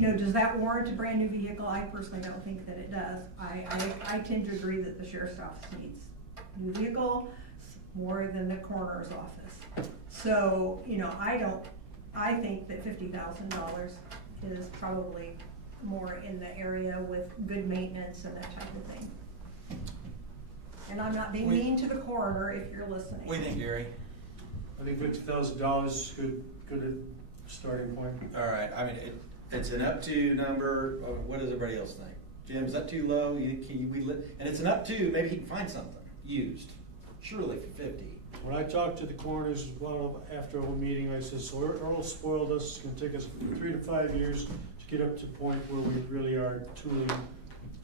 does that warrant a brand new vehicle? I personally don't think that it does. I tend to agree that the sheriff's office needs a new vehicle, more than the coroner's office. So, you know, I think that $50,000 is probably more in the area with good maintenance and that type of thing. And I'm not being mean to the coroner if you're listening. What do you think, Gary? I think $50,000 is good starting point. All right, I mean, it's an up to number. What does everybody else think? Jim, is that too low? And it's an up to, maybe he can find something used. Surely for 50. When I talked to the coroners as well after a meeting, I said, so Earl spoiled us, it's gonna take us 3 to 5 years to get up to the point where we really are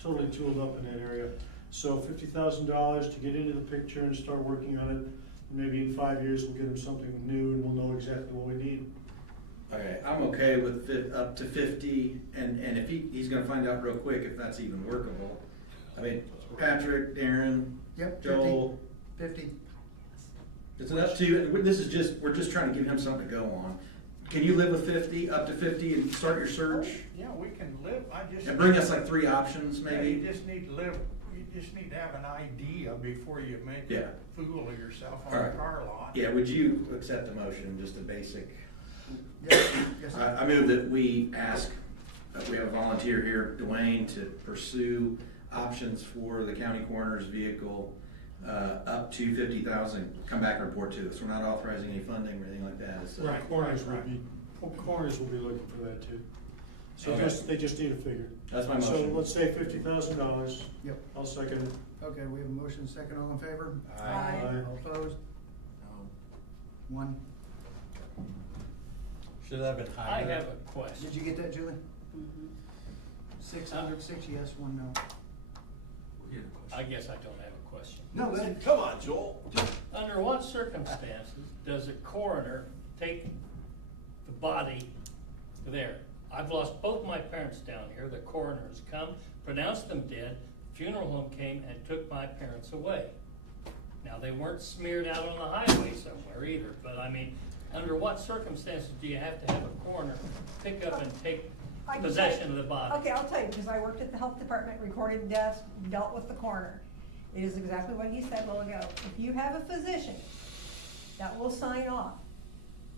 totally tooled up in that area. So $50,000 to get into the picture and start working on it. Maybe in 5 years, we'll get him something new and we'll know exactly what we need. Okay, I'm okay with up to 50, and if he's gonna find out real quick if that's even workable. I mean, Patrick, Darren, Yep, Joel. 50. It's an up to, and we're just trying to give him something to go on. Can you live with 50, up to 50, and start your search? Yeah, we can live, And bring us like 3 options, You maybe? just need to have an idea before you make Yeah. a fool of yourself All on right. a car lot. Yeah, would you accept the motion, just a basic? Yes, yes. I move that we ask, we have a volunteer here, Dwayne, to pursue options for the county coroner's vehicle, up to 50,000, come back and report to us. We're not authorizing any funding or anything like that. It's, Right, coroners will be looking for that too. So Okay. they just need a figure. That's my So motion. let's say $50,000. Yep. I'll second it. Okay, we have a motion, second, all in favor? Aye. All opposed? One. Should that have been I higher? have a question. Did you get that, Julie? Mhm. 606 yes, 1 no. I guess I don't have a question. No, that, Come on, Joel. Under what circumstances does a coroner take the body there? I've lost both my parents down here. The coroner's come, pronounced them dead. Funeral home came and took my parents away. Now, they weren't smeared out on the highway somewhere either, but I mean, under what circumstances do you have to have a coroner pick up and take I can possession tell of you- the body? Okay, I'll tell you, because I worked at the health department, recorded deaths, dealt with the coroner. It is exactly what he said a while ago. If you have a physician that will sign off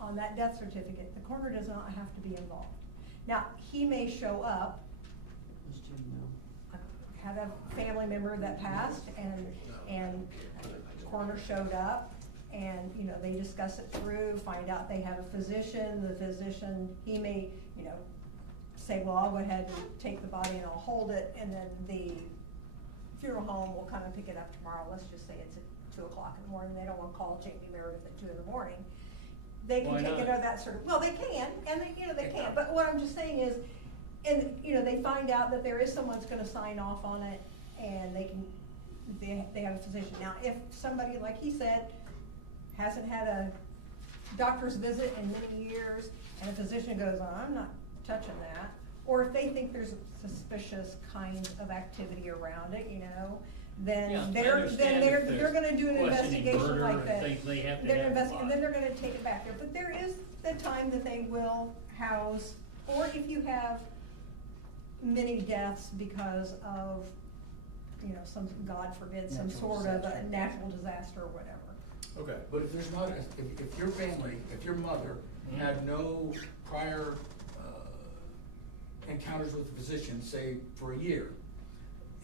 on that death certificate, the coroner does not have to be involved. Now, he may show up. Does Jim know? I had a family member that passed and coroner showed up and, you know, they discuss it through, find out they have a physician, the physician, he may, you know, say, well, I'll go ahead and take the body and I'll hold it, and then the funeral home will come and pick it up tomorrow. Let's just say it's at 2 o'clock in the morning, they don't wanna call Jamie Meredith at 2 in the morning. They can Why take it not? or that sort of, well, they can, and they, you know, they can, but what I'm just saying is, and, you know, they find out that there is someone's gonna sign off on it, and they have a physician. Now, if somebody, like he said, hasn't had a doctor's visit in many years, and a physician goes, I'm not touching that, or if they think there's a suspicious kind of activity around it, you know, then Yeah, I they're understand if they're there's gonna do an questioning investigation murder like and that. things, they have to They're have the and then body. they're gonna take it back there, but there is the time that they will house, or if you have many deaths because of, you know, some, God forbid, some Natural sort of a disaster. natural disaster or whatever. Okay. But if there's not, if your family, if your mother had no prior encounters with a physician, say for a year,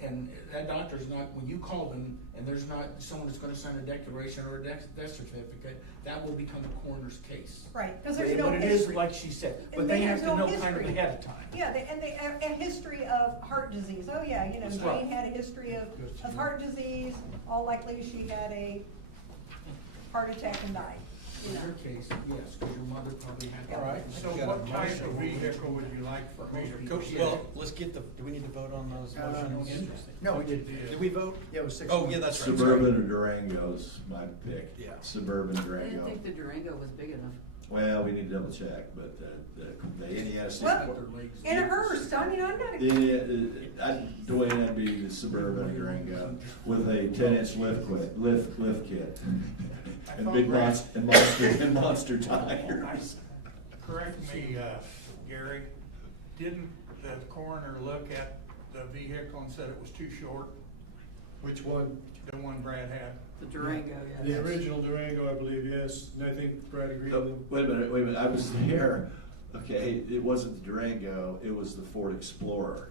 and that doctor's not, when you call them, and there's not someone that's gonna sign a declaration or a death certificate, that will become a coroner's case. Right, because there's no But it is history. like she said, but And they there's have to no know kind of history. ahead of time. Yeah, and they, a history of heart disease. Oh, yeah, you know, That's Jane right. had a history of heart disease. All likely she had a heart attack and died, you In know. your case, yes, because your mother probably had. Yeah. that. All right. So We got a what type motion. of vehicle would you like for me to? Coach, well, let's get do we need to vote on those motions? no, we did. Did we vote? Yeah, it was 6. Oh, yeah, that's right. Suburban or Durango's my pick. Yeah. Suburban I Durango. didn't think the Durango was big enough. Well, we need to double check, but the Indiana State. Well, in a hearse, I mean, I'm not. Dwayne, that'd be the Suburban Durango with a 10-inch lift kit. And big monster tires. Correct me, Gary, didn't the coroner look at the vehicle and said it was too short? Which one? The one Brad had? The Durango, The yes. original Durango, I believe, yes, and I think Brad agreed Oh, with him. wait a minute, I was there. Okay, it wasn't the Durango, it was the Ford Explorer.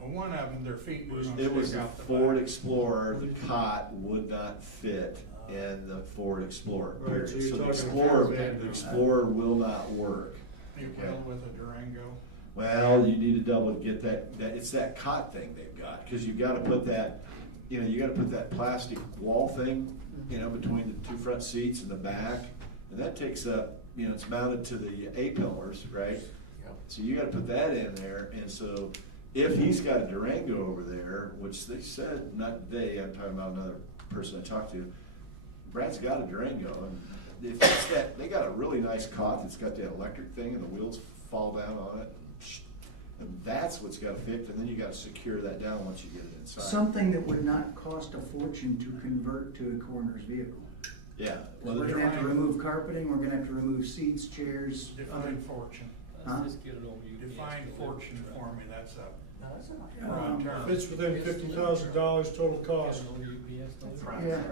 Well, one of them, their feet was. It was the Ford Explorer, the cot would not fit in the Ford Explorer. Right, period. so you're So the talking Explorer, caravan the now. Explorer will not work. It will with a Durango. Well, you need to double get that, it's that cot thing they've got, cause you gotta put that, you know, you gotta put that plastic wall thing, you know, between the two front seats and the back. And that takes up, you know, it's mounted to the A-pillars, right? So you gotta put that in there, and so if he's got a Durango over there, which they said, not they, I'm talking about another person I talked to, Brad's got a Durango, and if it's that, they got a really nice cot that's got that electric thing and the wheels fall down on it. And that's what's gotta fit, and then you gotta secure that down once you get it inside. Something that would not cost a fortune to convert to a coroner's vehicle. Yeah. Well, We're gonna have to remove carpeting, we're gonna have to remove seats, chairs. Define fortune. Huh? Define fortune for me, that's a Um, broad term. It's within $50,000 total cost. Yeah.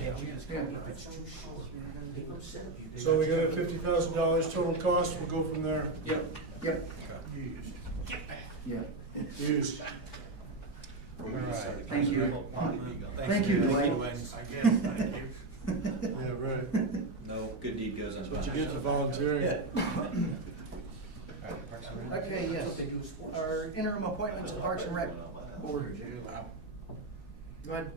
Yeah. So we got a $50,000 total cost, we'll go from there. Yep. Yep, Used. yeah. Used. Thank you. Thanks, Thank you, Dwayne. Dwayne. I guess, thank you. Yeah, right. No good deed goes That's unpunished. what you get for volunteering. Okay, yes. Our interim appointments to Parks and Rec Board. Go ahead.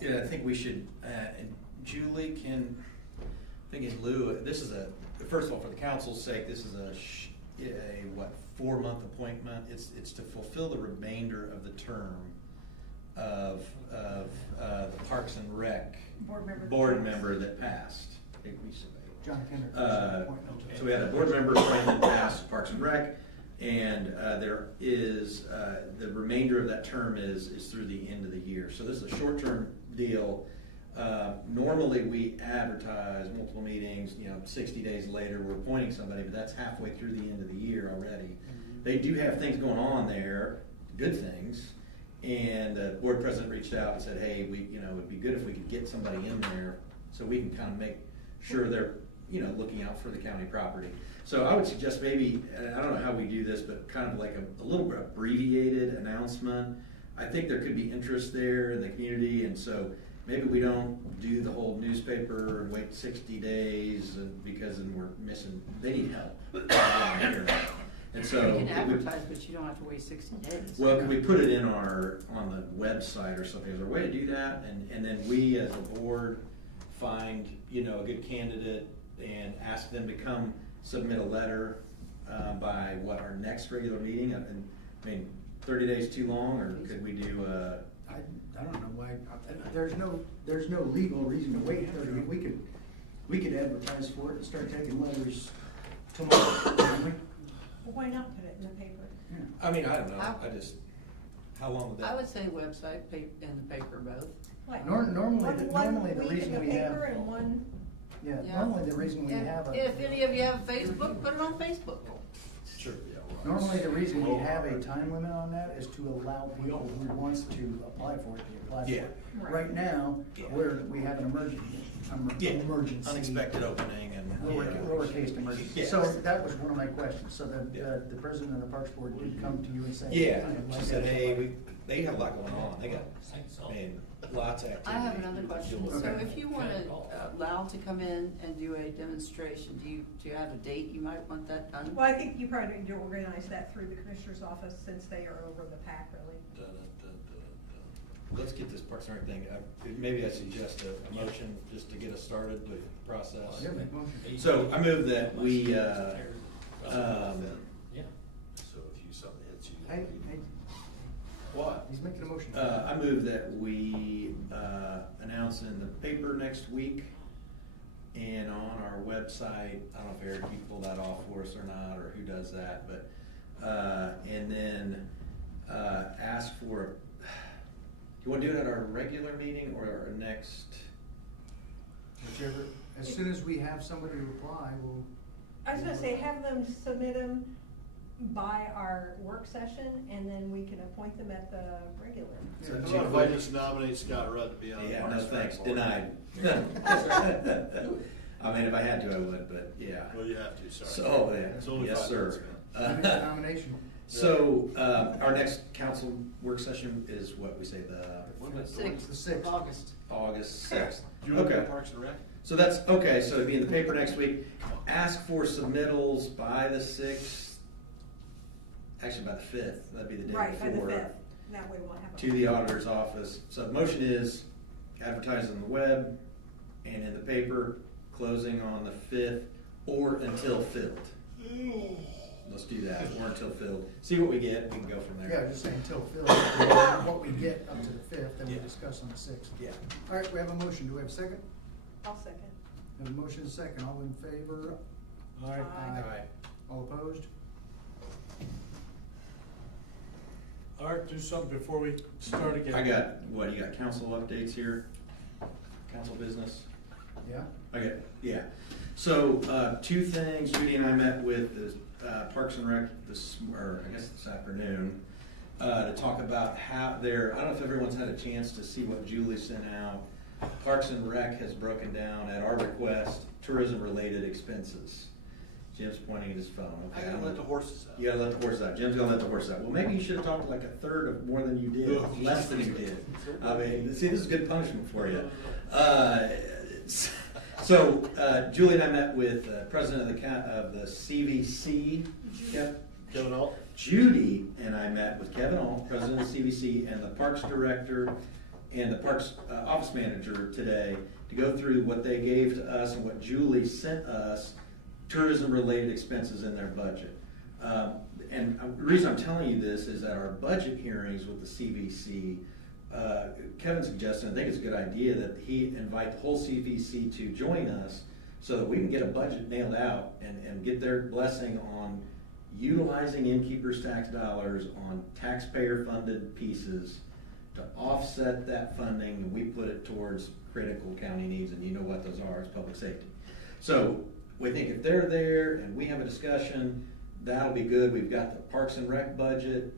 Yeah, I think we should, and Julie can, I think in lieu, this is a, first of all, for the council's sake, this is a 4-month appointment. It's to fulfill the remainder of the term of the Parks and Rec board member that passed. John Kendrick. So we had a board member appointment passed Parks and Rec, and there is, the remainder of that term is through the end of the year. So this is a short-term deal. Normally, we advertise multiple meetings, 60 days later, we're appointing somebody, but that's halfway through the end of the year already. They do have things going on there, good things, and the board president reached out and said, hey, it'd be good if we could get somebody in there so we can kind of make sure they're, looking out for the county property. So I would suggest maybe, I don't know how we do this, but kind of like a little bit abbreviated announcement. I think there could be interest there in the community, and so maybe we don't do the whole newspaper and wait 60 days because then we're missing, they need help. And so. You can advertise, but you don't have to wait 60 days. Well, can we put it on the website or something? Is there a way to do that? And then we as a board find, a good candidate and ask them to submit a letter by our next regular meeting? I mean, 30 days too long, or could we do, I don't know why, there's no legal reason to wait 30, we could advertise for it and start taking letters tomorrow, can't we? Well, why not put it in the paper? I mean, I don't know, how long would that? I would say website, and the paper both. Like, Normally the one week reason in the we have. paper and one, Yeah, Yeah. normally the reason we And have if any of you have Facebook, put it on Facebook. Sure. normally the reason we have a time limit on that is to allow people who wants to apply for it to apply for Yeah. it. Right. Right now, Yeah. we have an emergency. Unexpected opening and. Lowercase emergency. Yeah. So that was one of my questions. So the president of the Parks Board did come to you and say. Yeah, "I'd she like said, to hey, apply." they have a lot going on, they got, lots of activity. I have another question. So Okay. if you wanted Lal to come in and do a demonstration, do you have a date you might want that done? well, I think you probably need to organize that through the commissioner's office since they are over the pack, really. Let's get this Parks and Rec thing, maybe I suggest a motion just to get us started with the process. Yeah, make motion. So I move that we, So if something hits you. Hey, What? he's making a motion. I move that we announce in the paper next week and on our website. I don't know if Eric, you pull that off for us or not, or who does that, but, and then ask for, you want to do it at our regular meeting or our next? Whichever, as soon as we have somebody reply, we'll. I was gonna say, have them submit them by our work session, and then we can appoint them at the regular. So How about if I just nominate Scott Rudd to be on the Yeah, no Parks and Rec thanks, Board? denied. I mean, if I had to, I would, but yeah. Well, you have to, sorry. So, It's yeah, only yes, 5 minutes, sir. man. Give me the nomination. So, our next council work session is what we say, When is- Sixth The sixth. of August. August 6th. Do you want to Okay. do Parks and Rec? So that's, okay, so it'd be in the paper next week. Ask for submittals by the 6th, actually by the 5th, that'd be the day Right, by the before. 5th, that way we'll have. To the auditor's office. So the motion is advertise on the web and in the paper, closing on the 5th or until filled. Let's do that, or until filled. See what we get, we can go from Yeah, there. just say until filled, what we get up to the 5th, then we Yeah. discuss on the 6th. Yeah. All right, we have a motion, do we have a second? I'll second. We have a motion and a second, all in favor? Aye. Aye. All opposed? Art, do something before we start again. I got, what, you got council updates here? Council business? Yeah? Okay, yeah. So, two things, Judy and I met with the Parks and Rec this afternoon, to talk about how I don't know if everyone's had a chance to see what Julie sent out. Parks and Rec has broken down, at our request, tourism-related expenses. Jim's pointing at his phone, okay? I gotta let the horses out. You gotta let the horses out. Jim's gonna let the horses out. Well, maybe you should have talked like a third of more than you did, less than you did. I mean, see, this is good punishment for you. So, Julie and I met with president of the CVC. Kevin Alt? Judy and I met with Kevin Alt, president of CVC, and the Parks Director and the Parks Office Manager today to go through what they gave to us and what Julie sent us, tourism-related expenses in their budget. And the reason I'm telling you this is that our budget hearings with the CVC, Kevin suggested, I think it's a good idea, that he invite the whole CVC to join us so that we can get a budget nailed out and get their blessing on utilizing innkeeper's tax dollars on taxpayer-funded pieces to offset that funding, and we put it towards critical county needs, and you know what those are, it's public safety. So we think if they're there and we have a discussion, that'll be good. We've got the Parks and Rec budget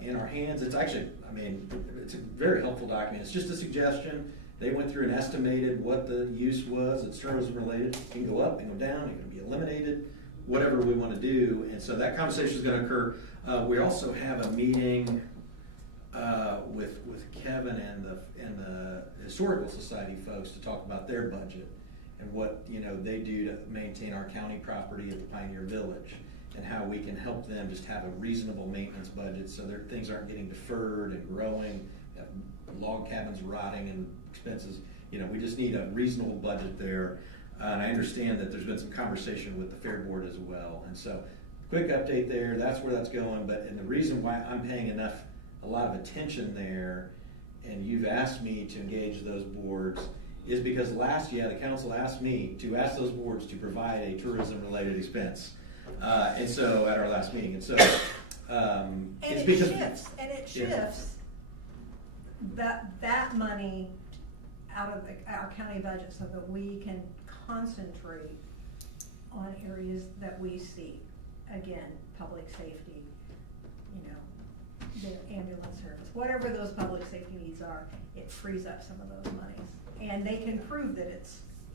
in our hands. It's actually, I mean, it's a very helpful document. It's just a suggestion. They went through and estimated what the use was. It's tourism related. It can go up, it can go down, it can be eliminated, whatever we want to do. And so that conversation is going to occur. We also have a meeting with Kevin and the Historical Society folks to talk about their budget and what they do to maintain our county property at the Pioneer Village, and how we can help them just have a reasonable maintenance budget so their things aren't getting deferred and growing, log cabins rotting and expenses. We just need a reasonable budget there. And I understand that there's been some conversation with the Fair Board as well. And so, quick update there, that's where that's going. And the reason why I'm paying a lot of attention there, and you've asked me to engage those boards, is because last year the council asked me to ask those boards to provide a tourism-related expense. And so, at our last meeting, and so, And it's it because. shifts that money out of our county budget so that we can concentrate on areas that we see. Again, public safety, the ambulance service, whatever those public safety needs are, it frees up some of those monies. And they can prove that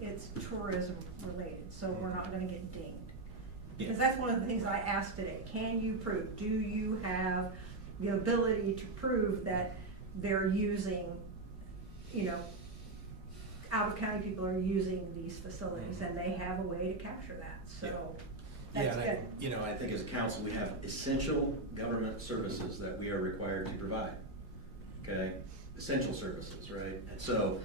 it's tourism related, so we're not gonna get dinged. Because that's one of the things I asked today. Can you prove, do you have the ability to prove that they're using, out-of-county people are using these facilities, and they have a way to capture that, so that's good. And I think as a council, we have essential government services that we are required to provide. Okay, essential services, right? And so,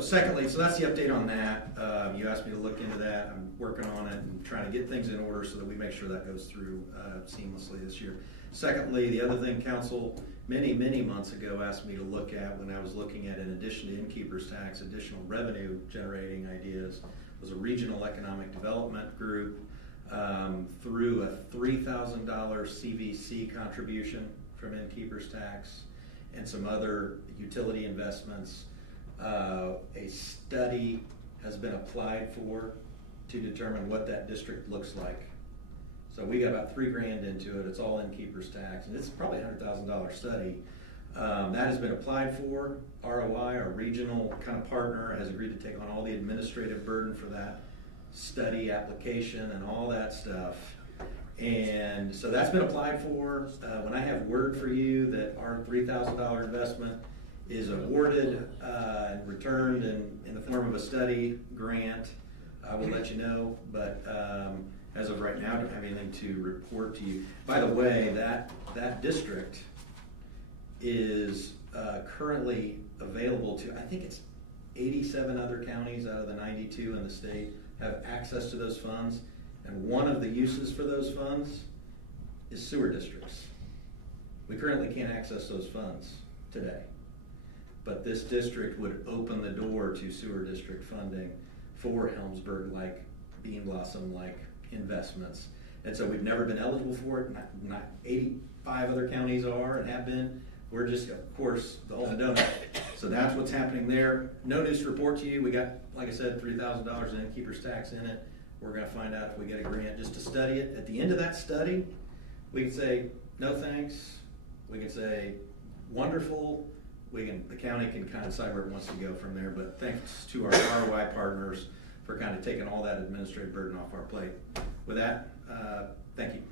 secondly, so that's the update on that. You asked me to look into that. I'm working on it and trying to get things in order so that we make sure that goes through seamlessly this year. Secondly, the other thing council many months ago asked me to look at when I was looking at, in addition to innkeeper's tax, additional revenue generating ideas, was a regional economic development group through a $3,000 CVC contribution from innkeeper's tax and some other utility investments. A study has been applied for to determine what that district looks like. So we got about $3,000 into it, it's all in keeper's tax, and it's probably a $100,000 study. That has been applied for. ROI, our regional kind of partner, has agreed to take on all the administrative burden for that study, application, and all that stuff. And so that's been applied for. When I have word for you that our $3,000 investment is awarded and returned in the form of a study grant, I will let you know. But as of right now, I don't have anything to report to you. By the way, that district is currently available to, I think it's 87 other counties out of the 92 in the state have access to those funds. And one of the uses for those funds is sewer districts. We currently can't access those funds today. But this district would open the door to sewer district funding for Helmsburg-like, Bean Blossom-like investments. And so we've never been eligible for it, not 85 other counties are and have been. We're just, of course, the only donor. So that's what's happening there. No news to report to you. We got, like I said, $3,000 in keeper's tax in it. We're gonna find out if we get a grant just to study it. At the end of that study, we can say, no thanks. We can say, wonderful. The county can kind of decide where it wants to go from there. But thanks to our ROI partners for kind of taking all that administrative burden off our plate. With that, thank you.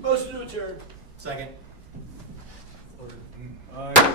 Motion to adjourn. Second. All right.